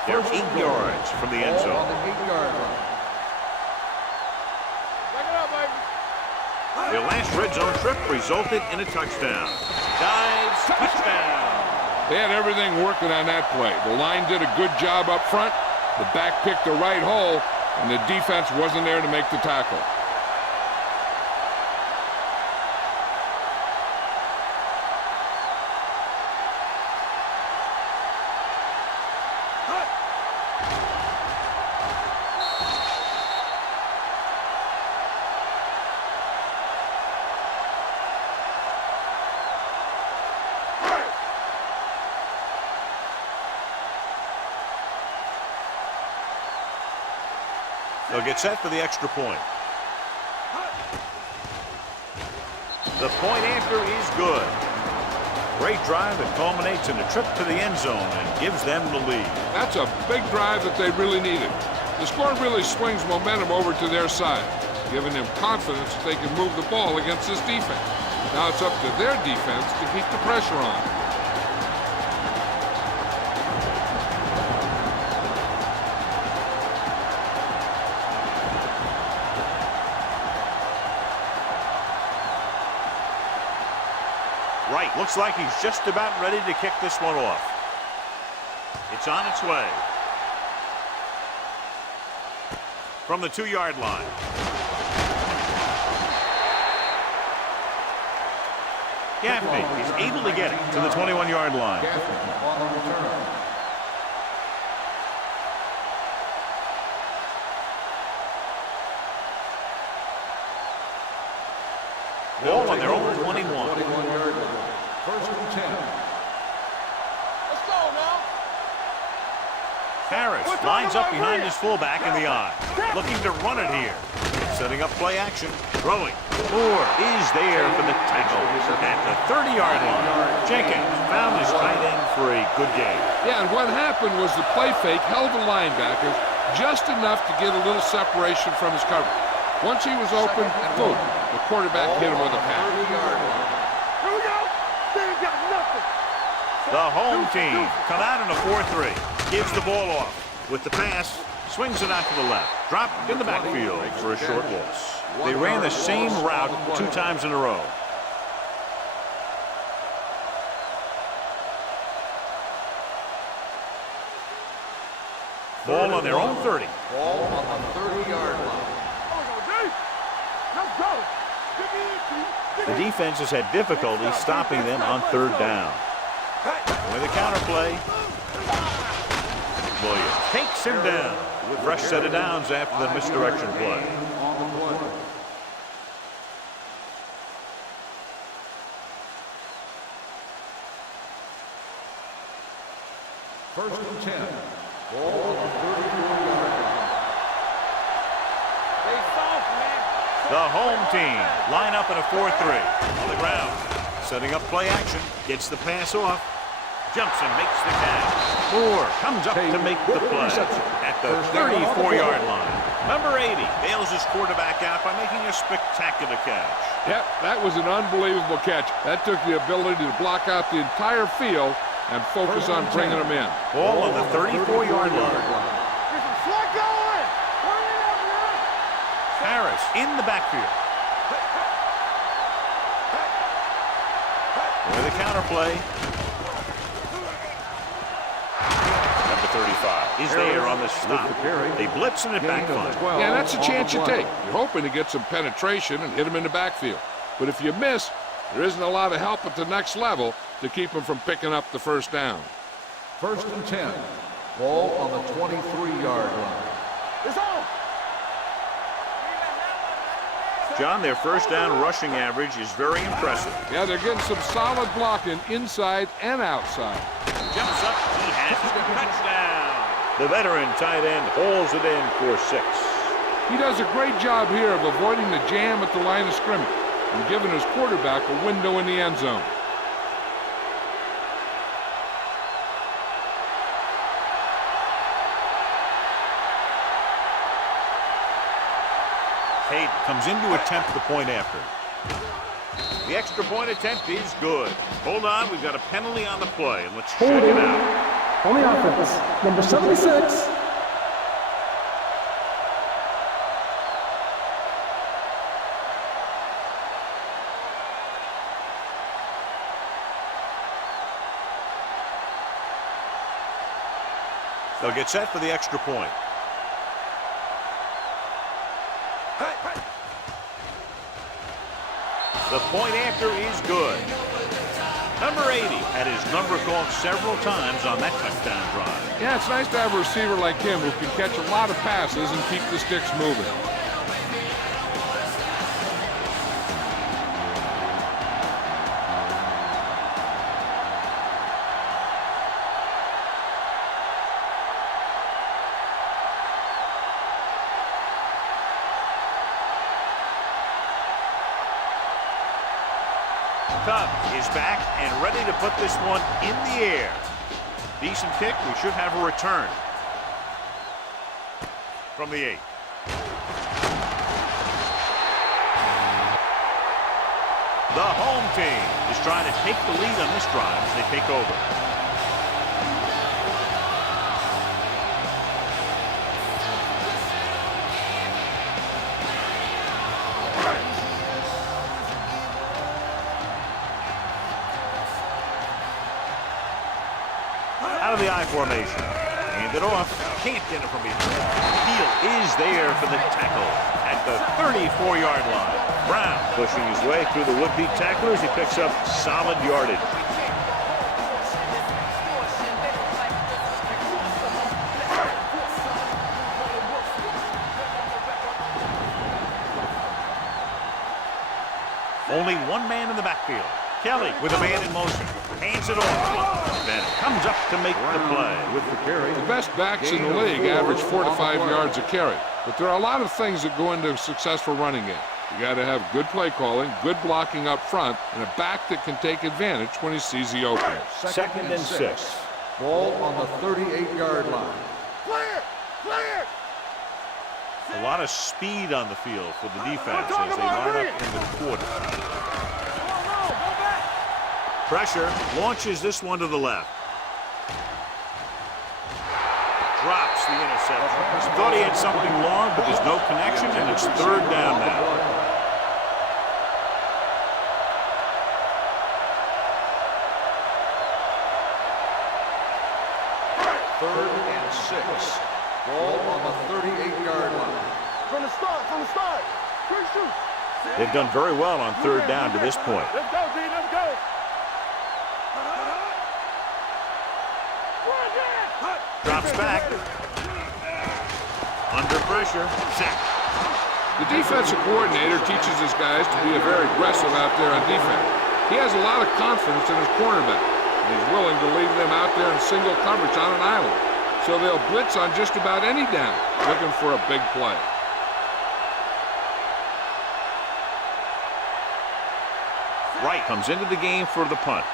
They're 8 yards from the end zone. On the 8-yard line. Their last red zone trip resulted in a touchdown. Dives, touchdown. They had everything working on that play. The line did a good job up front. The back picked the right hole, and the defense wasn't there to make the tackle. They'll get set for the extra point. The point after is good. Great drive that culminates in a trip to the end zone and gives them the lead. That's a big drive that they really needed. The score really swings momentum over to their side, giving them confidence that they can move the ball against this defense. Now it's up to their defense to keep the pressure on. Right, looks like he's just about ready to kick this one off. It's on its way. From the 2-yard line. Gaffney is able to get it to the 21-yard line. Gaffney on the return. Ball on their own 21. 21-yard line. First and 10. Let's go now. Harris lines up behind his fullback in the I. Looking to run it here. Setting up play action. Throwing. Moore is there for the tackle at the 30-yard line. Jenkins found his tight end for a good game. Yeah, and what happened was the play fake held the linebacker just enough to get a little separation from his coverage. Once he was open, boom, the quarterback hit him with a pass. 30-yard line. Here we go. They ain't got nothing. The home team come out in a 4-3. Gives the ball off with the pass. Swings it out to the left. Dropped in the backfield for a short loss. They ran the same route 2 times in a row. Ball on their own 30. Ball on the 30-yard line. Let's go. The defense has had difficulty stopping them on 3rd down. With a counter play, Williams takes him down. Fresh set of downs after the misdirection play. On the play. First and 10. Ball on the 34-yard line. The home team line up in a 4-3 on the ground. Setting up play action. Gets the pass off. Jumps and makes the catch. Moore comes up to make the play at the 34-yard line. Number 80 bails his quarterback out by making a spectacular catch. Yep, that was an unbelievable catch. That took the ability to block out the entire field and focus on bringing them in. Ball on the 34-yard line. Harris in the backfield. With a counter play. Number 35 is there on the stop. They blitz and it backfires. Yeah, that's a chance you take. You're hoping to get some penetration and hit them in the backfield. But if you miss, there isn't a lot of help at the next level to keep them from picking up the first down. First and 10. Ball on the 23-yard line. It's on. John, their first down rushing average is very impressive. Yeah, they're getting some solid blocking inside and outside. jumps up. He has it. Touchdown. The veteran tight end hauls it in for 6. He does a great job here of avoiding the jam at the line of scrimmage and giving his quarterback a window in the end zone. Tate comes in to attempt the point after. The extra point attempt is good. Hold on, we've got a penalty on the play, and let's check it out. On the offense, number 76. They'll get set for the extra point. The point after is good. Number 80 had his number called several times on that touchdown drive. Yeah, it's nice to have a receiver like him who can catch a lot of passes and keep the sticks moving. Cobb is back and ready to put this one in the air. Decent kick. We should have a return from the 8. The home team is trying to take the lead on this drive as they take over. Out of the I formation. Hand it off. Can't get it from behind. Heel is there for the tackle at the 34-yard line. Brown pushing his way through the would-be tacklers. He picks up solid yardage. Only one man in the backfield. Kelly with a man in motion. Hands it off. Then comes up to make the play. With the carry. The best backs in the league average 4 to 5 yards a carry. But there are a lot of things that go into a successful running game. You got to have good play calling, good blocking up front, and a back that can take advantage when he sees the opening. Second and 6. Ball on the 38-yard line. Clear! Clear! A lot of speed on the field for the defense as they line up in the quarter. Pressure launches this one to the left. Drops the interception. Thought he had something long, but there's no connection, and it's 3rd down now. Third and 6. Ball on the 38-yard line. From the start. Quick shoot. They've done very well on 3rd down to this point. Let's go, D. Let's go. Drops back. Under pressure. Sack. The defensive coordinator teaches his guys to be very aggressive out there on defense. He has a lot of confidence in his cornerback. And he's willing to leave them out there in single coverage on an island. So they'll blitz on just about any down, looking for a big play. Wright comes into the game for the punt.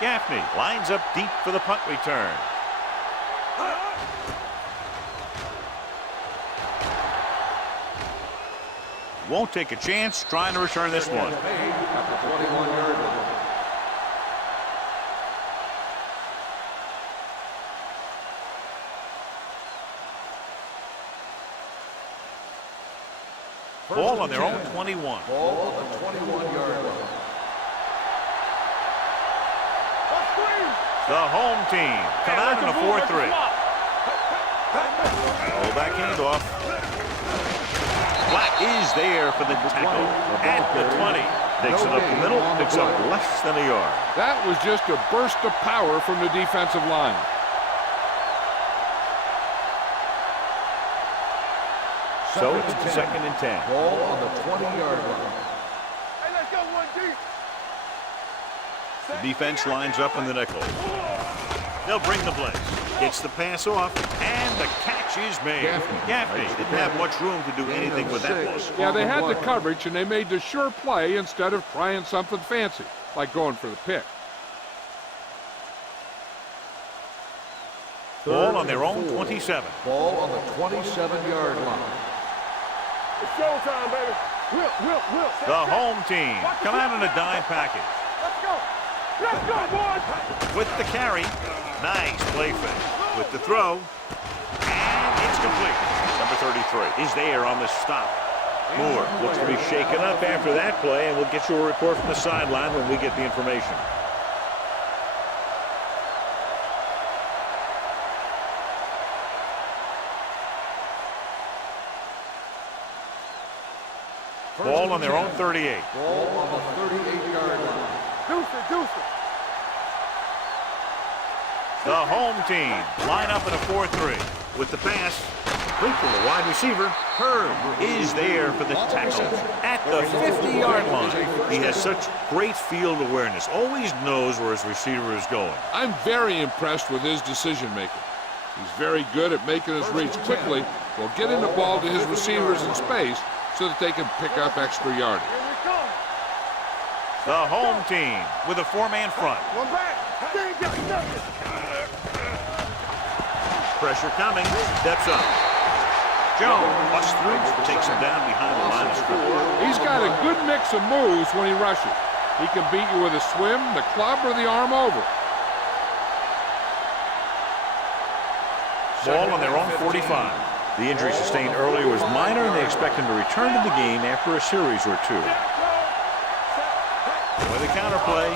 Gaffney lines up deep for the punt return. Won't take a chance trying to return this one. At the 21-yard line. Ball on their own 21. Ball on the 21-yard line. The home team come out in a 4-3. Roll back handoff. Black is there for the tackle at the 20. Takes it up the middle, picks up less than a yard. That was just a burst of power from the defensive line. So it's 2nd and 10. Ball on the 20-yard line. Hey, let's go, 1 deep. The defense lines up in the nickel. They'll bring the blitz. Gets the pass off, and the catch is made. Gaffney didn't have much room to do anything with that ball. Yeah, they had the coverage, and they made the sure play instead of trying something fancy, like going for the pick. Ball on their own 27. Ball on the 27-yard line. It's showtime, baby. Will. The home team come out in a dime package. Let's go. Let's go, boys. With the carry, nice play fake. With the throw, and it's complete. Number 33 is there on the stop. Moore looks to be shaken up after that play, and we'll get you a report from the sideline when we get the information. Ball on their own 38. Ball on the 38-yard line. Deuce it. The home team line up in a 4-3 with the pass. Complete from the wide receiver. Herb is there for the tackle at the 50-yard line. He has such great field awareness. Always knows where his receiver is going. I'm very impressed with his decision-making. He's very good at making his reads quickly while getting the ball to his receivers in space so that they can pick up extra yardage. Here we come. The home team with a 4-man front. One back. They ain't got nothing. Pressure coming. Steps up. Jones busts through. Takes him down behind the line of scrimmage. He's got a good mix of moves when he rushes. He can beat you with a swim, the club, or the arm over. Ball on their own 45. The injury sustained earlier was minor, and they expect him to return to the game after a series or two. With a counterplay.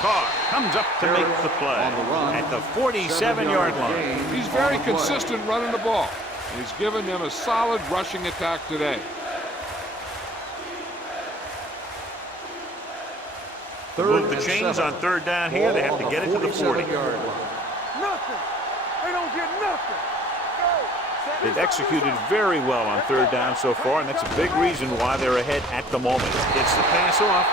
Carr comes up to make the play at the 47-yard line. He's very consistent running the ball. He's given them a solid rushing attack today. Move the chains on third down here. They have to get it to the 40. Nothing. They don't get nothing. They've executed very well on third down so far, and that's a big reason why they're ahead at the moment. Gets the pass off.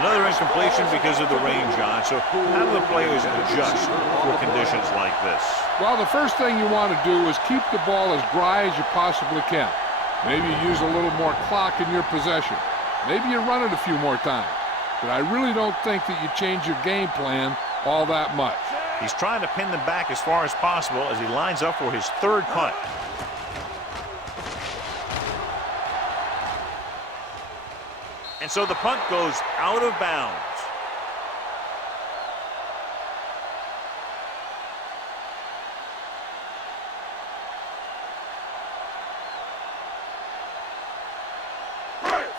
Another incompletion because of the rain, John. So how do the players adjust for conditions like this? Well, the first thing you want to do is keep the ball as dry as you possibly can. Maybe you use a little more clock in your possession. Maybe you run it a few more times. But I really don't think that you change your game plan all that much. He's trying to pin them back as far as possible as he lines up for his third punt. And so the punt goes out of bounds.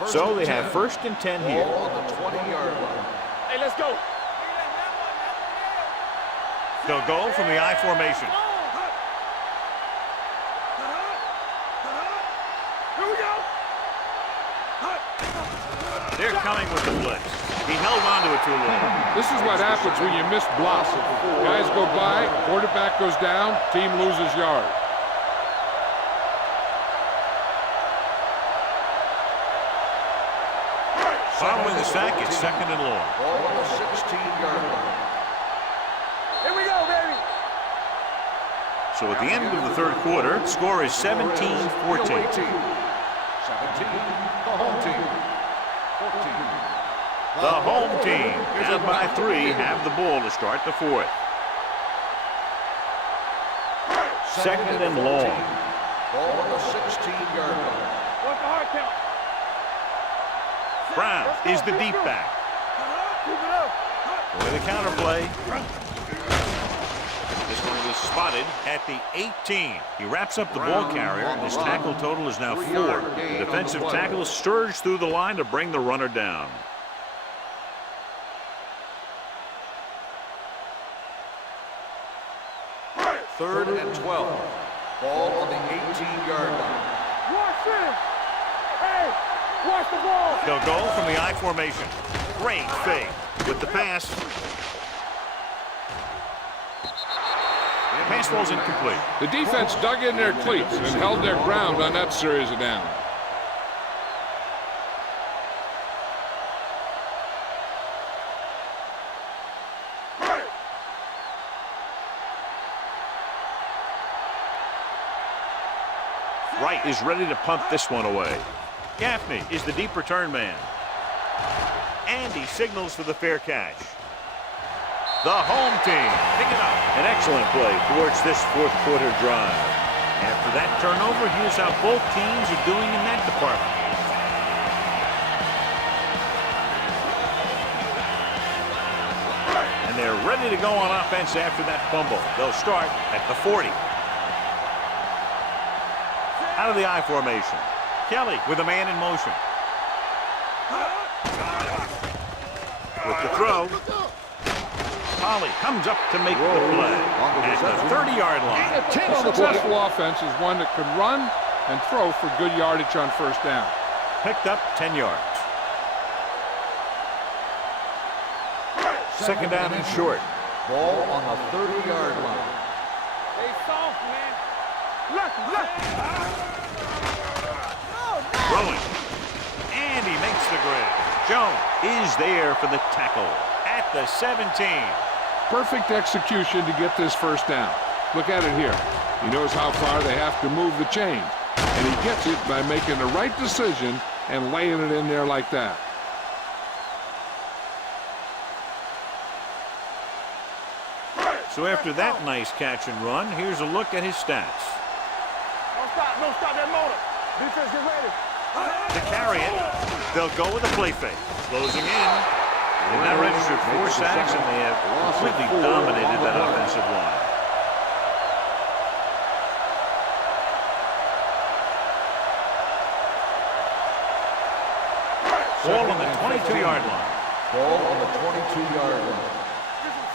So they have first and 10 here. Ball on the 20-yard line. Hey, let's go. They'll go from the I formation. Here we go. They're coming with the blitz. He held onto it too long. This is what happens when you miss blocks. Guys go by, quarterback goes down, team loses yards. Following the sack, it's second and long. Ball on the 16-yard line. Here we go, baby. So at the end of the third quarter, score is 17-14. The away team. 17, the home team. 14. The home team, down by 3, have the ball to start the fourth. Second and long. Ball on the 16-yard line. What's the hard count? Brown is the deep back. Keep it up. With a counterplay. This one was spotted at the 18. He wraps up the ball carrier, and his tackle total is now 4. The defensive tackle surged through the line to bring the runner down. Third and 12. Ball on the 18-yard line. Watch this. Hey, watch the ball. They'll go from the I formation. Great fake with the pass. Pass ball's incomplete. The defense dug in their cleats and held their ground on that series of downs. Wright is ready to punt this one away. Gaffney is the deep return man. And he signals for the fair catch. The home team pick it up. An excellent play towards this fourth quarter drive. After that turnover, here's how both teams are doing in that department. And they're ready to go on offense after that fumble. They'll start at the 40. Out of the I formation. Kelly with a man in motion. With the throw. Polly comes up to make the play at the 30-yard line. A successful offense is one that can run and throw for good yardage on first down. Picked up 10 yards. Second down and short. Ball on the 30-yard line. Hey, soft, man. Look. Throwing. And he makes the grab. Jones is there for the tackle at the 17. Perfect execution to get this first down. Look at it here. He knows how far they have to move the chain. And he gets it by making the right decision and laying it in there like that. So after that nice catch and run, here's a look at his stats. Don't stop that motor. Defense, get ready. To carry it, they'll go with a play fake. Closing in. They've now registered 4 sacks, and they have completely dominated that offensive line. Ball on the 22-yard line. Ball on the 22-yard line.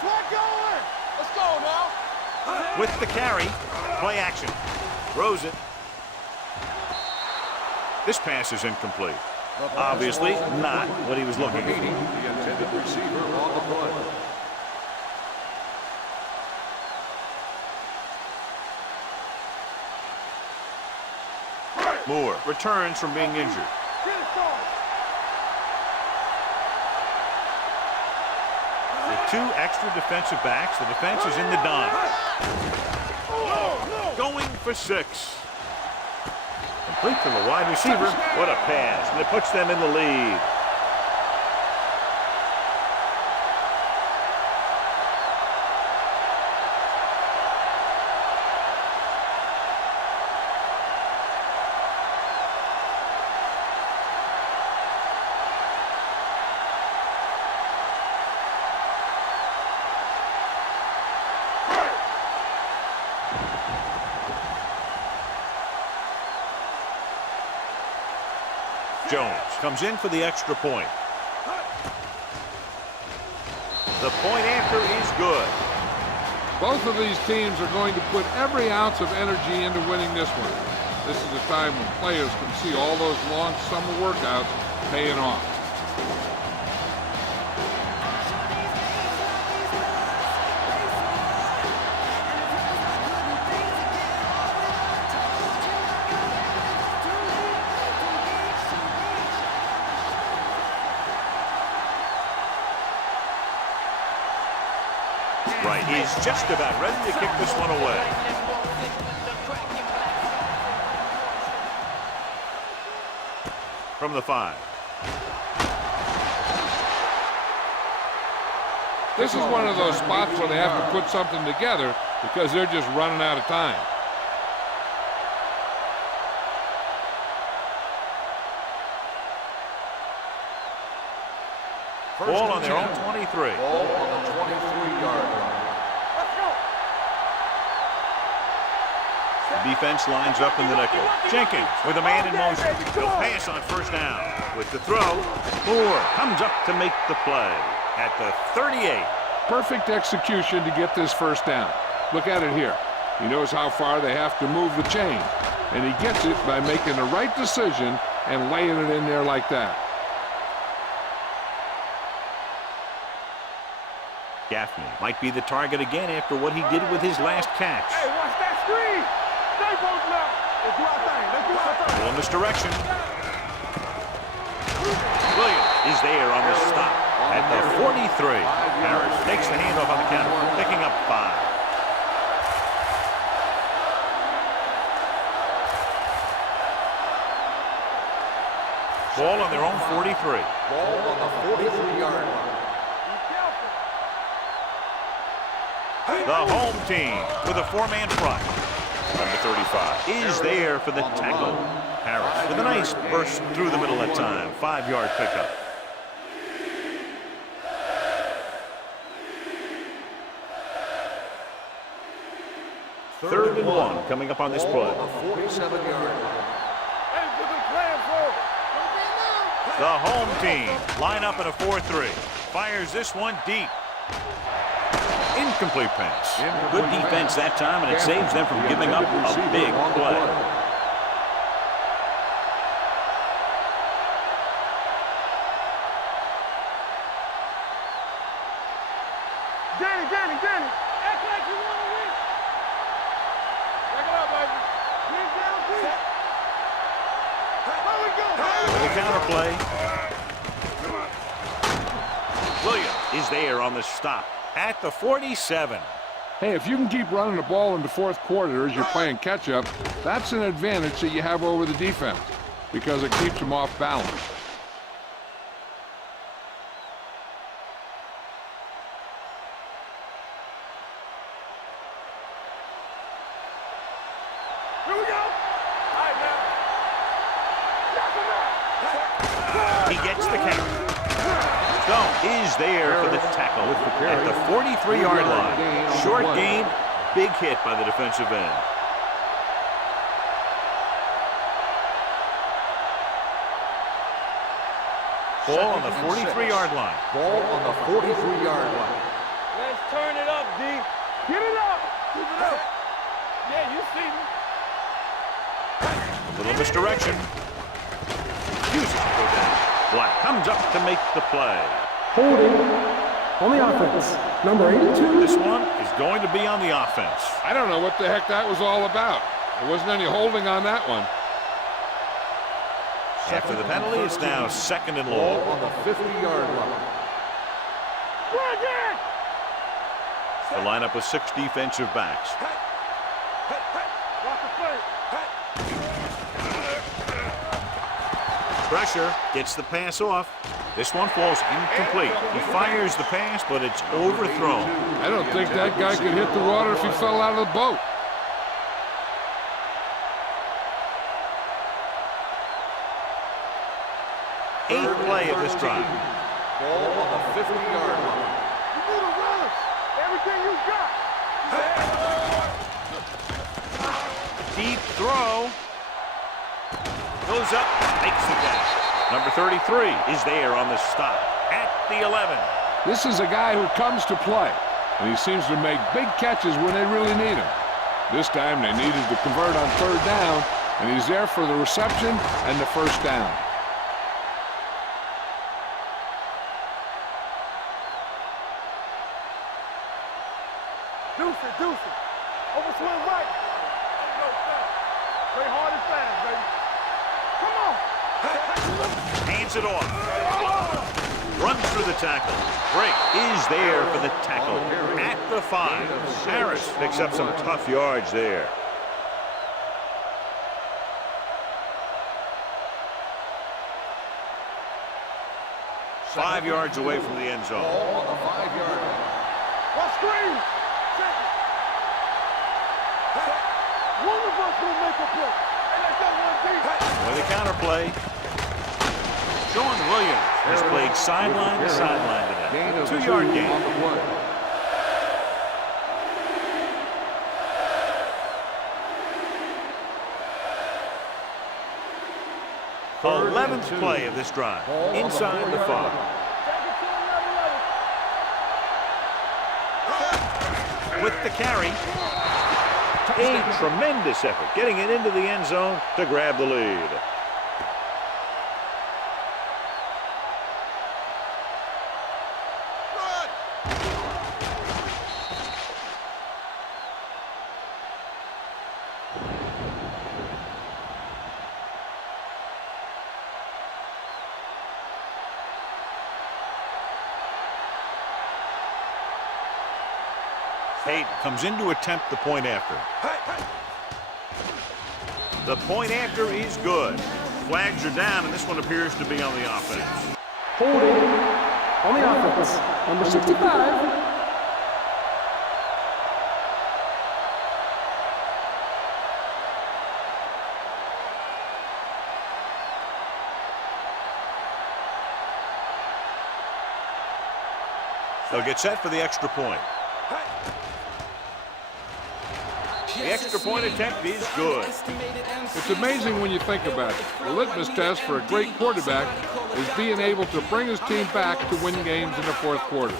Get going. Let's go now. With the carry, play action. Throws it. This pass is incomplete. Obviously not what he was looking for. The intended receiver on the play. Moore returns from being injured. With 2 extra defensive backs, the defense is in the dime. Going for 6. Complete from the wide receiver. What a pass. And it puts them in the lead. Jones comes in for the extra point. The point after is good. Both of these teams are going to put every ounce of energy into winning this one. This is a time when players can see all those long summer workouts paying off. Right, he's just about ready to kick this one away. From the 5. This is one of those spots where they have to put something together because they're just running out of time. Ball on their own 23. Ball on the 23-yard line. Let's go. The defense lines up in the nickel. Jenkins with a man in motion. He'll pass on first down. With the throw, Moore comes up to make the play at the 38. Perfect execution to get this first down. Look at it here. He knows how far they have to move the chain, and he gets it by making the right decision and laying it in there like that. Gaffney might be the target again after what he did with his last catch. Hey, watch that screen. Stay both now. Let's do our thing. Let's do our thing. Full misdirection. Williams is there on the stop at the 43. Harris takes the handoff on the counter, picking up 5. Ball on their own 43. Ball on the 43-yard line. The home team with a 4-man front. Number 35 is there for the tackle. Harris with a nice burst through the middle that time. 5-yard pickup. Third and 1 coming up on this play. Ball on the 47-yard line. The home team line up in a 4-3. Fires this one deep. Incomplete pass. Good defense that time, and it saves them from giving up a big play. Danny, act like you want to win. Check it out, baby. Get down, deep. There we go. The counter play. Williams is there on the stop at the 47. Hey, if you can keep running the ball in the fourth quarter as you're playing catch-up, that's an advantage that you have over the defense because it keeps them off balance. Here we go. All right, now. He gets the count. Stone is there for the tackle at the 43-yard line. Short gain, big hit by the defensive end. Ball on the 43-yard line. Ball on the 43-yard line. Let's turn it up, D. Get it up. Keep it up. Yeah, you see me. A little misdirection. Uses to go down. Black comes up to make the play. Holding on the offense. Number 82. This one is going to be on the offense. I don't know what the heck that was all about. There wasn't any holding on that one. After the penalty, it's now 2nd and long. Ball on the 50-yard line. The lineup with 6 defensive backs. Watch the play. Pressure gets the pass off. This one falls incomplete. He fires the pass, but it's overthrown. I don't think that guy could hit the water if he fell out of the boat. Eighth play of this drive. Ball on the 50-yard line. You need to run. Everything you got. Deep throw. Goes up, makes the catch. Number 33 is there on the stop at the 11. This is a guy who comes to play, and he seems to make big catches when they really need him. This time they needed to convert on 3rd down, and he's there for the reception and the 1st down. Deuce it. Overswing right. Play hard and fast, baby. Come on. Hands it off. Runs through the tackle. Break is there for the tackle at the 5. Harris picks up some tough yards there. Five yards away from the end zone. Ball on the 5-yard line. What screen? One of us will make a play. Hey, let's go, 1-3. With the counter play. Sean Williams has played sideline to sideline Gain today. of 2-yard 2 gain. on the play. The 11th play of this drive. Inside the 5. With the carry. A tremendous effort getting it into the end zone to grab the lead. Payton comes in to attempt the point after. The point after is good. Flags are down, and this one appears to be on the offense. Holding on the offense. Number 65. They'll get set for the extra point. The extra point attempt is good. It's amazing when you think about it. The litmus test for a great quarterback is being able to bring his team back to win games in the fourth quarter.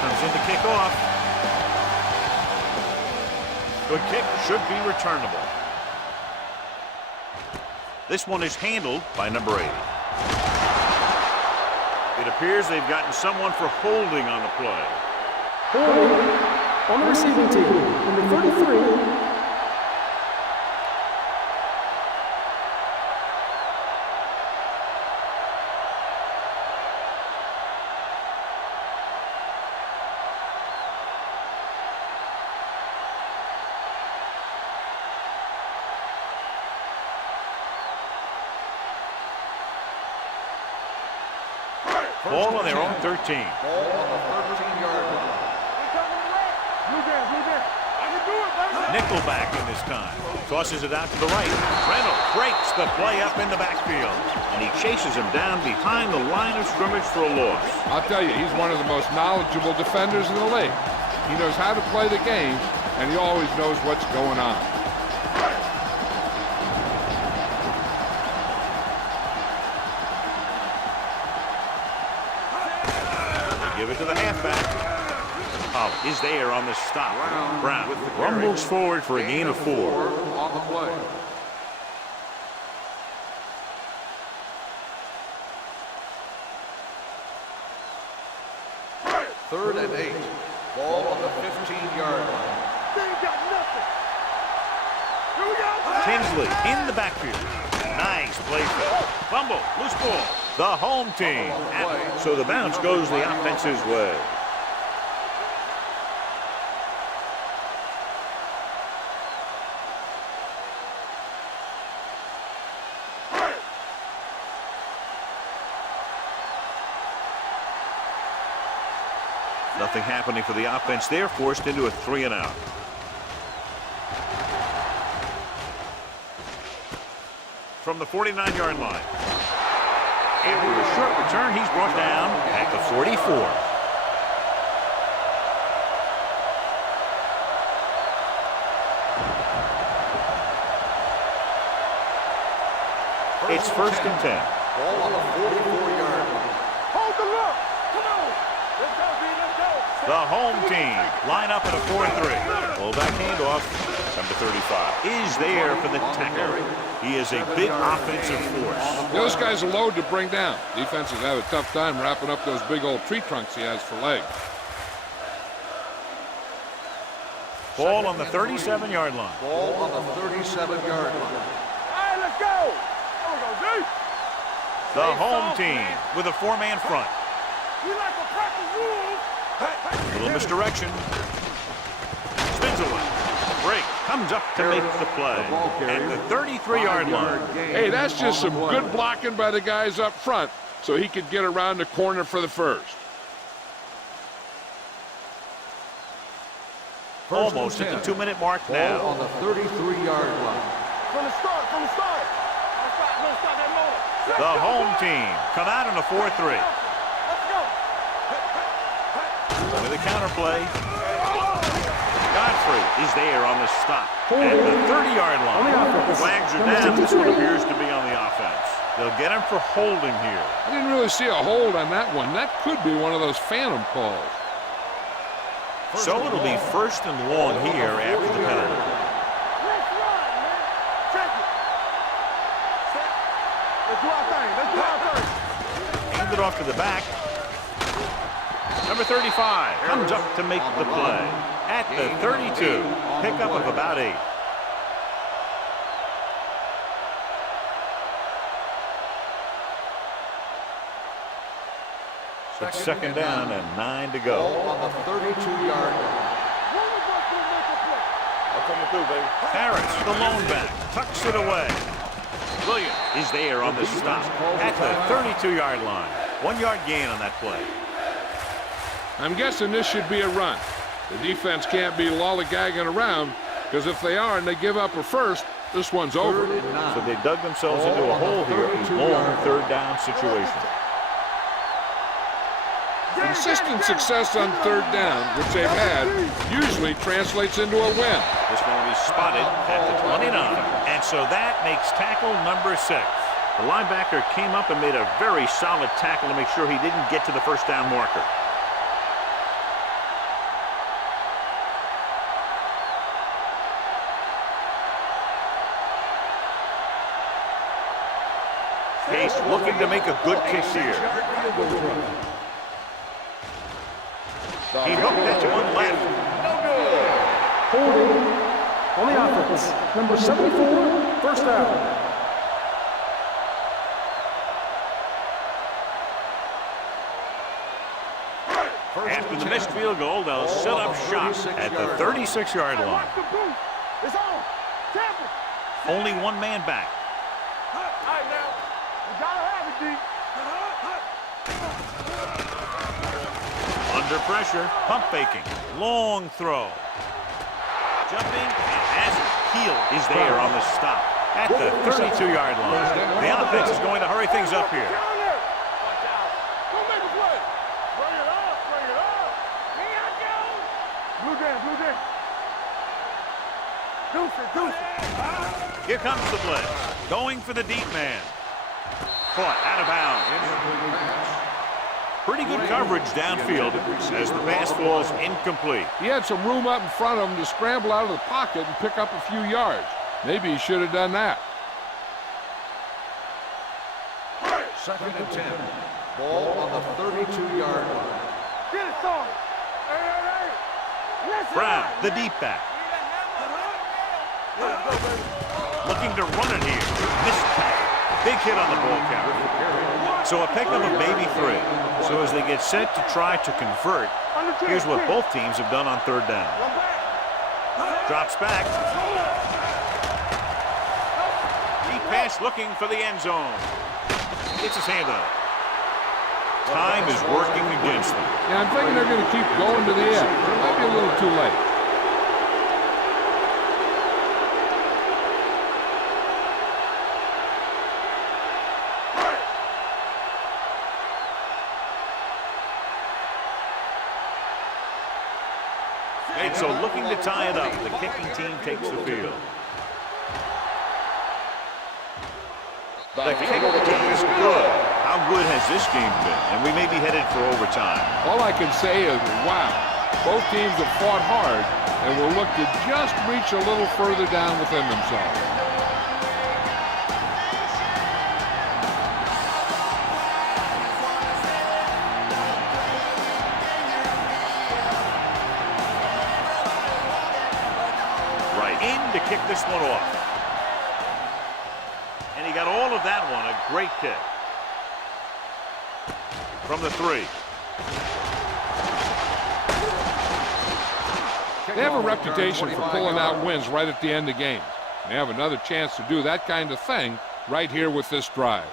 Comes in to kick off. The kick should be returnable. This one is handled by number 80. It appears they've gotten someone for holding on the play. Holding on the receiving team. Number 33. Ball on their own 13. Ball on the 13-yard line. Nickelback in this time. Tosses it out to the right. Reynolds breaks the play up in the backfield. And he chases him down behind the line of scrimmage for a loss. I'll tell you, he's one of the most knowledgeable defenders in the league. He knows how to play the game, and he always knows what's going on. Give it to the halfback. Pallet is there on the stop. Brown rumbles forward for a gain of 4. On the play. Third and 8. Ball on the 15-yard line. They ain't got nothing. Here we go. Tinsley in the backfield. Nice play fake. Fumble, loose ball. The home team. So the bounce goes the offense's way. Nothing happening for the offense. They're forced into a 3-and-out. From the 49-yard line. After a short return, he's brought down at the 44. It's 1st and 10. Ball on the 44-yard line. Hold the look. Come on. Let's go, B. Let's go. The home team line up at a 4-3. Fullback handoff. Number 35 is there for the tackle. He is a big offensive force. Those guys are load to bring down. Defenses have a tough time wrapping up those big old tree trunks he has for legs. Ball on the 37-yard line. Ball on the 37-yard line. All right, let's go. There we go, D. The home team with a 4-man front. We like a practice rule. Little misdirection. Spins away. Break comes up to make the play at the 33-yard line. Hey, that's just some good blocking by the guys up front so he could get around the corner for the first. Almost at the 2-minute mark now. Ball on the 33-yard line. From the start. Let's start that motor. The home team come out in a 4-3. Let's go. With a counterplay. Godfrey is there on the stop at the 30-yard line. Flags are down. This one appears to be on the offense. They'll get him for holding here. I didn't really see a hold on that one. That could be one of those phantom calls. So it'll be 1st and long here after the penalty. Let's run, man. Check it. Let's do our thing. Hand it off to the back. Number 35 comes up to make the play. At the 32, pickup of about 8. It's second down and 9 to go. On the 32-yard line. Coming through, baby. Harris, the lone back, tucks it away. Williams is there on the stop at the 32-yard line. 1-yard gain on that play. I'm guessing this should be a run. The defense can't be lollygagging around, because if they are and they give up a first, this one's over. So they dug themselves into a hole here. A long third down situation. Consistent success on third down, which they've had, usually translates into a win. This one will be spotted at the 29. And so that makes tackle number 6. The linebacker came up and made a very solid tackle to make sure he didn't get to the first down marker. Case looking to make a good kick here. He hooked that one left. No good. Holding on the offense. Number 74, first down. After the missed field goal, they'll set up shop at the 36-yard line. It's on. Tap it. Only one man back. All right, now. You gotta have it, D. Under pressure, pump faking, long throw. Jumping and has it. Heel is there on the stop at the 32-yard line. The offense is going to hurry things up here. Watch out. Go make a play. Bring it up. Bring it up. Here I go. Blue down. Blue down. Deuce it. Deuce it. Here comes the blitz. Going for the deep man. Caught out of bounds. Pretty good coverage downfield as the pass falls incomplete. He had some room up in front of him to scramble out of the pocket and pick up a few yards. Maybe he should have done that. Second and 10. Ball on the 32-yard line. Get it, son. Hey. Listen. Brown, the deep back. Looking to run it here. Missed tackle. Big hit on the ball carrier. So a pickup of maybe 3. So as they get set to try to convert, here's what both teams have done on third down. Drops back. Deep pass looking for the end zone. Gets his hand up. Time is working against them. Yeah, I'm thinking they're going to keep going to the end. It might be a little too late. And so looking to tie it up, the kicking team takes the field. The kicking team is good. How good has this game been? And we may be headed for overtime. All I can say is, wow, both teams have fought hard and will look to just reach a little further down within themselves. To kick this one off. And he got all of that one. A great kick. From the 3. They have a reputation for pulling out wins right at the end of games. They have another chance to do that kind of thing right here with this drive.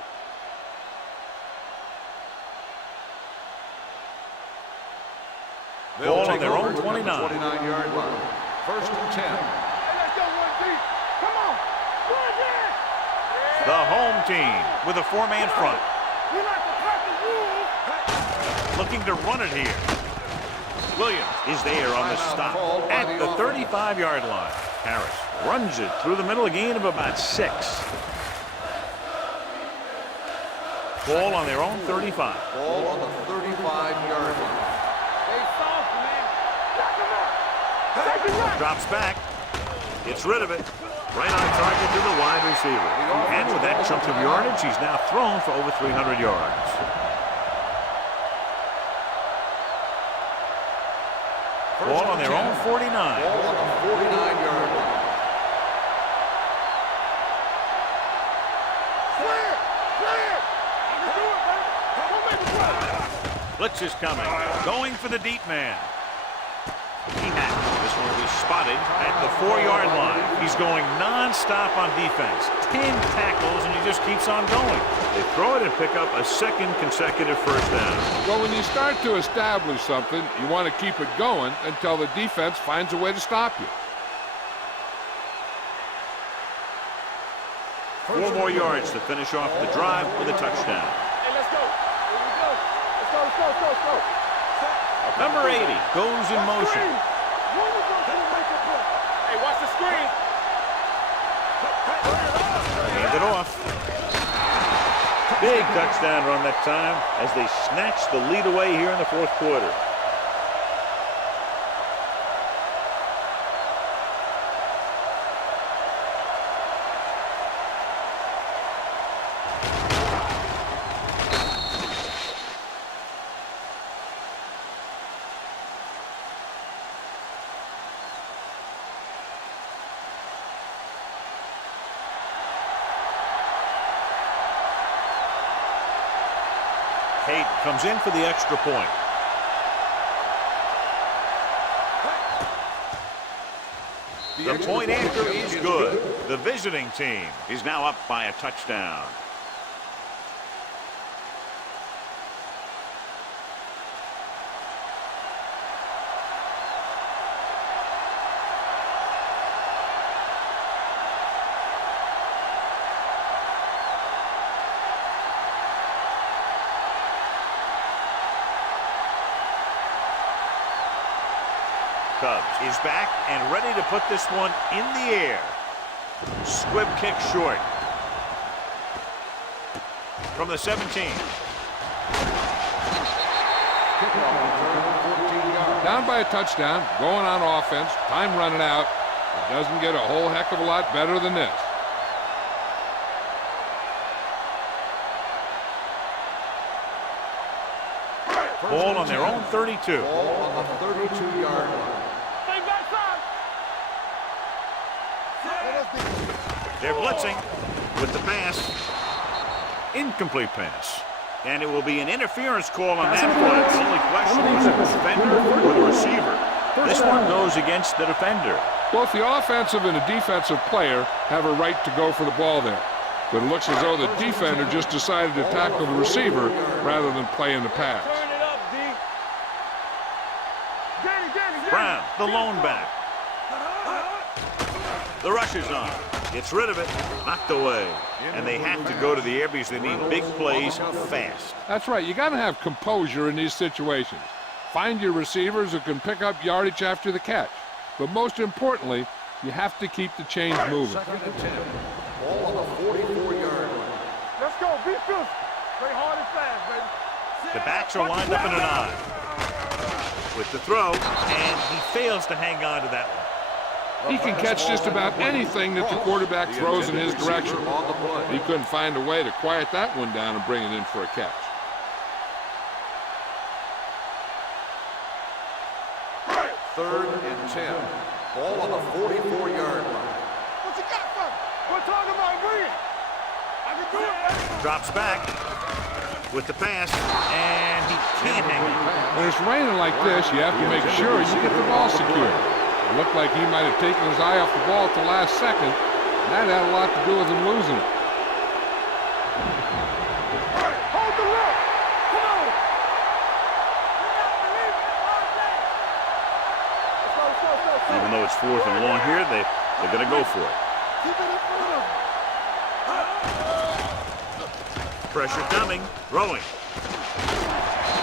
Ball on their own 29. 29-yard line. First and 10. The home team with a 4-man front. Looking to run it here. Williams is there on the stop at the 35-yard line. Harris runs it through the middle, a gain of about 6. Ball on their own 35. Ball on the 35-yard line. Drops back. Gets rid of it. Right on target to the wide receiver. And with that chunk of yardage, he's now thrown for over 300 yards. Ball on their own 49. Ball on the 49-yard line. Clear! Clear! I can do it, man! Don't make me play! Blitz is coming. Going for the deep man. This one will be spotted at the 4-yard line. He's going non-stop on defense. 10 tackles, and he just keeps on going. They throw it and pick up a second consecutive first down. Well, when you start to establish something, you want to keep it going until the defense finds a way to stop you. 4 more yards to finish off the drive with a touchdown. Hey, let's go. Here we go. Let's go. Number 80 goes in motion. Hey, watch the screen. Hand it off. Big touchdown run that time as they snatch the lead away here in the fourth quarter. Tate comes in for the extra point. The point after is good. The visiting team is now up by a touchdown. Cubs is back and ready to put this one in the air. Squib kick short. From the 17. Down by a touchdown, going on offense, time running out. It doesn't get a whole heck of a lot better than this. Ball on their own 32. Ball on the 32-yard line. Stay backside. They're blitzing with the pass. Incomplete pass. And it will be an interference call on that play. The only question was the defender or the receiver. This one goes against the defender. Both the offensive and the defensive player have a right to go for the ball there. But it looks as though the defender just decided to tackle the receiver rather than play in the pass. Turn it up, D. Danny. Brown, the lone back. The rush is on. Gets rid of it. Knocked away. And they have to go to the air because they need big plays fast. That's right. You got to have composure in these situations. Find your receivers who can pick up yardage after the catch. But most importantly, you have to keep the chains moving. Second and 10. Ball on the 44-yard line. Let's go. Be physical. Play hard and fast, baby. The backs are lined up in an I. With the throw, and he fails to hang on to that one. He can catch just about anything that the quarterback throws in his direction. He couldn't find a way to quiet that one down and bring it in for a catch. Third and 10. Ball on the 44-yard line. What you got for me? We're talking about bringing. I can do it, baby. Drops back with the pass, and he can't hang on. When it's raining like this, you have to make sure you get the ball secure. It looked like he might have taken his eye off the ball at the last second. And that had a lot to do with him losing it. Hold the look. Come on. Let's go. Even though it's 4th and long here, they're going to go for it. Keep it in front of him. Pressure coming, throwing.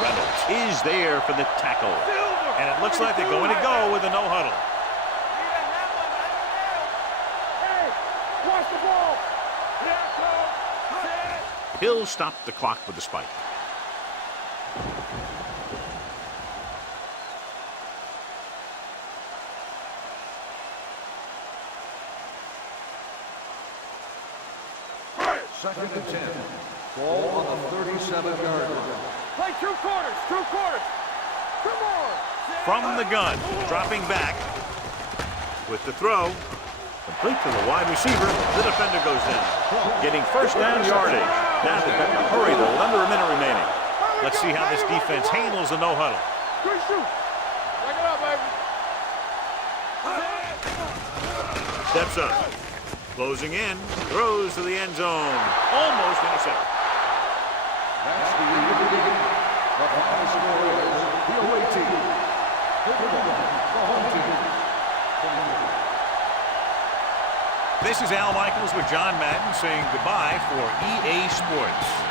Reynolds is there for the tackle. And it looks like they're going to go with a no huddle. Hey, watch the ball. Here it comes. He'll stop the clock with the spike. Second and 10. Ball on the 37-yard line. Play 2 quarters. Come on. from the gun. Dropping back with the throw. Complete to the wide receiver. The defender goes down. Getting first down yardage. Now they've got to hurry though with under a minute remaining. Let's see how this defense handles the no huddle. Good shoot. Take it up, baby. Steps up. Closing in. Throws to the end zone. Almost intercepted. That's the end of the game. The final score is the away team. The home team. This is Al Michaels with John Madden saying goodbye for EA Sports.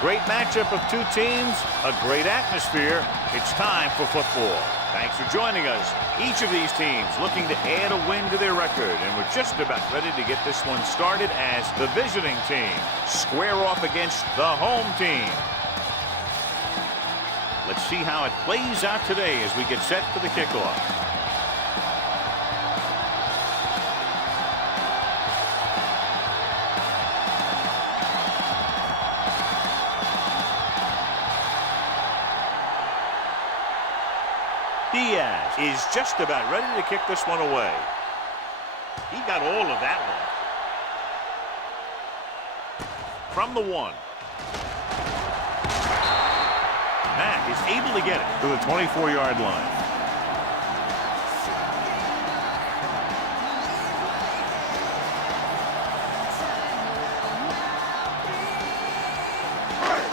great matchup of two teams, a great atmosphere. It's time for football. Thanks for joining us. Each of these teams looking to add a win to their record, and we're just about ready to get this one started as the visiting team square off against the home team. Let's see how it plays out today as we get set for the kickoff. Diaz is just about ready to kick this one away. He got all of that one. From the 1. Matt is able to get it to the 24-yard line.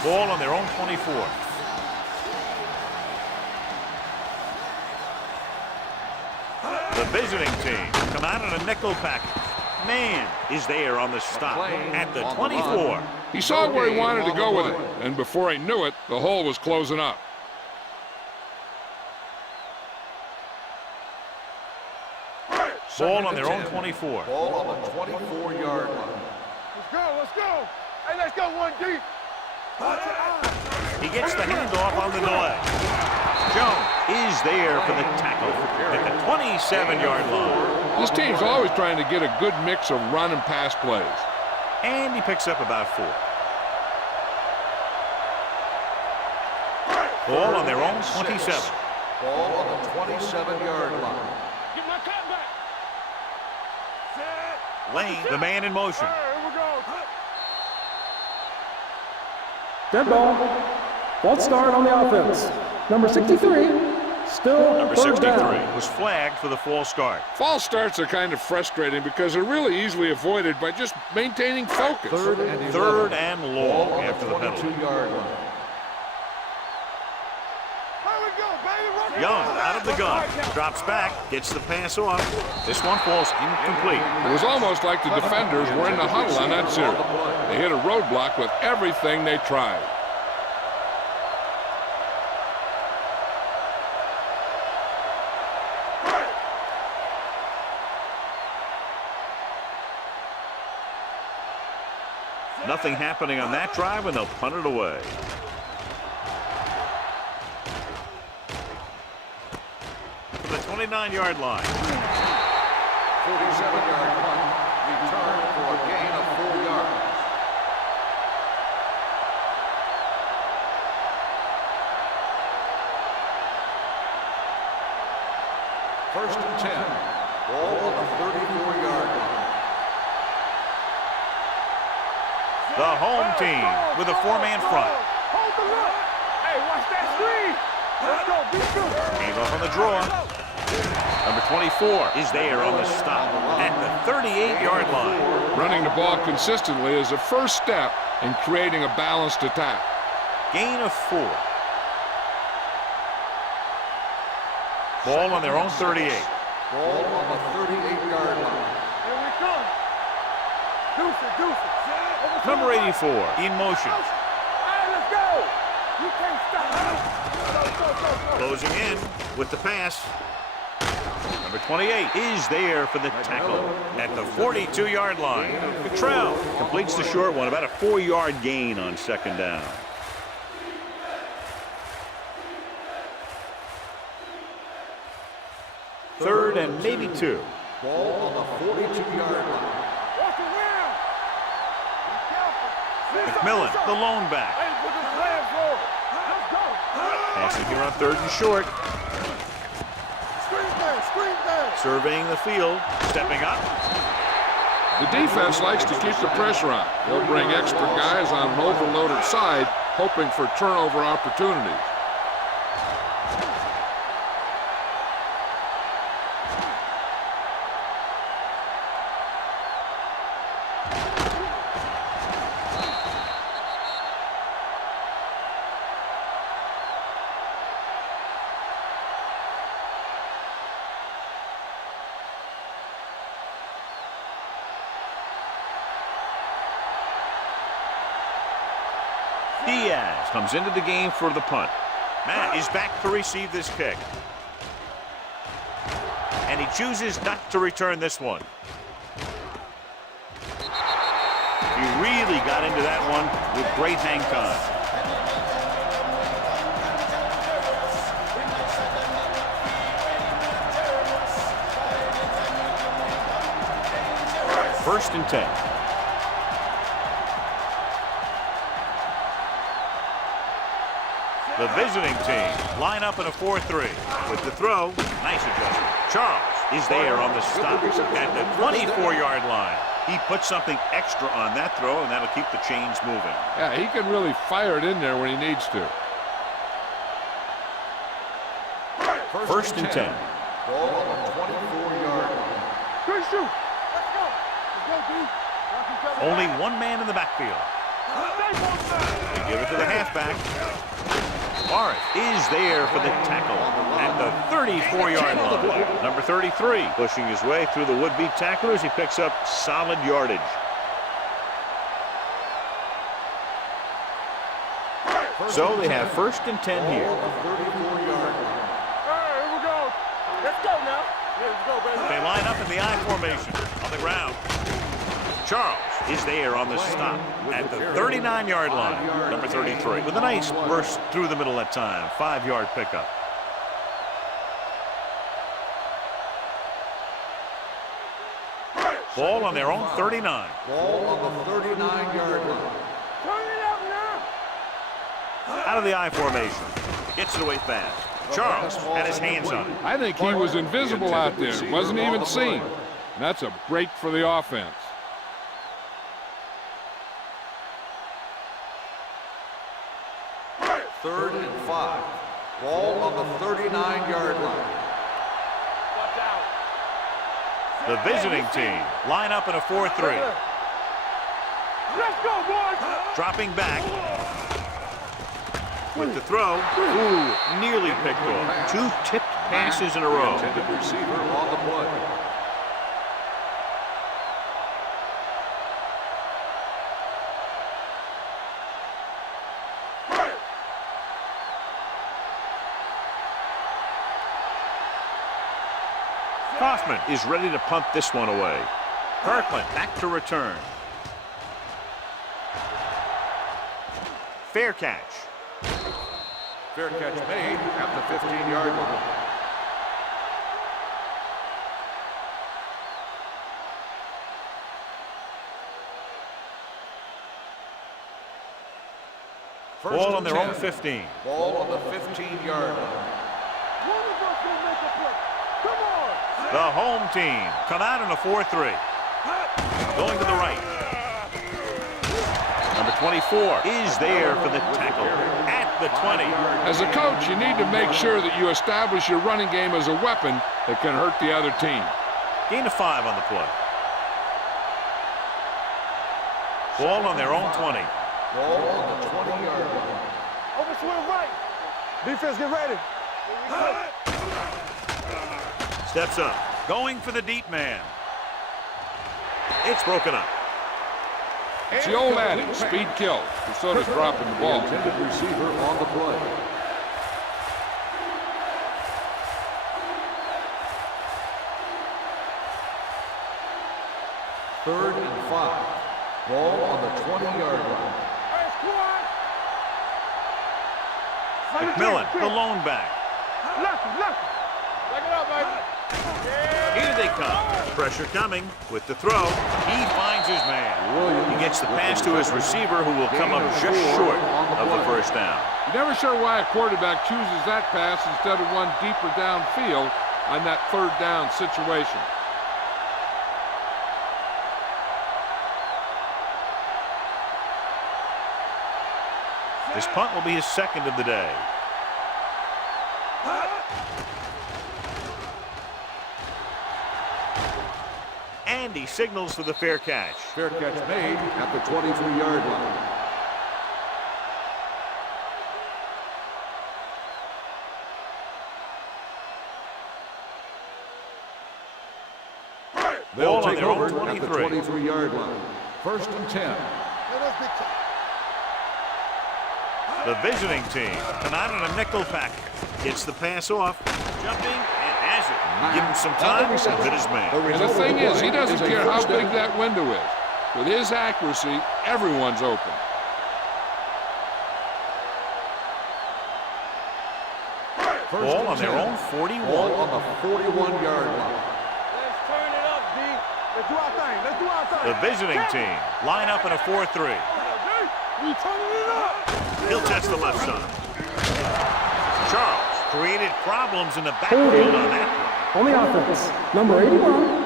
Ball on their own 24. The visiting team come out in a nickel package. Man is there on the stop at the 24. He saw where he wanted to go with it, and before he knew it, the hole was closing up. Ball on their own 24. Ball on the 24-yard line. Let's go, let's go. Hey, let's go one deep. He gets the handoff on the delay. Jones is there for the tackle at the 27-yard line. This team's always trying to get a good mix of run and pass plays. And he picks up about 4. Ball on their own 27. Ball on the 27-yard line. Get my cut back. Set. Lane, the man in motion. Here we go. Dead ball. False start on the offense. Number 63, still Number third 63 down. was flagged for the false start. False starts are kind of frustrating because they're really easily avoided by just maintaining focus. Third and 11. Third and long Ball on after the penalty. 22-yard line. Here we go, baby. Young out of the gun. Drops back, gets the pass off. This one falls incomplete. It was almost like the defenders were in the huddle on that series. They hit a roadblock with everything they tried. Nothing happening on that drive, and they'll punt it away. To the 29-yard line. 47-yard punt. Return for a gain of 4 yards. First and 10. Ball on the 34-yard line. The home team with a 4-man front. Hold the look. Hey, watch that screen. Let's go, be good. Came off on the draw. Number 24 is there on the stop at the 38-yard line. Running the ball consistently is the first step in creating a balanced attack. Gain of 4. Ball on their own 38. Ball on the 38-yard line. Here we come. Deuce it, deuce it. Number 84 in motion. Hey, let's go. You can't stop. Go. Closing in with the pass. Number 28 is there for the tackle at the 42-yard line. Cottrell completes the short one, about a 4-yard gain on second down. Third and maybe 2. Ball on the 42-yard line. Watch around. Be careful. McMillan, the lone back. Hey, put this flag forward. Let's go. Passing here on third and short. Screen down, screen down. Surveying the field, stepping up. The defense likes to keep the pressure on. They'll bring extra guys on an overloaded side, hoping for turnover opportunities. Diaz comes into the game for the punt. Matt is back to receive this kick. And he chooses not to return this one. He really got into that one with great hang time. First and 10. The visiting team line up in a 4-3. With the throw, nice adjustment. Charles is there on the stop at the 24-yard line. He puts something extra on that throw, and that'll keep the chains moving. Yeah, he can really fire it in there when he needs to. First and 10. Ball on the 24-yard line. Good shoot. Let's go. Let's go, D. Watch each other Only back. one man in the backfield. Stay close back. They give it to the halfback. Morris is there for the tackle at the 34-yard line. Number 33 pushing his way through the would-be tacklers. He picks up solid yardage. So they have first and 10 here. All right, here we go. Let's go now. Yeah, let's go, baby. They line up in the I formation on the ground. Charles is there on the stop at the 39-yard line. Number 33 with a nice burst through the middle that time. 5-yard pickup. Ball on their own 39. Ball on the 39-yard line. Turn it up now. Out of the I formation. Gets it away fast. Charles had his hands on it. I think he was invisible out there. Wasn't even seen. And that's a break for the offense. Third and 5. Ball on the 39-yard line. Watch out. The visiting team line up in a 4-3. Let's go, boys. Dropping back. With the throw. Ooh, nearly picked off. 2 tipped passes in a row. Intended receiver on the play. Kaufman is ready to punt this one away. Kirkland back to return. Fair catch. Fair catch made at the 15-yard line. Ball on their own 15. Ball on the 15-yard line. One of us will make a play. Come on. The home team come out in a 4-3. Going to the right. Number 24 is there for the tackle at the 20. As a coach, you need to make sure that you establish your running game as a weapon that can hurt the other team. Gain of 5 on the play. Ball on their own 20. Ball on the 20-yard line. Over swing right. Defense, get ready. Steps up. Going for the deep man. It's broken up. It's the old adage, speed kills. And so does dropping the ball. Intended receiver on the play. Third and 5. Ball on the 20-yard line. Hey, squad. McMillan, the lone back. Lefty. Back it up, baby. Here they come. Pressure coming with the throw. He finds his man. He gets the pass to his receiver, who will come up just short of the first down. You're never sure why a quarterback chooses that pass instead of one deeper downfield on that third down situation. This punt will be his second of the day. And he signals for the fair catch. Fair catch made at the 23-yard line. They'll take over at the 23-yard line. First and 10. The visiting team come out in a nickel package. Gets the pass off. Jumping and has it. Give him some time and hit his man. And the thing is, he doesn't care how big that window is. With his accuracy, everyone's open. Ball on their own 41. Ball on the 41-yard line. Let's turn it up, D. Let's do our thing. Let's do our thing. The visiting team line up in a 4-3. We turning it up. He'll test the left side. Charles created problems in the backfield on that On the offense, number 81. one.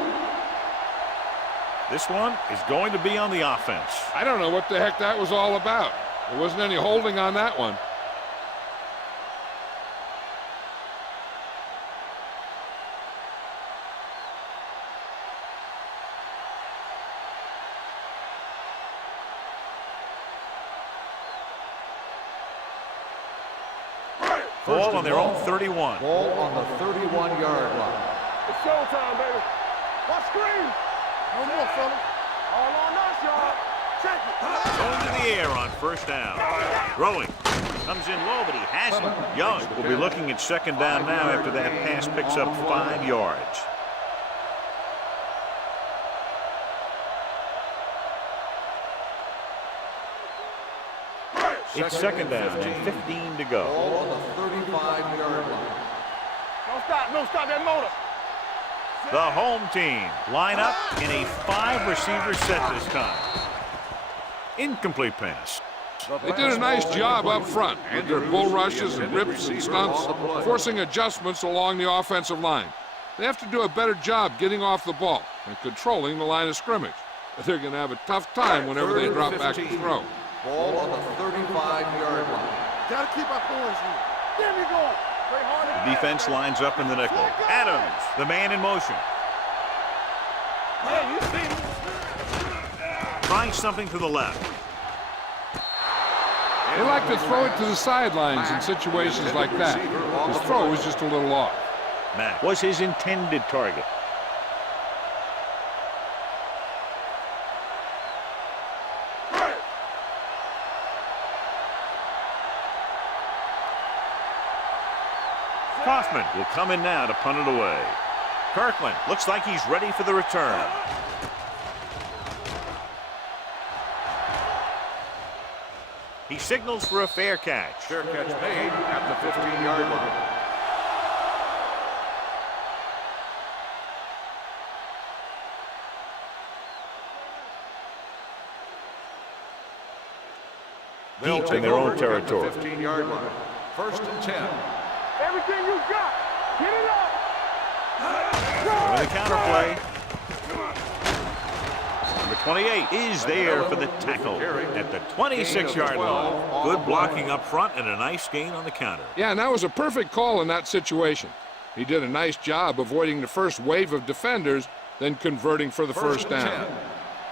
This one is going to be on the offense. I don't know what the heck that was all about. There wasn't any holding on that one. Ball on their own 31. Ball on the 31-yard line. It's showtime, baby. Watch screen. No more, fellas. All on us, y'all. Check it. Going to the air on first down. Throwing. Comes in low, but he has it. Young will be looking at second down now after that pass picks up 5 yards. It's second down and 15 to go. Ball on the 35-yard line. Don't stop that motor. The home team line up in a 5-receiver set this time. Incomplete pass. They did a nice job up front with their bull rushes and rips and stunts, forcing adjustments along the offensive line. They have to do a better job getting off the ball and controlling the line of scrimmage. They're going to have a tough time whenever they drop back to throw. Ball on the 35-yard line. Gotta keep our points here. There we go. Play hard. The defense lines up in the nickel. Adams, the man in motion. Yeah, you see. Trying something to the left. They like to throw it to the sidelines in situations like that. His throw was just a little off. Mack was his intended target. Kaufman will come in now to punt it away. Kirkland looks like he's ready for the return. He signals for a fair catch. Fair catch made at the 15-yard line. Deep in their own territory. 15-yard line. First and 10. Everything you got. Get it up. With a counter play. Number 28 is there for the tackle at the 26-yard line. Good blocking up front and a nice gain on the counter. Yeah, and that was a perfect call in that situation. He did a nice job avoiding the first wave of defenders, then converting for the first down. 10.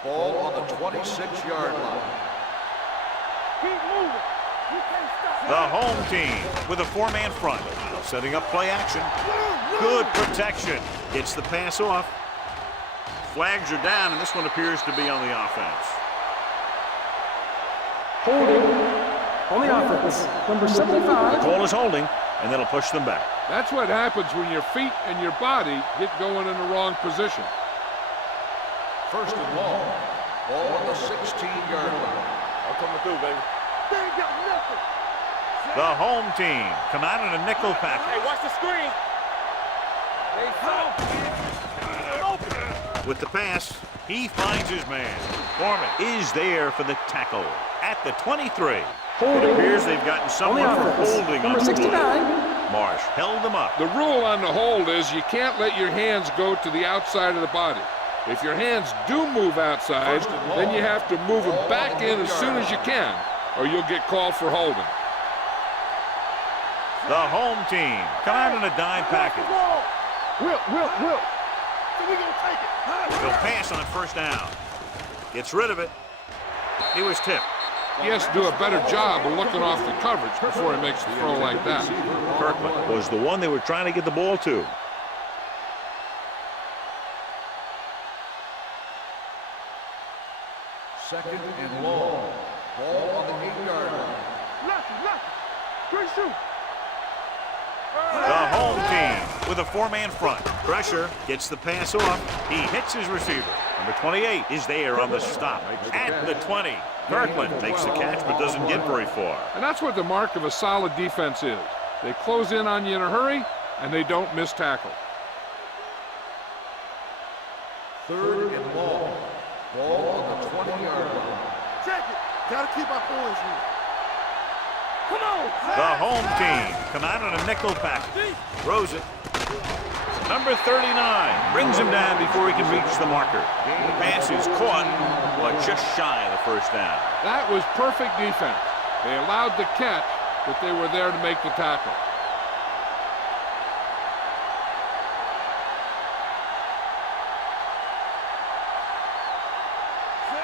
Ball on the 26-yard line. Keep moving. You can't stop. The home team with a 4-man front. Setting up play action. Good protection. Gets the pass off. Flags are down, and this one appears to be on the offense. Holding on the offense, number 75. The call is holding, and that'll push them back. That's what happens when your feet and your body get going in the wrong position. First and long. Ball on the 16-yard line. I'm coming through, baby. They ain't got nothing. The home team come out in a nickel package. Hey, watch the screen. They With the pass, he finds his man. Foreman is there for the tackle at the 23. It Holding appears they've gotten on someone the for offense, holding on number the 69. play. Marsh held them up. The rule on the hold is you can't let your hands go to the outside of the body. If your hands do move outside, then you have to move them back in as soon as you can, or you'll get called for holding. The home team come out in a dime package. Whip. So we gonna take it. He'll pass on first down. Gets rid of it. He was tipped. He has to do a better job of looking off the coverage before he makes a throw like that. Kirkland was the one they were trying to get the ball to. Second and long. Ball on the 8-yard line. The home team with a four-man front. Pressure, gets the pass off. He hits his receiver. Number 28 is there on the stop. At the 20, Kirkland takes the catch but doesn't get very far. And that's what the mark of a solid defense is. They close in on you in a hurry, and they don't miss tackle. 3rd and long. Ball on the 20-yard line. Check it. Gotta keep our points here. Come on. The home team come out on a nickel package. Throws it. Number 39 brings him down before he can reach the marker. The pass is caught, but just shy of the first down. That was perfect defense. They allowed the catch, but they were there to make the tackle.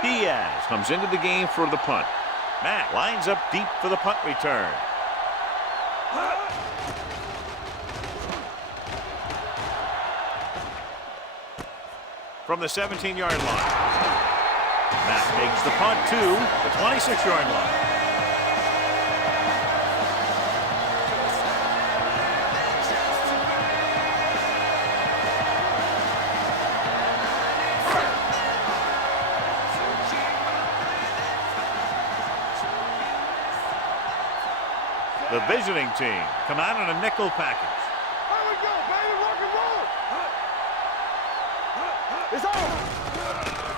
Diaz comes into the game for the punt. Mack lines up deep for the punt return. From the 17-yard line. Mack takes the punt to the 26-yard line. The visiting team come out on a nickel package. Here we go, baby. Rock and roll. It's on.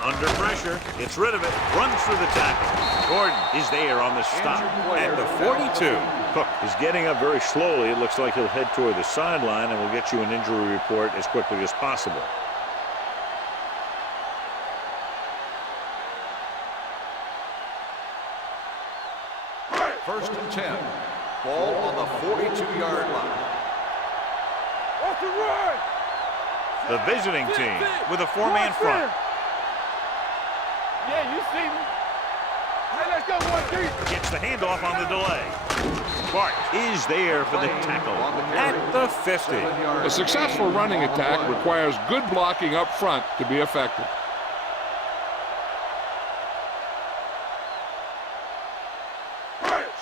Under pressure, gets rid of it, runs through the tackle. Gordon is there on the stop at the 42. Cook is getting up very slowly. It looks like he'll head toward the sideline, and we'll get you an injury report as quickly as possible. First and 10. Ball on the 42-yard line. What's the run? The visiting team with a four-man front. Yeah, you see me. Hey, let's go, 1-3. Gets the handoff on the delay. Clark is there for the tackle at the 50. A successful running attack requires good blocking up front to be effective.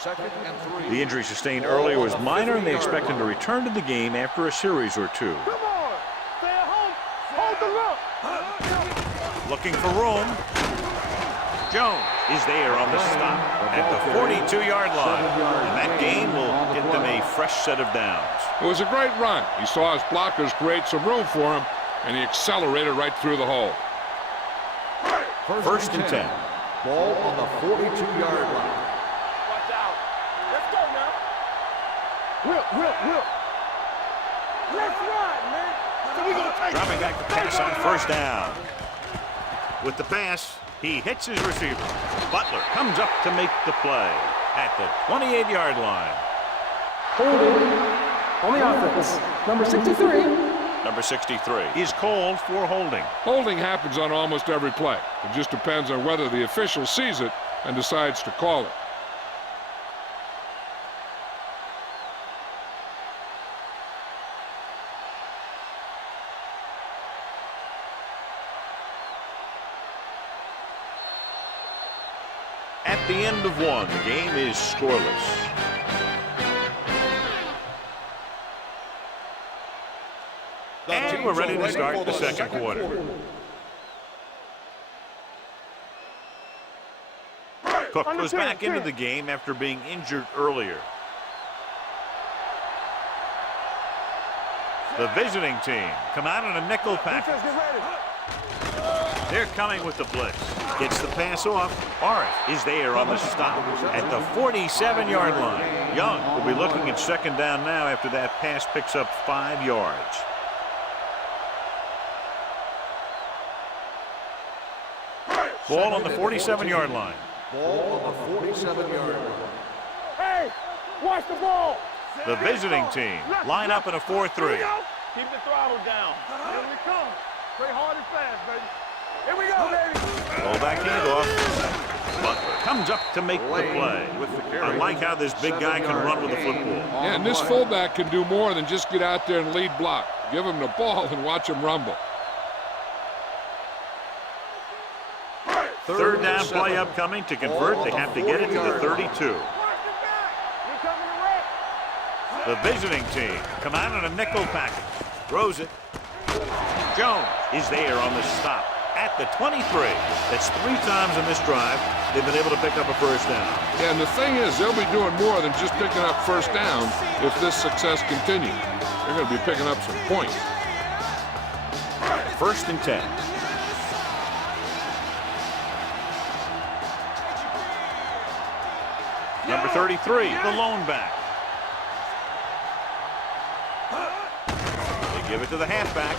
Second and 3. The injury sustained earlier was minor, and they expect him to return to the game after a series or two. Come on. Stay at home. Hold the look. Looking for room. Jones is there on the stop at the 42-yard line. And that gain will get them a fresh set of downs. It was a great run. He saw his blockers create some room for him, and he accelerated right through the hole. First and 10. Ball on the 42-yard line. Watch out. Let's go now. Will. Let's run, man. So we gonna take Dropping back to pass on first down. With the pass, he hits his receiver. Butler comes up to make the play at the 28-yard line. Holding on the offense. Number 63. Number 63 is called for holding. Holding happens on almost every play. It just depends on whether the official sees it and decides to call it. At the end of one, the game is scoreless. And we're ready to start the second quarter. Cook goes back into the game after being injured earlier. The visiting team come out in a nickel package. They're coming with the blitz. Gets the pass off. Orris is there on the stop at the 47-yard line. Young will be looking at second down now after that pass picks up 5 yards. Ball on the 47-yard line. Ball on the 47-yard line. Hey, watch the ball. The visiting team line up in a 4-3. Keep the throttle down. Here we come. Play hard and fast, baby. Here we go, baby. Roll back handoff. Butler comes up to make the play. I like how this big guy can run with the football. Yeah, and this fullback can do more than just get out there and lead block. Give him the ball and watch him rumble. Third down play upcoming. To convert, they have to get it to the 32. The visiting team come out in a nickel package. Throws it. Jones is there on the stop at the 23. That's 3 times in this drive they've been able to pick up a first down. Yeah, and the thing is, they'll be doing more than just picking up first down if this success continues. They're going to be picking up some points. 1st and 10. Number 33, the lone back. They give it to the halfback.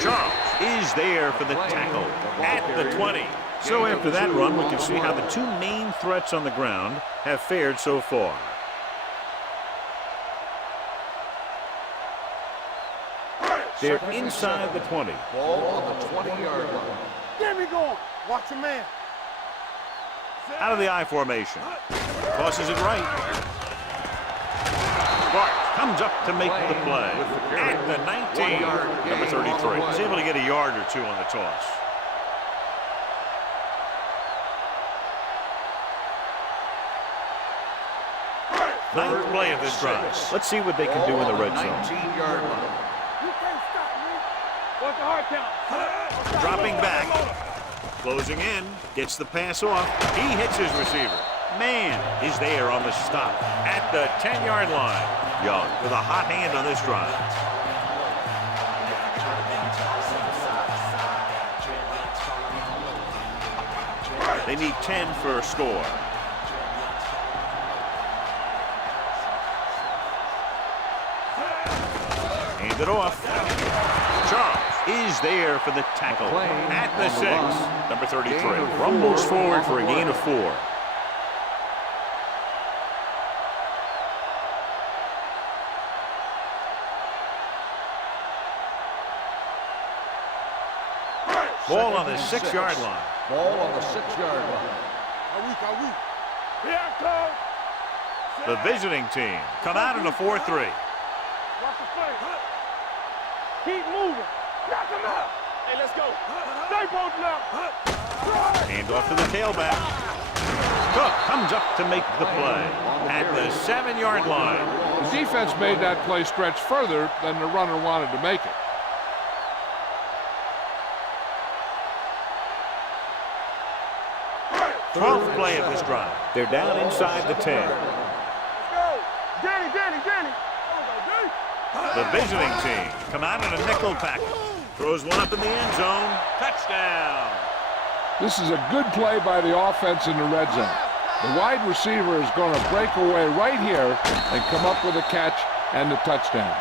Charles is there for the tackle at the 20. So after that run, we can see how the 2 main threats on the ground have fared so far. They're inside the 20. Ball on the 20-yard line. Get me going. Watch your man. Out of the I formation. Tosses it right. Bart comes up to make the play. At the 19. Number 33. He's able to get a yard or 2 on the toss. Ninth play of this drive. Let's see what they can do in the red zone. 19-yard line. You can't stop me. What's the hard count? Dropping back. Closing in. Gets the pass off. He hits his receiver. Man is there on the stop at the 10-yard line. Young with a hot hand on this drive. They need 10 for a score. Hand it off. Charles is there for the tackle at the 6. Number 33 rumbles forward for a gain of 4. Ball on the 6-yard line. Ball on the 6-yard line. Here I come. The visiting team come out in a 4-3. Watch the play. Keep moving. Knock him out. Hey, let's go. Stay both now. Hand off to the tailback. Cook comes up to make the play at the 7-yard line. The defense made that play stretch further than the runner wanted to make it. Twelfth play of this drive. They're down inside the 10. Let's go. Danny. The visiting team come out in a nickel package. Throws one up in the end zone. Touchdown. This is a good play by the offense in the red zone. The wide receiver is going to break away right here and come up with a catch and the touchdown.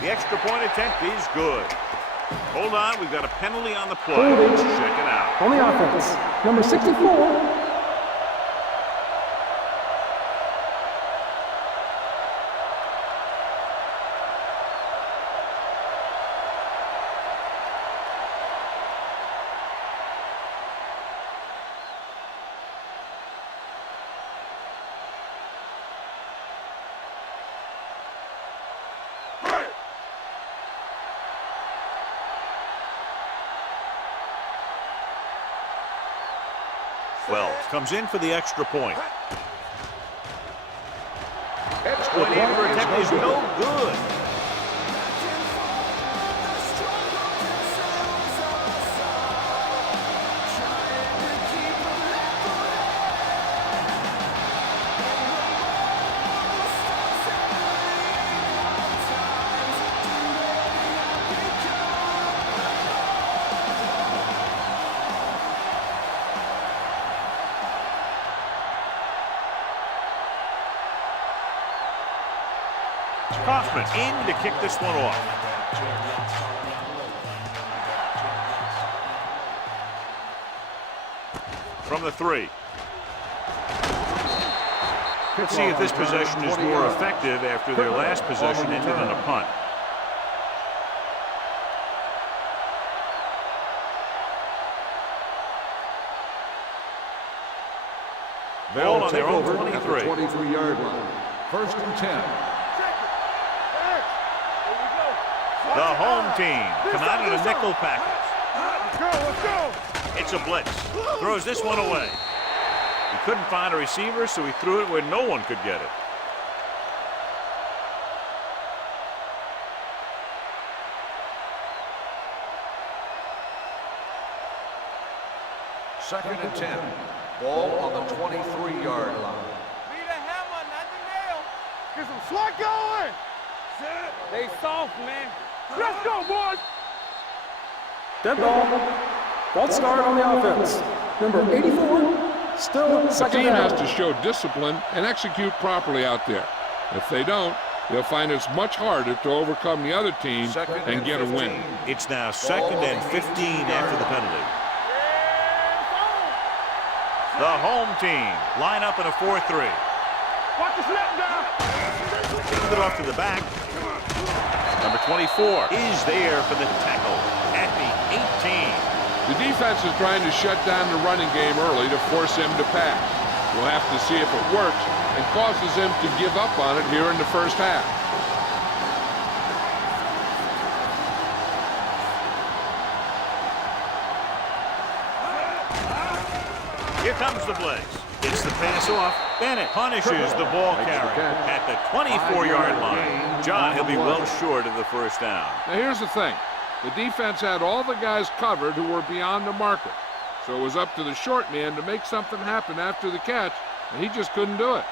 The extra point attempt is good. Hold on, we've got a penalty on the play. Holding. Let's check it out. On the offense, number 64. Wells comes in for the extra point. Extra Point after attempt is no good. Kaufman in to kick this one off. From the 3. Let's see if this possession is more effective after their last possession ended in a punt. Ball on their own 23. 23-yard line. First and 10. The home team come out in a nickel package. Let's go. It's a blitz. Throws this one away. He couldn't find a receiver, so he threw it where no one could get it. Second and 10. Ball on the 23-yard line. Be the hammer, not the nail. Get some swat going. They soft, man. Let's go, boys. Dead ball. False start on the offense. Number 84, still The second team down. has to show discipline and execute properly out there. If they don't, they'll find it's much harder to overcome the other team and get a win. It's now 2nd and 15 after the penalty. The home team line up in a 4-3. Watch the snap down. Put it off to the back. Number 24 is there for the tackle at the 18. The defense is trying to shut down the running game early to force him to pass. We'll have to see if it works and causes him to give up on it here in the first half. Here comes the blitz. It's the pass off. Bennett punishes the ball carrier at the 24-yard line. John, he'll be well short of the first down. Now here's the thing. The defense had all the guys covered who were beyond the marker. So it was up to the short man to make something happen after the catch, and he just couldn't do it.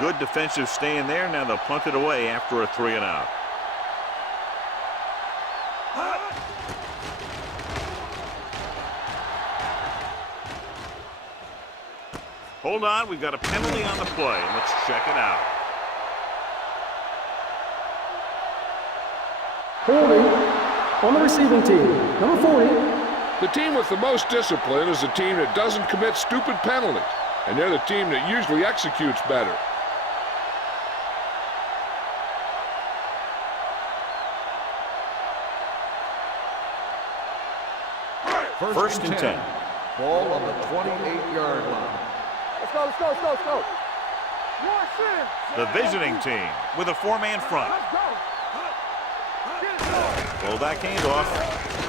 Good defensive stand there. Now they'll punt it away after a 3-and-out. Hold on, we've got a penalty on the play. Let's check it out. Holding on the receiving team. Number 40. The team with the most discipline is the team that doesn't commit stupid penalties, and they're the team that usually executes better. First and 10. Ball on the 28-yard line. Let's go, let's go, let's go, let's go. One sin. The visiting team with a 4-man front. Let's go. Pull that handoff.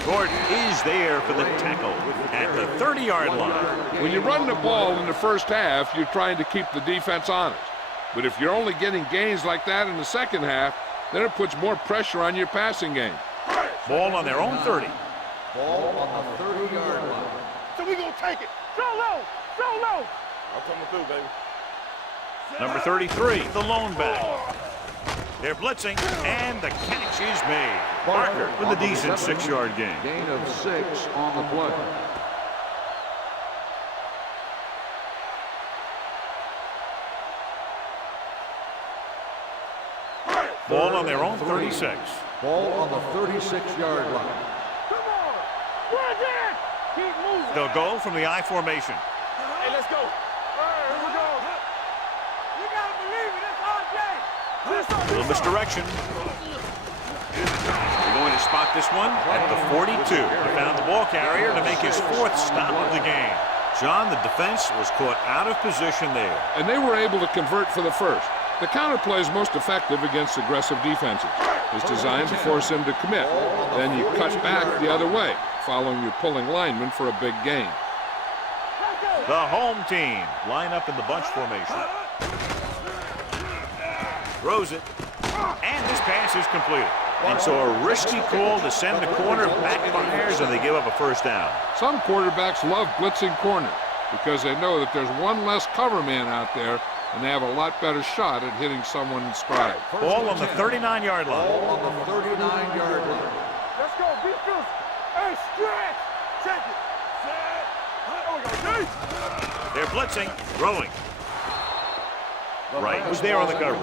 Gordon is there for the tackle at the 30-yard line. When you run the ball in the first half, you're trying to keep the defense honest. But if you're only getting gains like that in the second half, then it puts more pressure on your passing game. Ball on their own 30. Ball on the 30-yard line. So we gonna take it. So low, so low. I'm coming through, baby. Number 33, the lone back. They're blitzing, and the catch is made. Parker with a decent 6-yard gain. Gain of 6 on the play. Ball on their own 36. Ball on the 36-yard line. Come on. Run there. Keep moving. They'll go from the I formation. Hey, let's go. All right, here we go. You gotta believe it. It's RJ. A little misdirection. They're going to spot this one at the 42. They found the ball carrier to make his 4th stop of the game. John, the defense was caught out of position there. And they were able to convert for the first. The counterplay is most effective against aggressive defenses. It's designed to force him to commit. Then you cut back the other way, following your pulling lineman for a big gain. The home team line up in the bunch formation. Throws it, and this pass is completed. And so a risky call to send the corner backfires, and they give up a first down. Some quarterbacks love blitzing corners because they know that there's one less cover man out there, and they have a lot better shot at hitting someone in stride. Ball on the 39-yard line. Ball on the 39-yard line. Let's go. Be good. Hey, stretch. Check it. Set. Oh, we go. Deep. They're blitzing, throwing. Right, who's there on the cover?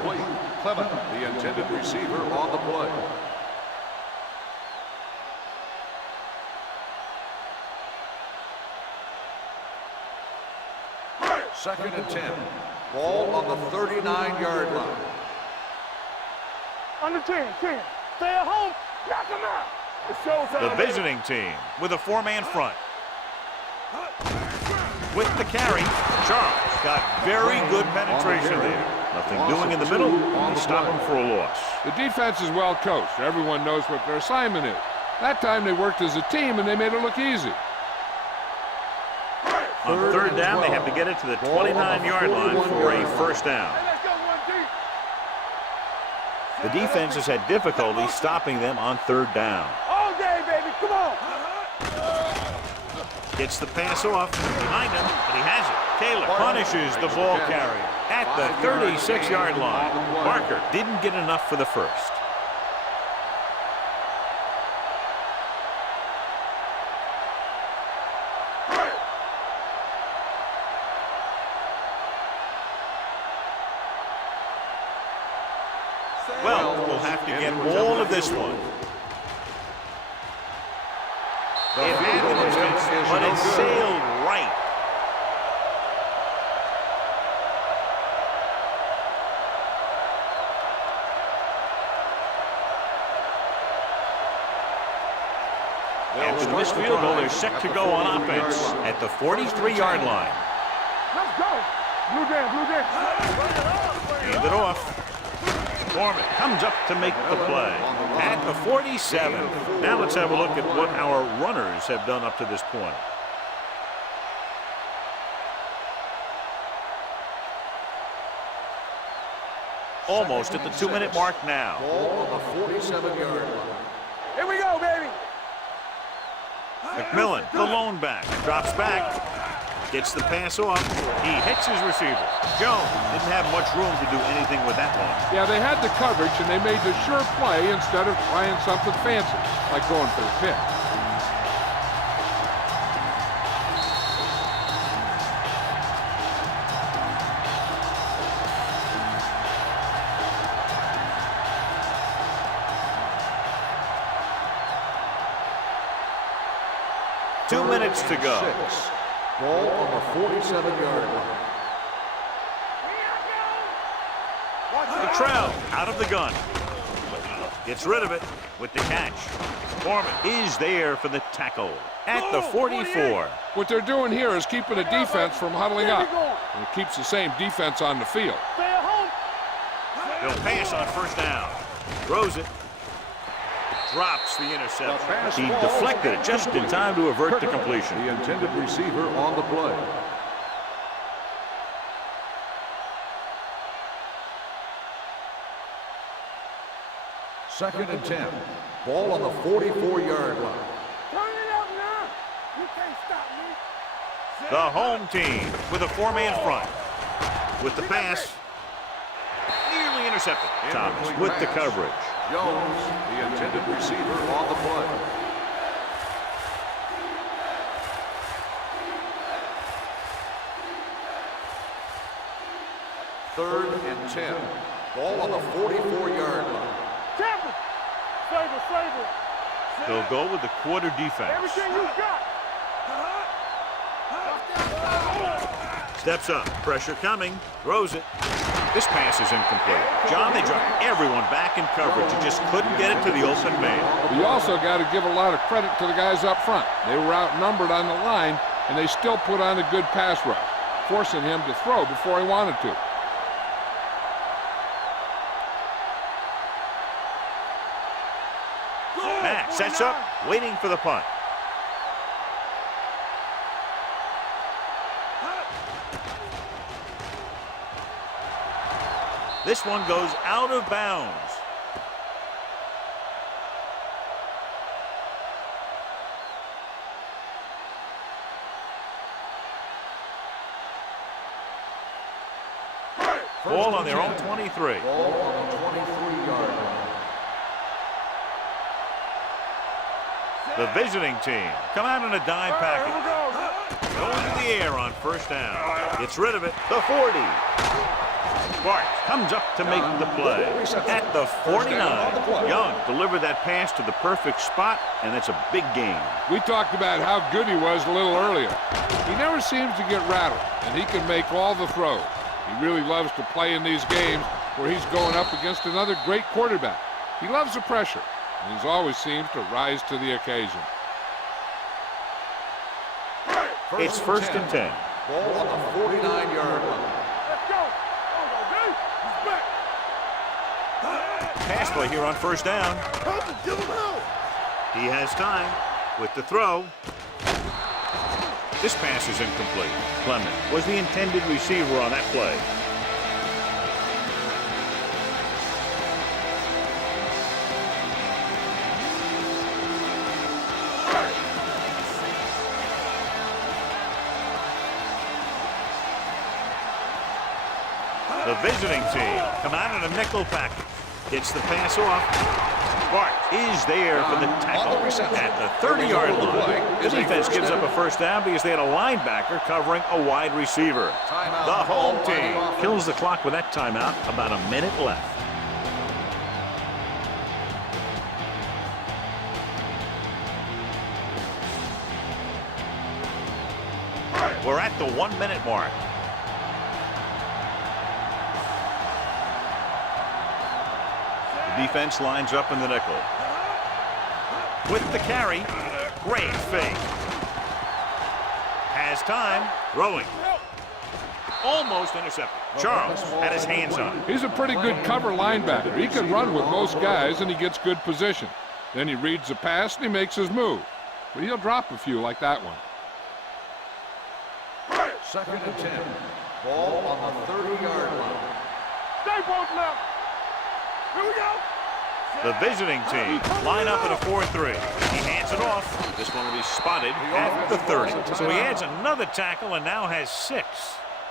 Clement, the intended receiver on the play. Second and 10. Ball on the 39-yard line. Under 10, 10. Stay at home. Knock him out. It's showtime. The visiting team with a four-man front. With the carry, Charles got very good penetration there. Nothing doing in the middle. They stop him for a loss. The defense is well coached. Everyone knows what their assignment is. That time they worked as a team and they made it look easy. On third down, they have to get it to the 29-yard line for a first down. Hey, let's go one deep. The defense has had difficulty stopping them on third down. All day, baby. Come on. Gets the pass off behind him, but he has it. Taylor punishes the ball carrier at the 36-yard line. Barker didn't get enough for the first. Well, we'll have to get all of this one. It had the distance, but it sailed right. After the missed field goal, they're set to go on offense at the 43-yard line. Let's go. Blue jam, blue jam. Hand it off. Foreman comes up to make the play at the 47. Now let's have a look at what our runners have done up to this point. Almost at the 2-minute mark now. Ball on the 47-yard line. Here we go, baby. McMillan, the lone back, drops back, gets the pass off. He hits his receiver. Jones didn't have much room to do anything with that one. Yeah, they had the coverage and they made the sure play instead of trying something fancy, like going for the pick. Two minutes to go. Ball on the 47-yard line. Trail out of the gun. Gets rid of it with the catch. Foreman is there for the tackle at the 44. What they're doing here is keeping the defense from huddling up. And it keeps the same defense on the field. Stay at home. He'll pass on first down. Throws it. Drops the interception. He deflected it just in time to avert the completion. The intended receiver on the play. Second and 10. Ball on the 44-yard line. Turn it up now. You can't stop me. The home team with a four-man front. With the pass. Nearly intercepted. Thomas with the coverage. Jones, the intended receiver on the play. Third and 10. Ball on the 44-yard line. Tampa. Save it. They'll go with the quarter defense. Everything you got. Steps up. Pressure coming. Throws it. This pass is incomplete. John, they dropped everyone back in coverage and just couldn't get it to the open man. You also got to give a lot of credit to the guys up front. They were outnumbered on the line, and they still put on a good pass rush, forcing him to throw before he wanted to. Matt sets up, waiting for the punt. This one goes out of bounds. Ball on their own 23. Ball on the 23-yard line. The visiting team come out in a dime package. Going to the air on first down. Gets rid of it. The 40. Bart comes up to make the play. At the 49, Young delivered that pass to the perfect spot, and it's a big gain. We talked about how good he was a little earlier. He never seems to get rattled, and he can make all the throws. He really loves to play in these games where he's going up against another great quarterback. He loves the pressure, and he always seems to rise to the occasion. It's first and 10. Ball on the 49-yard line. Let's go. He's back. Pass play here on first down. Give him help. He has time with the throw. This pass is incomplete. Clement was the intended receiver on that play. The visiting team come out in a nickel package. Gets the pass off. Bart is there for the tackle at the 30-yard line. The defense gives up a first down because they had a linebacker covering a wide receiver. The home team kills the clock with that timeout. About a minute left. We're at the 1-minute mark. The defense lines up in the nickel. With the carry, great fake. Has time, throwing. Almost intercepted. Charles had his hands on it. He's a pretty good cover linebacker. He can run with most guys, and he gets good position. Then he reads the pass, and he makes his move. But he'll drop a few like that one. Second and 10. Ball on the 30-yard line. Stay both left. Here we go. The visiting team line up in a 4-3. He hands it off. This one will be spotted at the 30. So he adds another tackle and now has 6.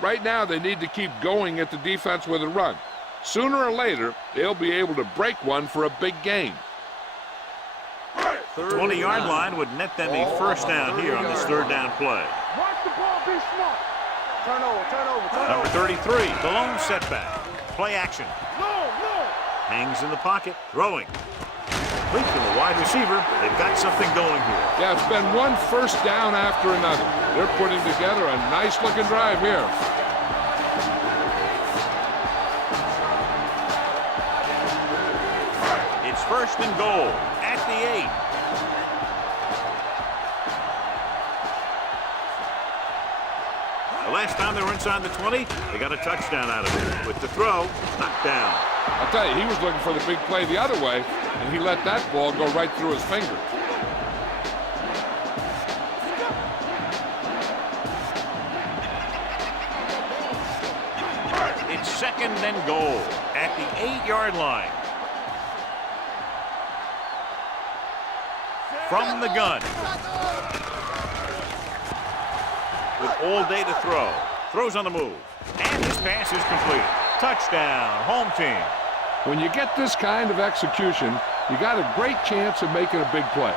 Right now, they need to keep going at the defense with a run. Sooner or later, they'll be able to break one for a big gain. 20-yard line would net them a first down here on this third down play. Watch the ball, be smart. Turn over. Number 33, the lone setback. Play action. No. Hangs in the pocket, throwing. Complete to the wide receiver. They've got something going here. Yeah, it's been one first down after another. They're putting together a nice-looking drive here. It's first and goal at the 8. The last time they were inside the 20, they got a touchdown out of it. With the throw, knocked down. I'll tell you, he was looking for the big play the other way, and he let that ball go right through his finger. It's second and goal at the 8-yard line. From the gun. With all day to throw. Throws on the move. And his pass is completed. Touchdown, home team. When you get this kind of execution, you got a great chance of making a big play.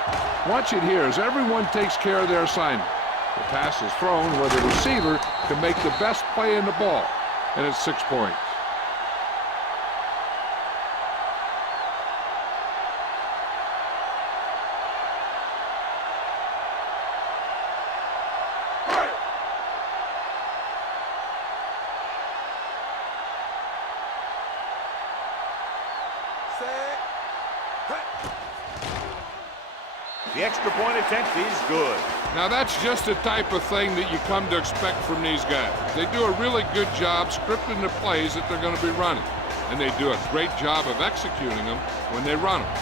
Watch it here as everyone takes care of their assignment. The pass is thrown where the receiver can make the best play in the ball, and it's 6 points. The extra point attempt is good. Now that's just the type of thing that you come to expect from these guys. They do a really good job scripting the plays that they're going to be running. And they do a great job of executing them when they run them.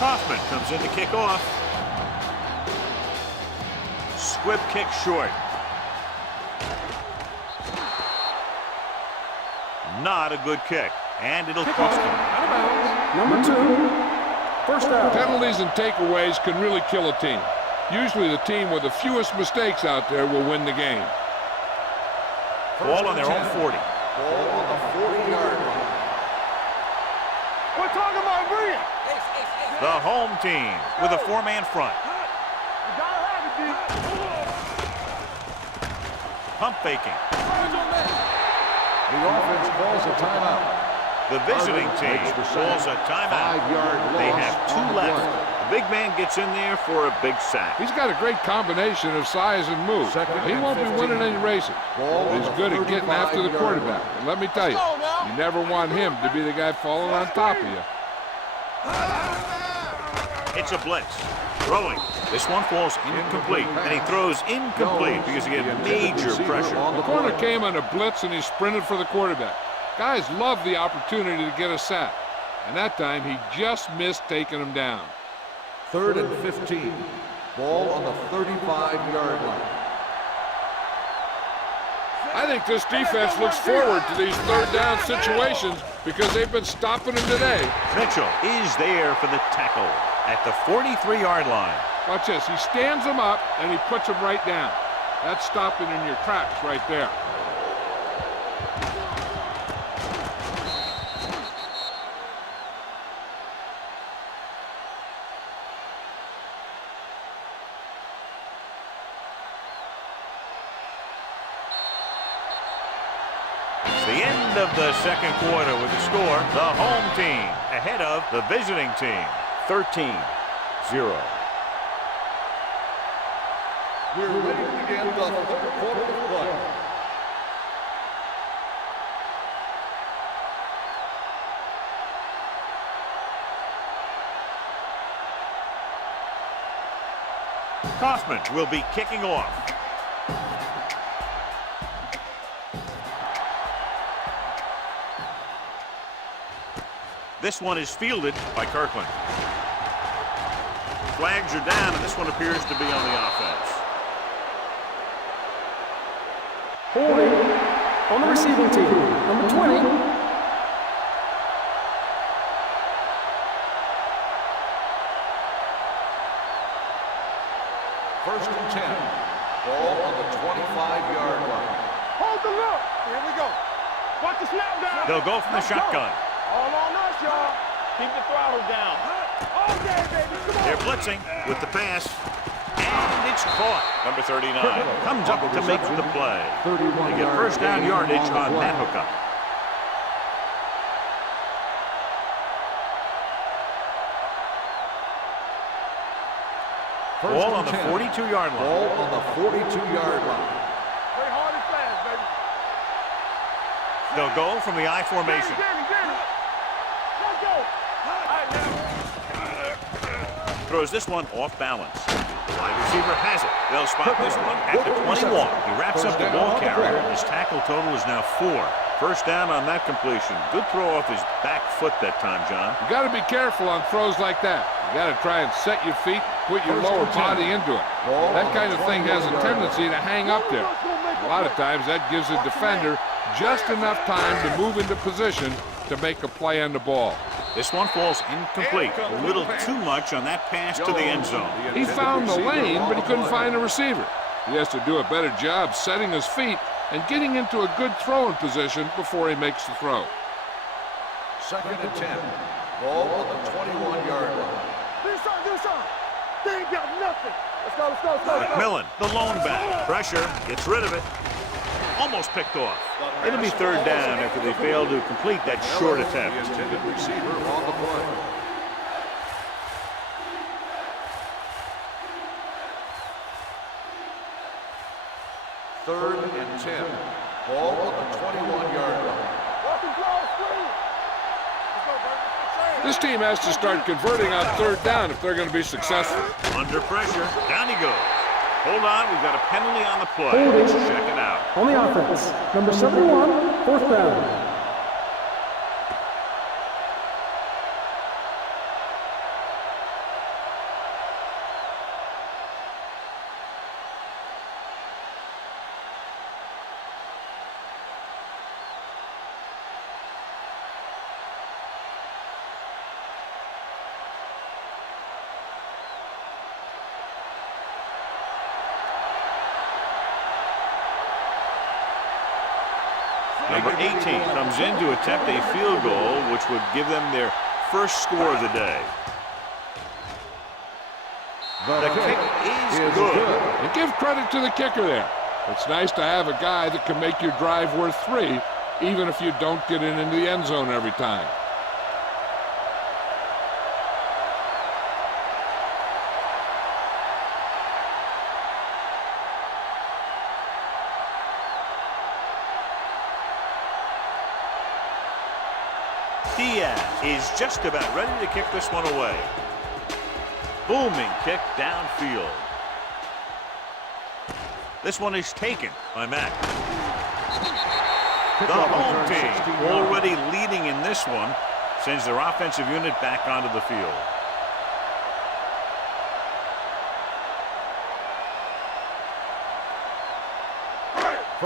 Hoffman comes in to kick off. Squib kick short. Not a good kick, and it'll cost him. Out of bounds. Number 2. First down. Penalties and takeaways can really kill a team. Usually the team with the fewest mistakes out there will win the game. Ball on their own 40. Ball on the 40-yard line. We're talking about brilliant. The home team with a 4-man front. You gotta have it, D. Pump faking. The offense calls a timeout. The visiting team calls a timeout. 5-yard They loss have on 2 the left. play. The big man gets in there for a big sack. He's got a great combination of size and move. Second He and won't be 15. winning any races. Ball But on he's the good at getting after the 35-yard quarterback. line. And let me tell you, you never want him to be the guy falling on top of you. It's a blitz. Throwing. This one falls incomplete. And he throws incomplete because he had major pressure. The corner came on a blitz and he sprinted for the quarterback. Guys love the opportunity to get a sack. And that time he just missed taking him down. 3rd and 15. Ball on the 35-yard line. I think this defense looks forward to these third down situations because they've been stopping them today. Mitchell is there for the tackle at the 43-yard line. Watch this. He stands them up and he puts them right down. That's stopping in your tracks right there. The end of the second quarter with the score, the home team ahead of the visiting team, 13-0. We're ready to begin the 3rd quarter of play. Kaufman will be kicking off. This one is fielded by Kirkland. Flags are down, and this one appears to be on the offense. Holding on the receiving team. Number 20. First and 10. Ball on the 25-yard line. Hold the look. Here we go. Watch the snap down. They'll go from the shotgun. All on us, y'all. Keep the throttle down. All day, baby. Come on. They're blitzing with the pass, and it's caught. Number 39 comes up to make the play. They get first down yardage on that hookup. Ball on the 42-yard line. Ball on the 42-yard line. Play hard and fast, baby. They'll go from the I formation. Danny. Let's go. All right, now. Throws this one off balance. The wide receiver has it. They'll spot this one at the 21. He wraps up the ball carrier. His tackle total is now 4. First down on that completion. Good throw off his back foot that time, John. You got to be careful on throws like that. You got to try and set your feet, put your lower body into it. That kind of thing has a tendency to hang up there. A lot of times that gives the defender just enough time to move into position to make a play on the ball. This one falls incomplete. A little too much on that pass to the end zone. He found the lane, but he couldn't find a receiver. He has to do a better job setting his feet and getting into a good throwing position before he makes the throw. 2nd and 10. Ball on the 21-yard line. Do something. They ain't got nothing. Let's go. McMillan, the lone back. Pressure, gets rid of it. Almost picked off. It'll be third down after they fail to complete that short attempt. The intended receiver on the play. Third and 10. Ball on the 21-yard line. Walking draw screen. Let's go, baby. This team has to start converting on third down if they're going to be successful. Under pressure, down he goes. Hold on, we've got a penalty on the play. Holding. Let's check it out. On the offense. Number 71. 4th down. Number 18 comes in to attempt a field goal, which would give them their first score of the day. The kick is good. And give credit to the kicker there. It's nice to have a guy that can make your drive worth 3, even if you don't get it into the end zone every time. Diaz is just about ready to kick this one away. Booming kick downfield. This one is taken by Mack. The home team already leading in this one sends their offensive unit back onto the field.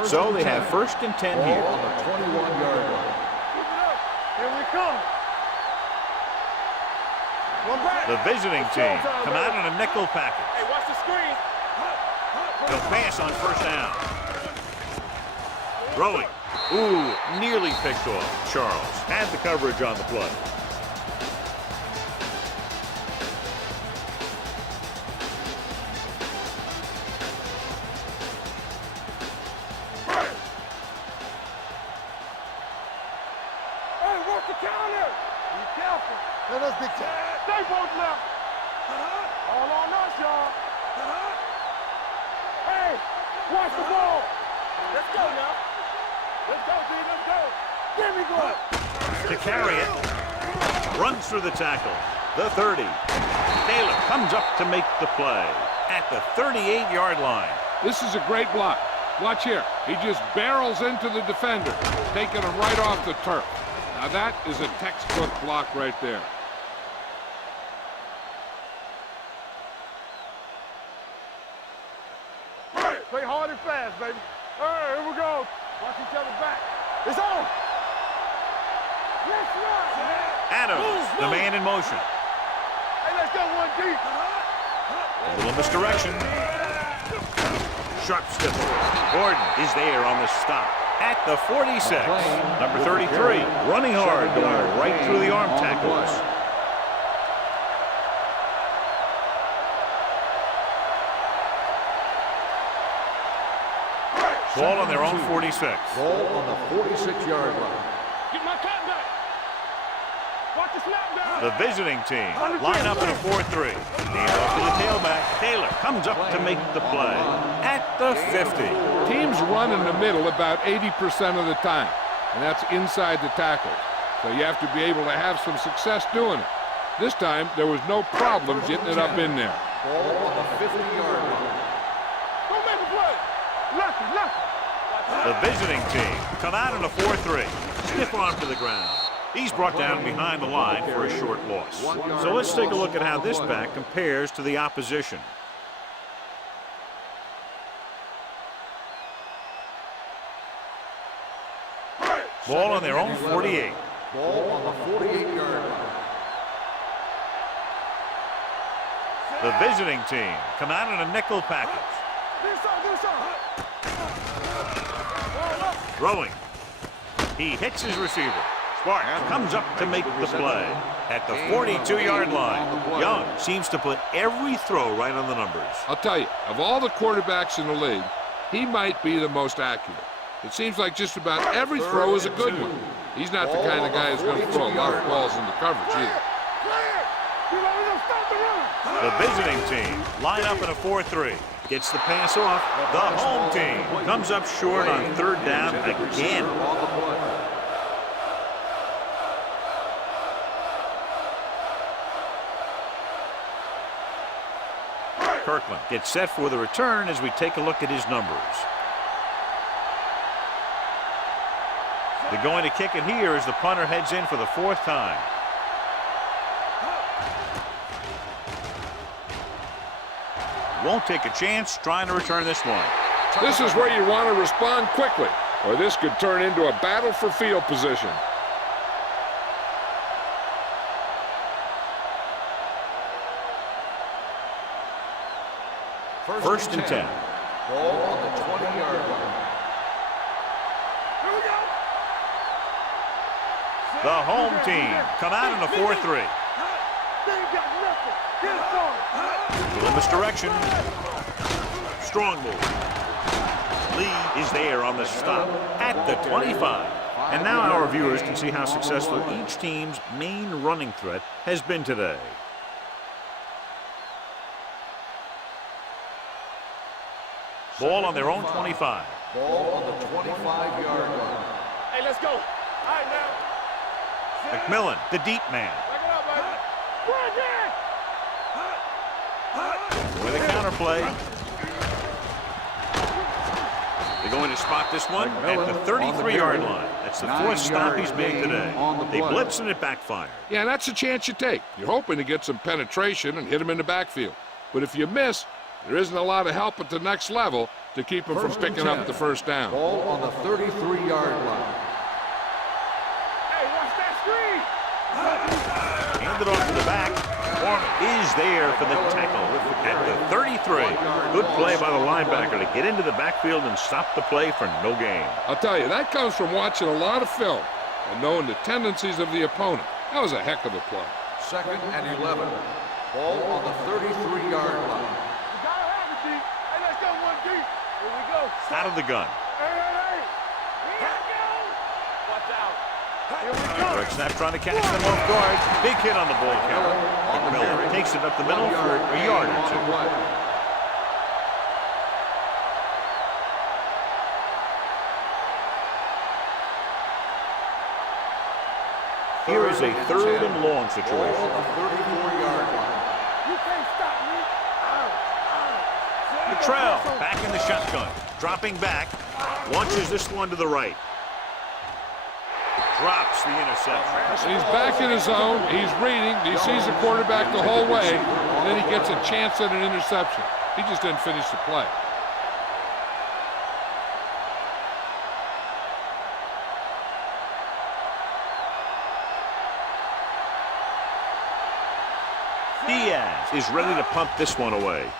So they have 1st and 10 here. On the 21-yard line. Here we come. One back. The visiting team come out in a nickel package. Hey, watch the screen. They'll pass on 1st down. Throwing. Ooh, nearly picked off. Charles had the coverage on the play. Hey, watch the counter. Be careful. Let us big time. They both left. All on us, y'all. Hey, watch the ball. Let's go now. Let's go, D. Let's go. Give me one. To carry it. Runs through the tackle. The 30. Taylor comes up to make the play at the 38-yard line. This is a great block. Watch here. He just barrels into the defender, taking him right off the turf. Now that is a textbook block right there. Play hard and fast, baby. All right, here we go. Watch each other back. It's on. Let's run. Adams, the man in motion. Hey, let's go one deep. A little misdirection. Sharp step. Gordon is there on the stop at the 46. Number 33, running hard, going right through the arm tackles. Ball on their own 46. Ball on the 46-yard line. Get my cat back. Watch the snap down. The visiting team line up in a 4-3. Hand off to the tailback. Taylor comes up to make the play at the 50. Teams run in the middle about 80% of the time, and that's inside the tackles. So you have to be able to have some success doing it. This time, there was no problem getting it up in there. Ball on the 50-yard line. Go make a play. Left. The visiting team come out in a 4-3. Stiff arm to the ground. He's brought down behind the line for a short loss. So let's take a look at how this back compares to the opposition. Ball on their own 48. Ball on the 48-yard line. The visiting team come out in a nickel package. Throwing. He hits his receiver. Sparks comes up to make the play at the 42-yard line. Young seems to put every throw right on the numbers. I'll tell you, of all the quarterbacks in the league, he might be the most accurate. It seems like just about every throw is a good one. He's not the kind of guy who's going to throw a lot of balls into coverage either. The visiting team line up in a 4-3. Gets the pass off. The home team comes up short on 3rd down again. Kirkland gets set for the return as we take a look at his numbers. They're going to kick it here as the punter heads in for the 4th time. Won't take a chance trying to return this one. This is where you want to respond quickly, or this could turn into a battle for field position. First and 10. Ball on the 20-yard line. Here we go. The home team come out in a 4-3. They ain't got nothing. Get us on. Little misdirection. Strong move. Lee is there on the stop at the 25. And now our viewers can see how successful each team's main running threat has been today. Ball on their own 25. Ball on the 25-yard line. Hey, let's go. All right, now. McMillan, the deep man. Back it up, baby. Run With a counterplay. They're going to spot this one at the 33-yard line. That's the fourth stop he's made today. They blitz and it backfired. Yeah, that's a chance you take. You're hoping to get some penetration and hit him in the backfield. But if you miss, there isn't a lot of help at the next level to keep him from picking up the first down. Ball on the 33-yard line. Hey, watch that screen. Handed off to the back. Foreman is there for the tackle at the 33. Good play by the linebacker to get into the backfield and stop the play for no gain. I'll tell you, that comes from watching a lot of film and knowing the tendencies of the opponent. That was a heck of a play. 2nd and 11. Ball on the 33-yard line. You gotta have it, D. Hey, let's go, 1D. Here we go. Out of the gun. Hey, hey, hey. Here we go. Watch out. Here we go. Red snap trying to catch them off guard. Big hit on the ball carrier. Miller takes it up the middle for a yard or two. Here is a 3rd and long situation. Ball on the 34-yard line. You can't stop me. Trail back in the shotgun. Dropping back. Launches this one to the right. Drops the interception. He's back in his zone. He's reading. He sees the quarterback the whole way. And then he gets a chance at an interception. He just didn't finish the play. Diaz is ready to punt this one away.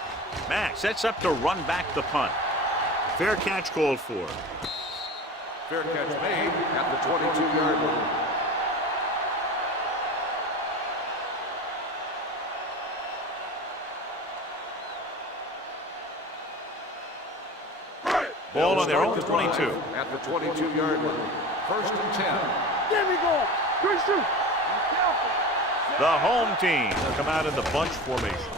Mack sets up to run back the punt. Fair catch called for. Fair catch made at the 22-yard line. Ball on their own 22. At the 22-yard line. 1st and 10. There we go. Good shoot. Be careful. The home team come out in the bunch formation.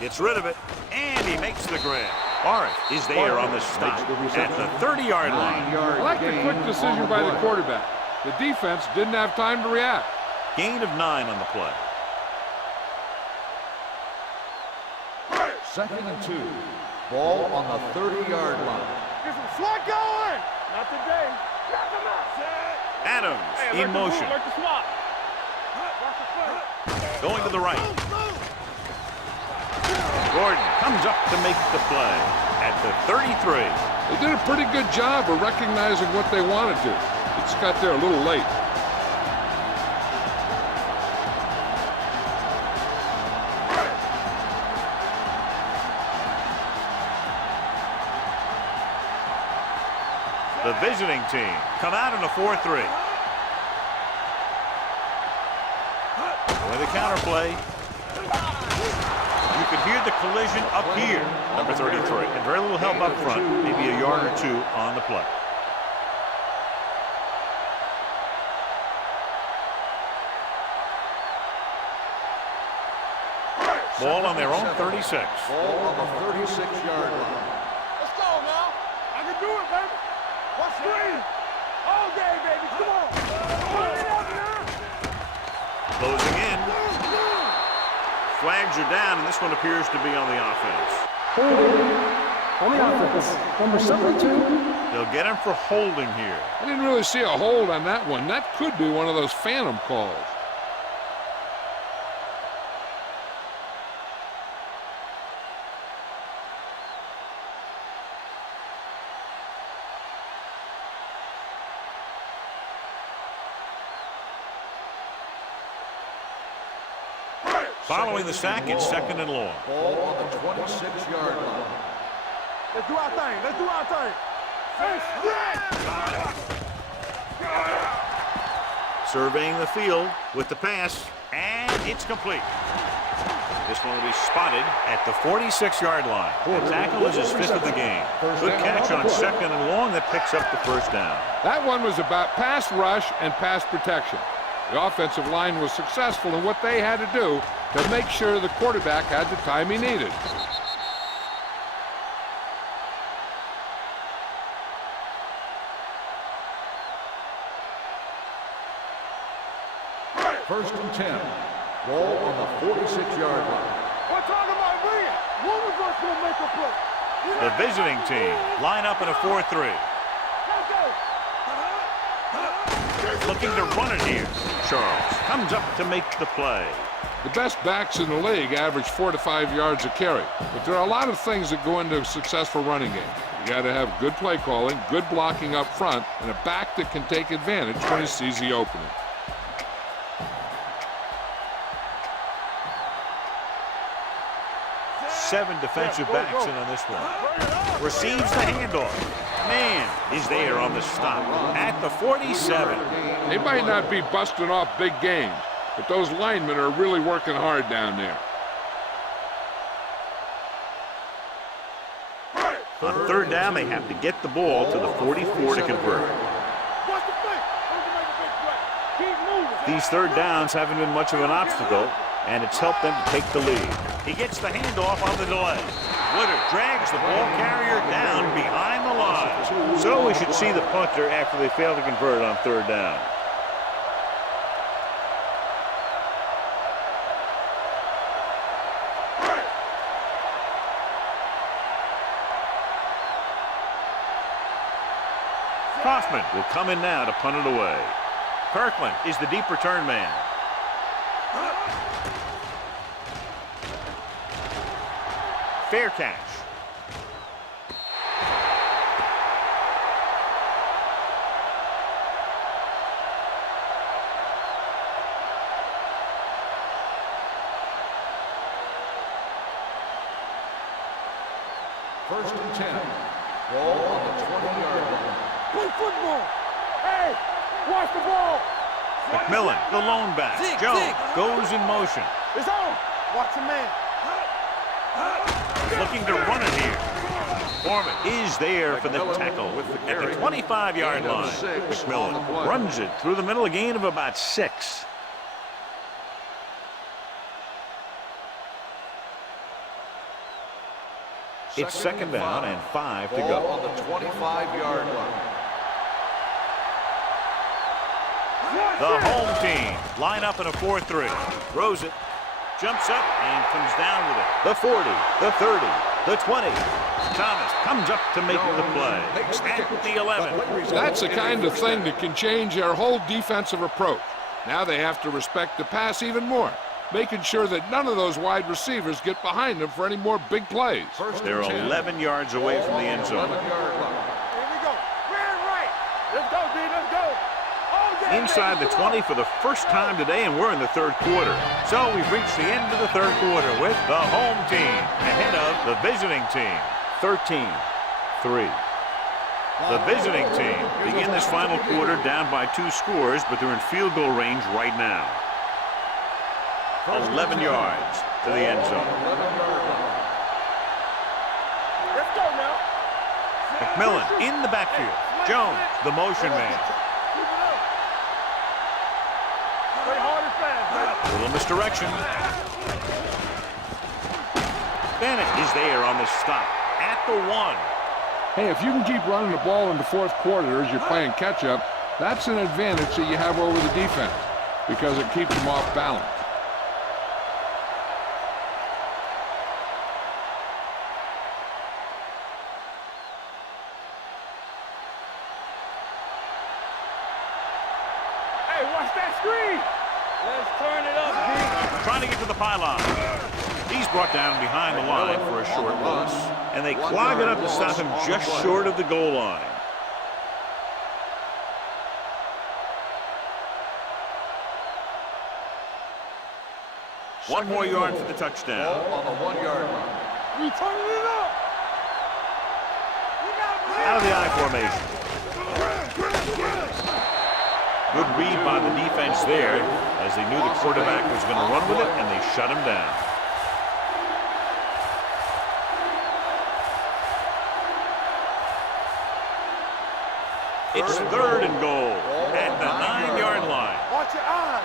Gets rid of it, and he makes the grab. Barrett is there on the stop at the 30-yard line. I like the quick decision by the quarterback. The defense didn't have time to react. Gain of 9 on the play. 2nd and 2. Ball on the 30-yard line. Get some slot going. Not today. Knock him out. Adams in motion. Work the slot. Watch the foot. Going to the right. Gordon comes up to make the play at the 33. They did a pretty good job of recognizing what they wanted to. They just got there a little late. The visiting team come out in a 4-3. With a counterplay. You could hear the collision up here, number 33. And very little help up front, maybe a yard or two on the play. Ball on their own 36. Ball on the 36-yard line. Let's go now. I can do it, baby. Watch screen. All day, baby. Come on. Put it up now. Closing in. Flags are down, and this one appears to be on the offense. Holding on the offense. Number 72. They'll get him for holding here. I didn't really see a hold on that one. That could be one of those phantom calls. Following the sack, it's 2nd and long. Ball on the 26-yard line. Let's do our thing. Let's do our thing. Surveying the field with the pass, and it's complete. This one will be spotted at the 46-yard line. The tackle is his 5th of the game. Good catch on 2nd and long that picks up the first down. That one was about pass rush and pass protection. The offensive line was successful in what they had to do to make sure the quarterback had the time he needed. First and 10. Ball on the 46-yard line. We're talking about Rhea. One of us will make a play. The visiting team line up in a 4-3. Looking to run it here. Charles comes up to make the play. The best backs in the league average 4 to 5 yards a carry, but there are a lot of things that go into a successful running game. You got to have good play calling, good blocking up front, and a back that can take advantage when he sees the opening. Seven defensive backs in on this one. Receives the handoff. Man is there on the stop at the 47. They might not be busting off big games, but those linemen are really working hard down there. On 3rd down, they have to get the ball to the 44 to convert. These 3rd downs haven't been much of an obstacle, and it's helped them to take the lead. He gets the handoff on the delay. Woodard drags the ball carrier down behind the line. So we should see the punter after they fail to convert on 3rd down. Kaufman will come in now to punt it away. Kirkland is the deep return man. Fair catch. First and 10. Ball on the 20-yard line. Play football. Hey, watch the ball. McMillan, the lone back. Jones goes in motion. It's on. Watch the man. Looking to run it here. Foreman is there for the tackle at the 25-yard line. McMillan runs it through the middle, a gain of about 6. It's 2nd down and 5 to go. On the 25-yard line. The home team line up in a 4-3. Throws it, jumps up, and comes down with it. The 40, the 30, the 20. Thomas comes up to make the play at the 11. That's the kind of thing that can change their whole defensive approach. Now they have to respect the pass even more, making sure that none of those wide receivers get behind them for any more big plays. They're 11 yards away from the end zone. Here we go. Rear right. Let's go, D. Let's go. Inside the 20 for the first time today, and we're in the 3rd quarter. So we've reached the end of the 3rd quarter with the home team ahead of the visiting team, 13-3. The visiting team begin this final quarter down by 2 scores, but they're in field goal range right now. 11 yards to the end zone. Let's go now. McMillan in the backfield. Jones, the motion man. A little misdirection. Bennett is there on the stop at the 1. Hey, if you can keep running the ball in the 4th quarter as you're playing catch-up, that's an advantage that you have over the defense because it keeps them off balance. Hey, watch that screen. Let's turn it up, D. Trying to get to the pylon. He's brought down behind the line for a short loss, and they clog it up to stop him just short of the goal line. One more yard for the touchdown. On the 1-yard line. We turning it up. Out of the I formation. Good read by the defense there, as they knew the quarterback was going to run with it, and they shut him down. It's 3rd and goal at the 9-yard line. Watch your eyes.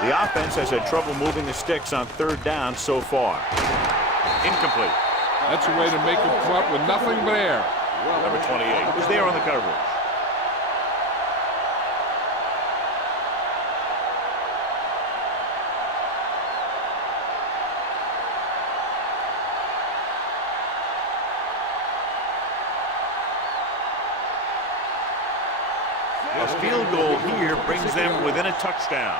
The offense has had trouble moving the sticks on 3rd down so far. Incomplete. That's a way to make him come up with nothing but air. Number 28 was there on the coverage. A field goal here brings them within a touchdown.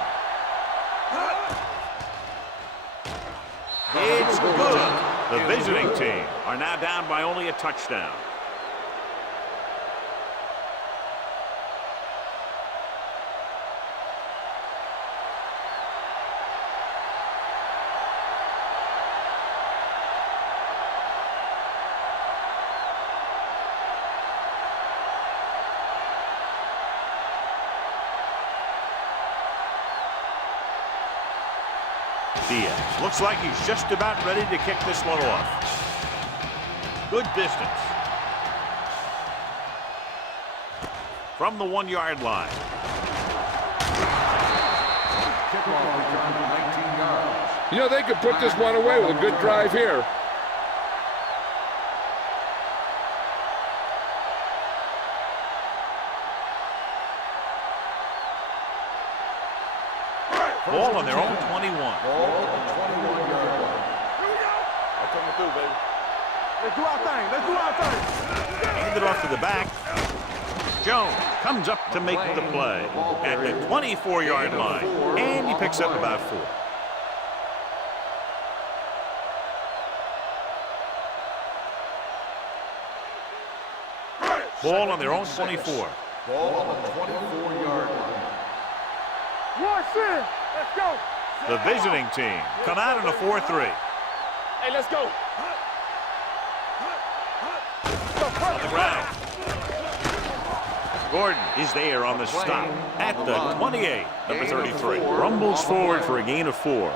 It's good. The visiting team are now down by only a touchdown. Diaz looks like he's just about ready to kick this one off. Good distance. From the 1-yard line. Kickoff return to 19 yards. You know, they could put this one away with a good drive here. Ball on their own 21. Ball on the 21-yard line. Here we go. I'm coming through, baby. Let's do our thing. Let's do our thing. Hand it off to the back. Jones comes up to make the play at the 24-yard line. And he picks up about 4. Ball on their own 24. Ball on the 24-yard line. Rush in. Let's go. The visiting team come out in a 4-3. Hey, let's go. On the ground. Gordon is there on the stop at the 28. Number 33 rumbles forward for a gain of 4.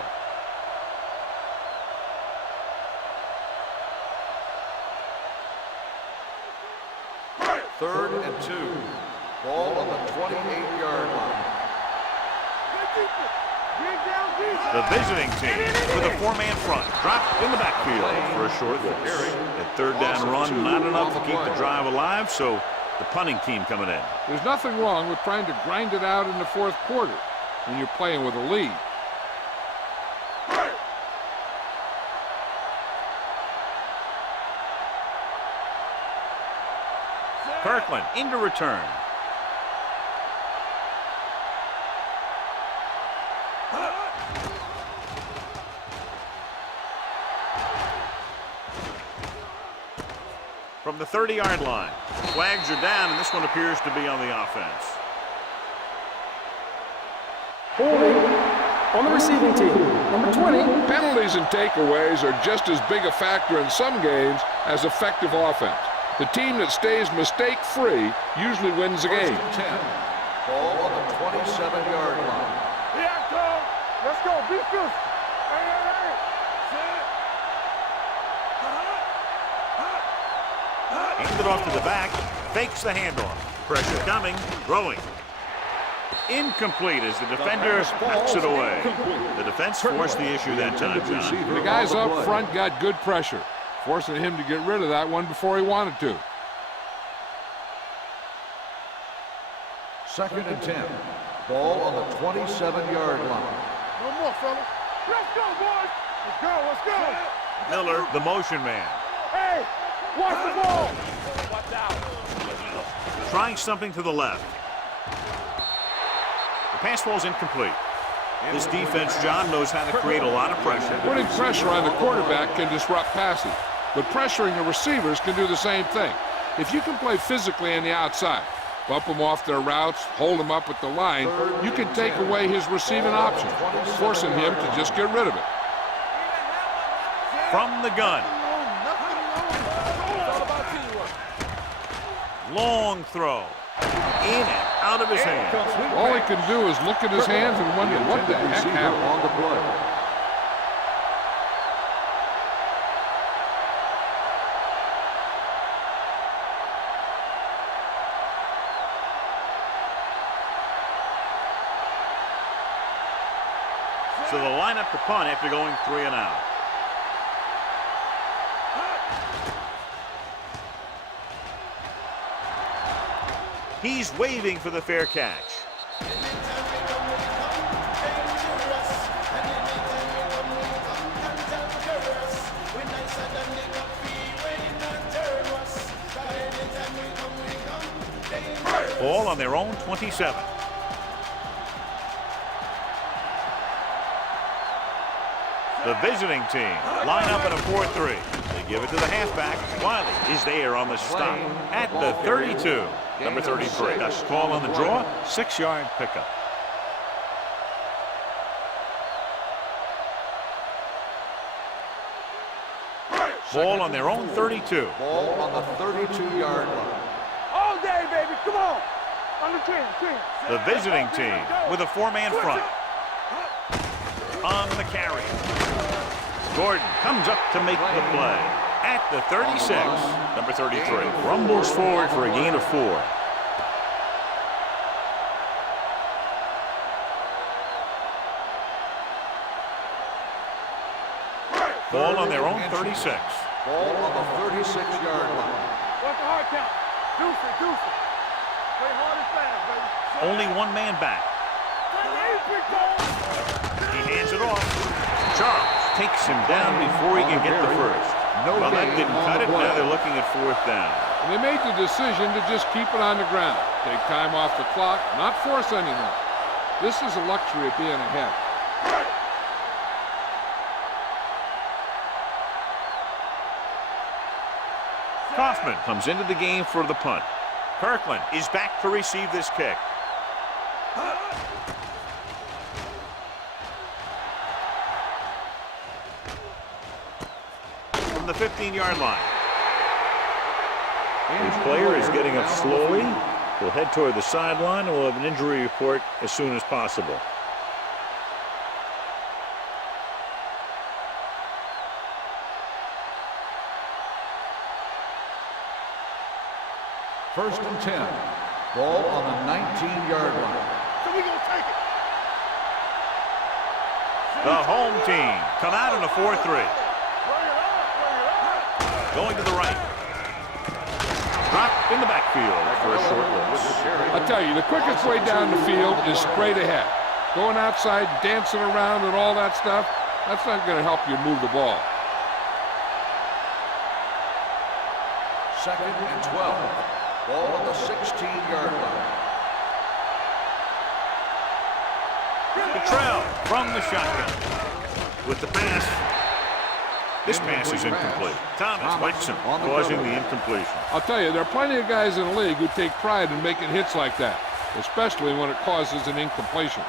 Third and 2. Ball on the 28-yard line. The visiting team with a 4-man front. Drop in the backfield for a short loss. That 3rd down run, not enough to keep the drive alive, so the punting team coming in. There's nothing wrong with trying to grind it out in the 4th quarter when you're playing with a lead. Kirkland into return. From the 30-yard line. Flags are down, and this one appears to be on the offense. Holding on the receiving team. Number 20. Penalties and takeaways are just as big a factor in some games as effective offense. The team that stays mistake-free usually wins the game. First and 10. Ball on the 27-yard line. Yeah, Tom. Let's go. Be fierce. Hey, hey, hey. Hands it off to the back. Fakes the handoff. Pressure coming. Throwing. Incomplete as the defender knocks it away. The defense forced the issue that time, John. The guys up front got good pressure, forcing him to get rid of that one before he wanted to. Second and 10. Ball on the 27-yard line. No more, fellas. Let's go, boys. Let's go. Let's go. Miller, the motion man. Hey, watch the ball. Watch out. Trying something to the left. The pass falls incomplete. This defense, John, knows how to create a lot of pressure. Putting pressure on the quarterback can disrupt passing, but pressuring the receivers can do the same thing. If you can play physically on the outside, bump them off their routes, hold them up at the line, you can take away his receiving options, forcing him to just get rid of it. From the gun. Long throw. In and out of his hands. All he can do is look at his hands and wonder what the heck happened. On the play. So the lineup to punt after going 3 and out. He's waving for the fair catch. Ball on their own 27. The visiting team line up in a 4-3. They give it to the halfback. Wiley is there on the stop at the 32. Number 33. That's call on the draw. 6-yard pickup. Ball on their own 32. Ball on the 32-yard line. All day, baby. Come on. On the 10. The visiting team with a 4-man front. On the carry. Gordon comes up to make the play at the 36. Number 33 rumbles forward for a gain of 4. Ball on their own 36. Ball on the 36-yard line. What's the hard count? Deuce it. Play hard and fast, baby. Only 1 man back. He hands it off. Charles takes him down before he can get the first. Well, that didn't cut it. Now they're looking at 4th down. And they made the decision to just keep it on the ground. Take time off the clock, not force anything. This is a luxury of being ahead. Kaufman comes into the game for the punt. Kirkland is back to receive this kick. From the 15-yard line. The player is getting up slowly. He'll head toward the sideline and will have an injury report as soon as possible. First and 10. Ball on the 19-yard line. So we gonna take it. The home team come out in a 4-3. Going to the right. Drop in the backfield for a short loss. I'll tell you, the quickest way down the field is straight ahead. Going outside, dancing around and all that stuff, that's not going to help you move the ball. Second and 12. Ball on the 16-yard line. Cottrell from the shotgun. With the pass. This pass is incomplete. Thomas whacks him, causing the incompletion. I'll tell you, there are plenty of guys in the league who take pride in making hits like that, especially when it causes an incompletion.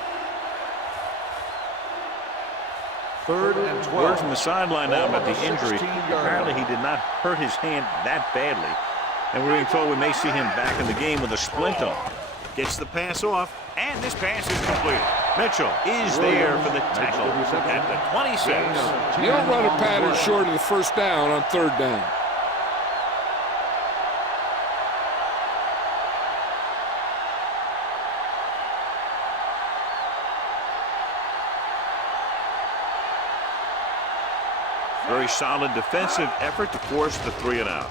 Third and 12. Word from the sideline now about the injury. Apparently he did not hurt his hand that badly. And we're being told we may see him back in the game with a splint on. Gets the pass off, and this pass is completed. Mitchell is there for the tackle at the 26. You don't run a pattern short of the first down on 3rd down. Very solid defensive effort to force the 3 and out.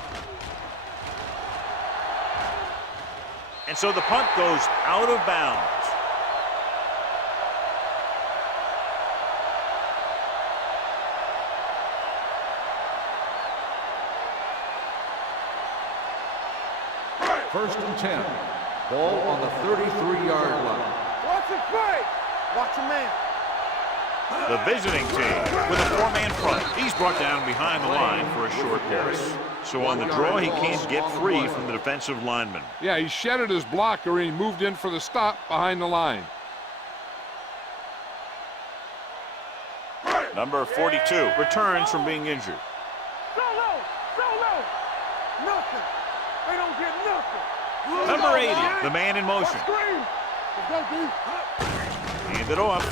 And so the punt goes out of bounds. First and 10. Ball on the 33-yard line. Watch it play. Watch a man. The visiting team with a 4-man front. He's brought down behind the line for a short pass. So on the draw, he can't get free from the defensive lineman. Yeah, he shedded his blocker and he moved in for the stop behind the line. Number 42 returns from being injured. So low. Nothing. They don't get nothing. Number 80, the man in motion. Let's go, D. Hand it off.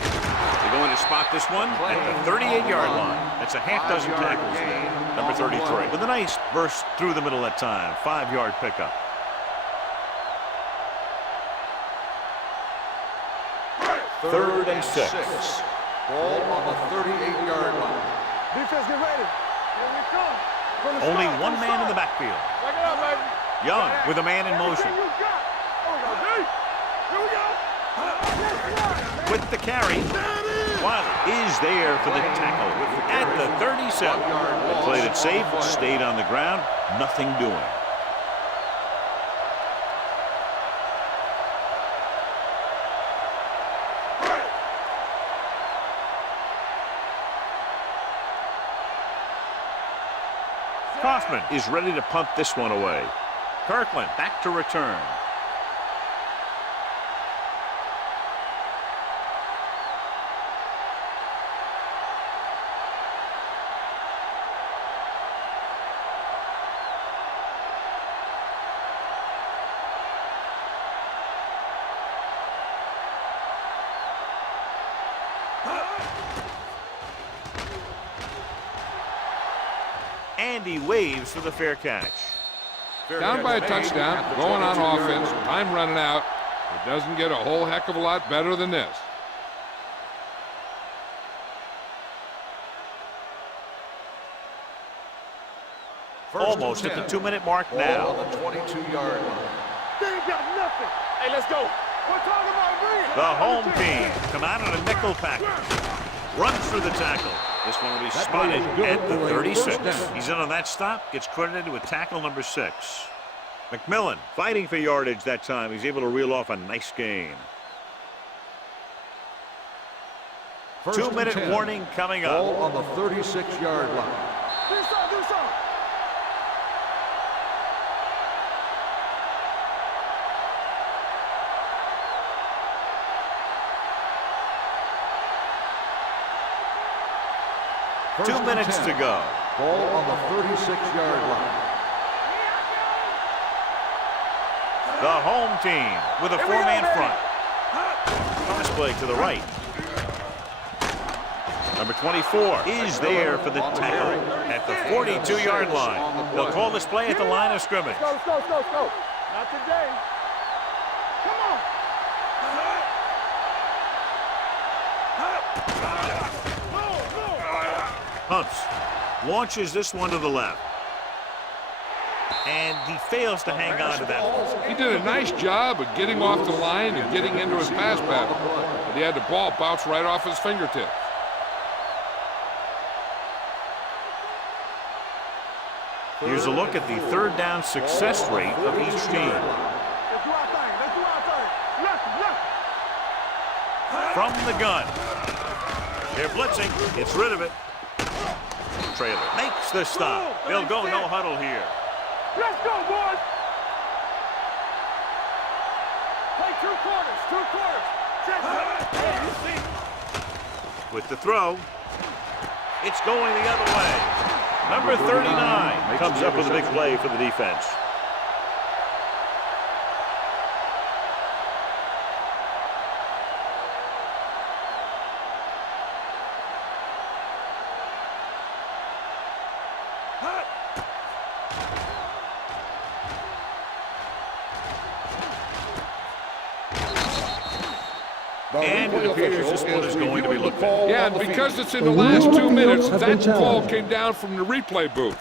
They're going to spot this one at the 38-yard line. That's a half dozen tackles there. Number 33 with a nice burst through the middle that time. 5-yard pickup. Third and 6. Ball on the 38-yard line. Defense, get ready. Here we come. Only one man in the backfield. Back it up, baby. Young with a man in motion. Everything you got. Here we go. With the carry. Wiley is there for the tackle at the 37. They played it safe, stayed on the ground, nothing doing. Kaufman is ready to punt this one away. Kirkland back to return. And he waves for the fair catch. Down by a touchdown, going on offense, time running out. It doesn't get a whole heck of a lot better than this. Almost at the 2-minute mark now. On the 22-yard line. They ain't got nothing. Hey, let's go. We're talking about bringing it. The home team come out on a nickel package. Runs through the tackle. This one will be spotted at the 36. He's in on that stop. Gets credited with tackle number 6. McMillan fighting for yardage that time. He's able to reel off a nice gain. 2-minute warning coming up. Ball on the 36-yard line. Do something, do something. Two minutes to go. Ball on the 36-yard line. The home team with a 4-man front. Pass play to the right. Number 24 is there for the tackle at the 42-yard line. They'll call this play at the line of scrimmage. Let's go, let's go, let's go. Not today. Come on. Humps launches this one to the left. And he fails to hang on to that one. He did a nice job of getting off the line and getting into his pass pattern. But he had the ball bounce right off his fingertips. Here's a look at the third down success rate of each team. Let's do our thing. Let's do our thing. Left. From the gun. They're blitzing. Gets rid of it. Trailer makes the stop. They'll go no huddle here. Let's go, boys. Play 2 quarters. 2 quarters. Check. Hey, you see. With the throw. It's going the other way. Number 39 comes up with a big play for the defense. And it appears this one is going to be looked at. Yeah, and because it's in the last 2 minutes, that call came down from the replay booth.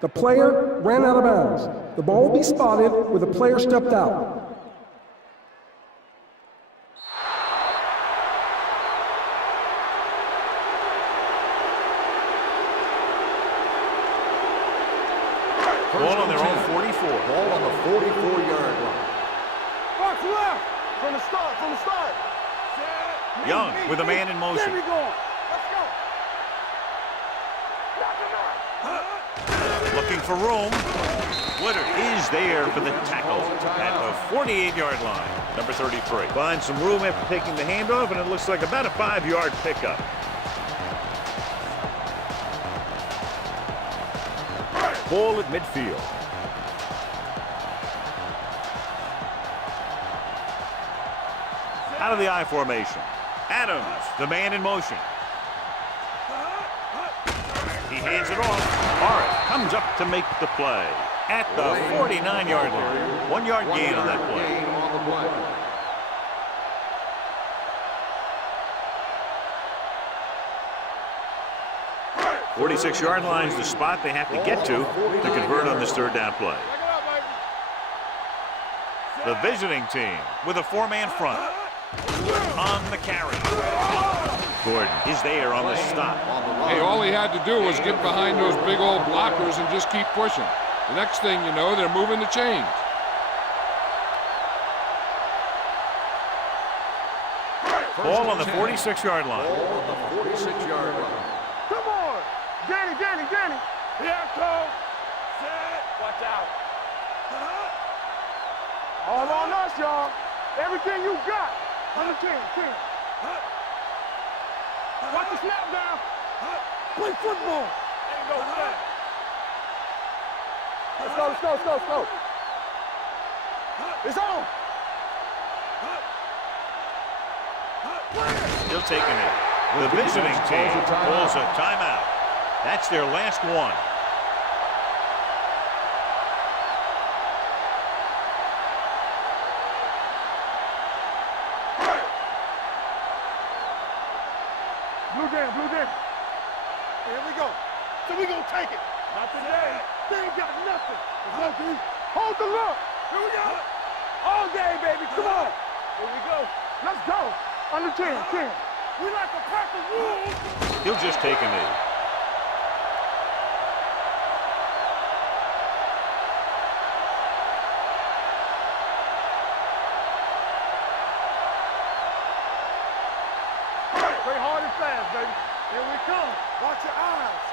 The player ran out of bounds. The ball will be spotted where the player stepped out. Ball on their own 44. Ball on the 44-yard line. Box left. From the start. From the start. Young with a man in motion. There we go. Let's go. Knock him out. Looking for room. Woodard is there for the tackle at the 48-yard line. Number 33. Finds some room after taking the handoff, and it looks like about a 5-yard pickup. Ball at midfield. Out of the I formation. Adams, the man in motion. He hands it off. Morris comes up to make the play at the 49-yard line. 1-yard gain on that play. 46-yard line is the spot they have to get to convert on this third down play. The visiting team with a 4-man front on the carry. Gordon is there on the stop. Hey, all he had to do was get behind those big old blockers and just keep pushing. The next thing you know, they're moving the chains. Ball on the 46-yard line. Come on. Danny. Here, Cole. Set. Watch out. All on us, y'all. Everything you got. On the 10. Watch the snap down. Play football. Ain't no set. Let's go. It's on. Still taking it. The visiting team calls a timeout. That's their last one. Blue game. Here we go. So we gonna take it. Not today. They ain't got nothing. Hold the look. Here we go. All day, baby. Come on. Here we go. Let's go. Under 10. We like a pack of wolves. He'll just take a knee. Play hard and fast, baby. Here we come. Watch your eyes.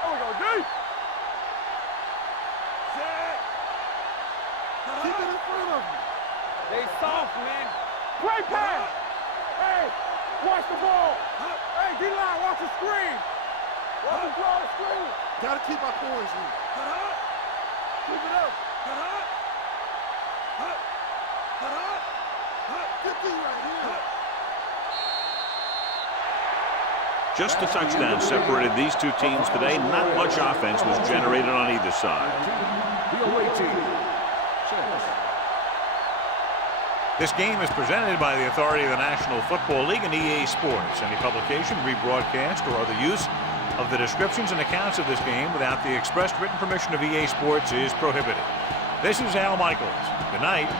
There we go, deep. Set. Keep it in front of you. They soft, man. Play pass. Hey, watch the ball. Hey, D-line, watch the screen. Watch the draw the screen. Gotta keep our poise in. Keep it up. 50 right here. Just a touchdown separated these two teams today. Not much offense was generated on either side. The away team. This game is presented by the authority of the National Football League and EA Sports. Any publication, rebroadcast, or other use of the descriptions and accounts of this game without the expressed written permission of EA Sports is prohibited. This is Al Michaels. Good night.